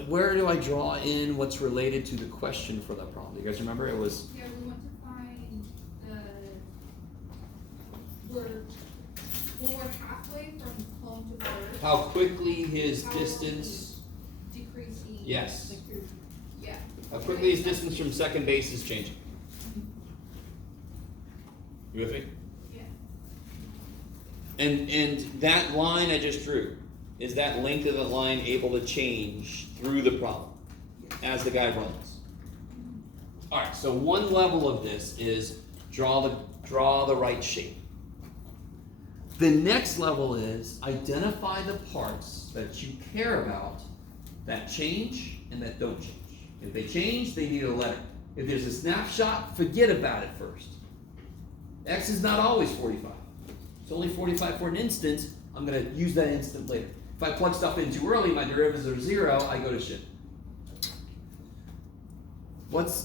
Where do I draw in what's related to the question for that problem? Do you guys remember? It was, Yeah, we want to find when we're halfway from home to first. how quickly his How distance, decreasing. yes, Yeah. how quickly his distance from second base is changing. You with me? Yeah. And that line I just drew, is that length of the line able to change through the problem as the guy runs? All right, so one level of this is draw the right shape. The next level is identify the parts that you care about that change and that don't change. If they change, they need a letter. If there's a snapshot, forget about it first. X is not always 45. It's only 45 for an instant. I'm going to use that instant later. If I plug stuff in too early, my derivatives are 0, I go to shit.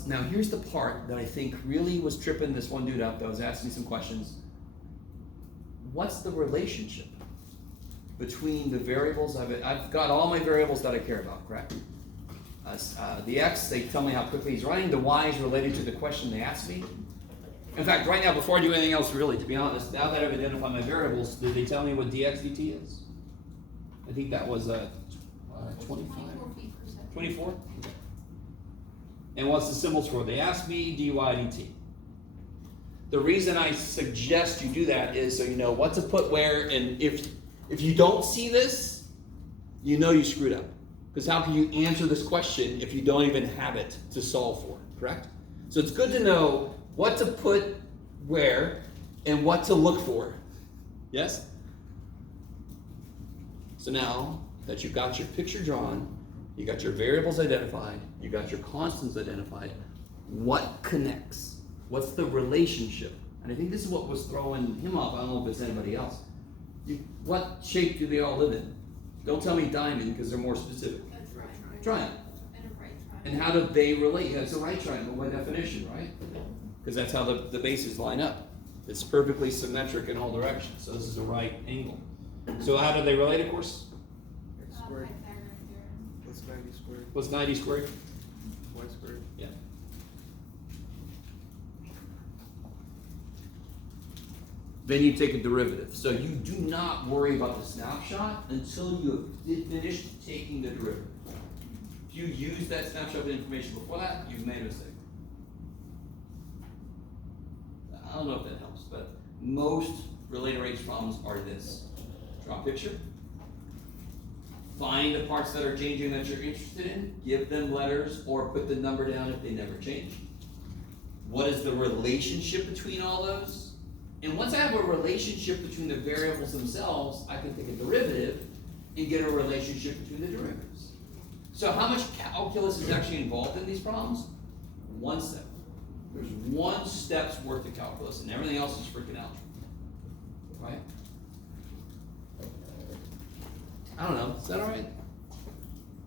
Now here's the part that I think really was tripping this one dude up that was asking some questions. What's the relationship between the variables? I've got all my variables that I care about, correct? The X, they tell me how quickly he's running. The Y is related to the question they asked me. In fact, right now, before I do anything else, really, to be honest, now that I've identified my variables, did they tell me what dx dt is? I think that was 25? 24 feet per second. 24? Okay. And what's the symbols for? They asked me dy dt. The reason I suggest you do that is so you know what to put where, and if you don't see this, you know you screwed up. Because how can you answer this question if you don't even have it to solve for, correct? So it's good to know what to put where and what to look for. Yes? So now that you've got your picture drawn, you got your variables identified, you got your constants identified, what connects? What's the relationship? And I think this is what was throwing him off. I don't know if it's anybody else. What shape do they all live in? Don't tell me diamond because they're more specific. That's right. Triangle. And a right triangle. And how do they relate? Yeah, it's a right triangle by definition, right? Because that's how the bases line up. It's perfectly symmetric in all directions. So this is a right angle. So how do they relate, of course? X squared Pythagorean theorem. plus 90 squared What's 90 squared? y squared. Yeah. Then you take a derivative. So you do not worry about the snapshot until you have finished taking the derivative. If you use that snapshot of information before that, you've made a mistake. I don't know if that helps, but most related range problems are this. Draw a picture. Find the parts that are changing that you're interested in. Give them letters or put the number down if they never change. What is the relationship between all those? And once I have a relationship between the variables themselves, I can take a derivative and get a relationship between the derivatives. So how much calculus is actually involved in these problems? One step. There's one step's worth of calculus, and everything else is freaking algebra. Right? I don't know. Is that all right?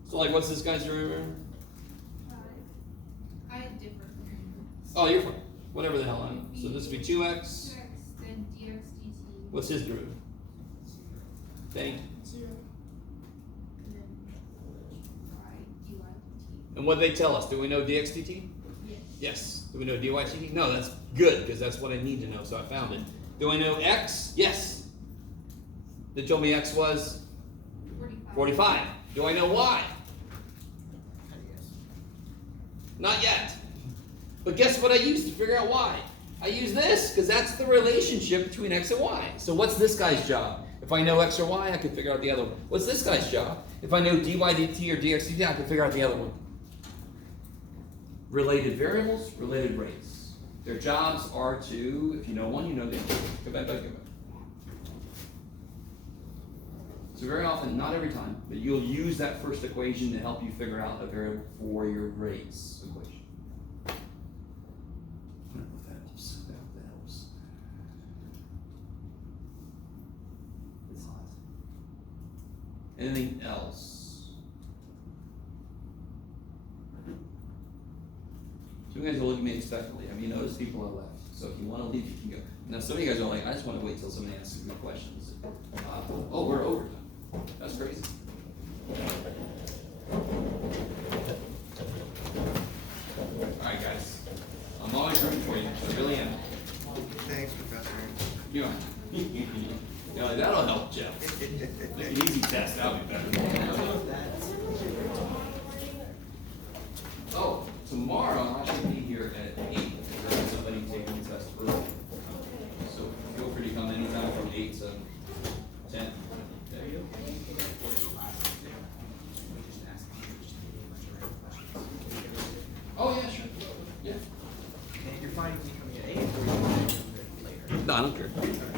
So, like, what's this guy's derivative? I had different. Oh, you're fine. Whatever the hell I am. So this would be 2x. 2x, then dx dt. What's his derivative? Thank you. 0. And then y dy dt. And what did they tell us? Do we know dx dt? Yes. Yes. Do we know dy dt? No, that's good, because that's what I need to know, so I found it. Do I know x? Yes. They told me x was 45. 45. Do I know y? Not yet. But guess what I used to figure out y? I use this, because that's the relationship between x and y. So what's this guy's job? If I know x or y, I can figure out the other one. What's this guy's job? If I know dy dt or dx dt, I can figure out the other one. Related variables, related rates. Their jobs are to, if you know one, you know the other. Go back, go back. So very often, not every time, but you'll use that first equation to help you figure out a variable for your rates equation. I don't know if that helps. I hope that helps. It's hot. Anything else? So you guys are looking at me expectantly. Have you noticed people are left? So if you want to leave, you can go. Now some of you guys are like, I just want to wait till somebody asks me questions. Oh, we're over. That's crazy. Alright guys, I'm always rooting for you, I really am. Thanks, Professor. You are. You're like, that'll help, Jeff. Make an easy test, that'll be better. Oh, tomorrow I'll actually be here at 8 if there's somebody taking the test early. So feel free to come anytime from 8 to 10. There you go. Oh yeah, sure. Yeah. not even becoming an A before you get it later. No, I don't care.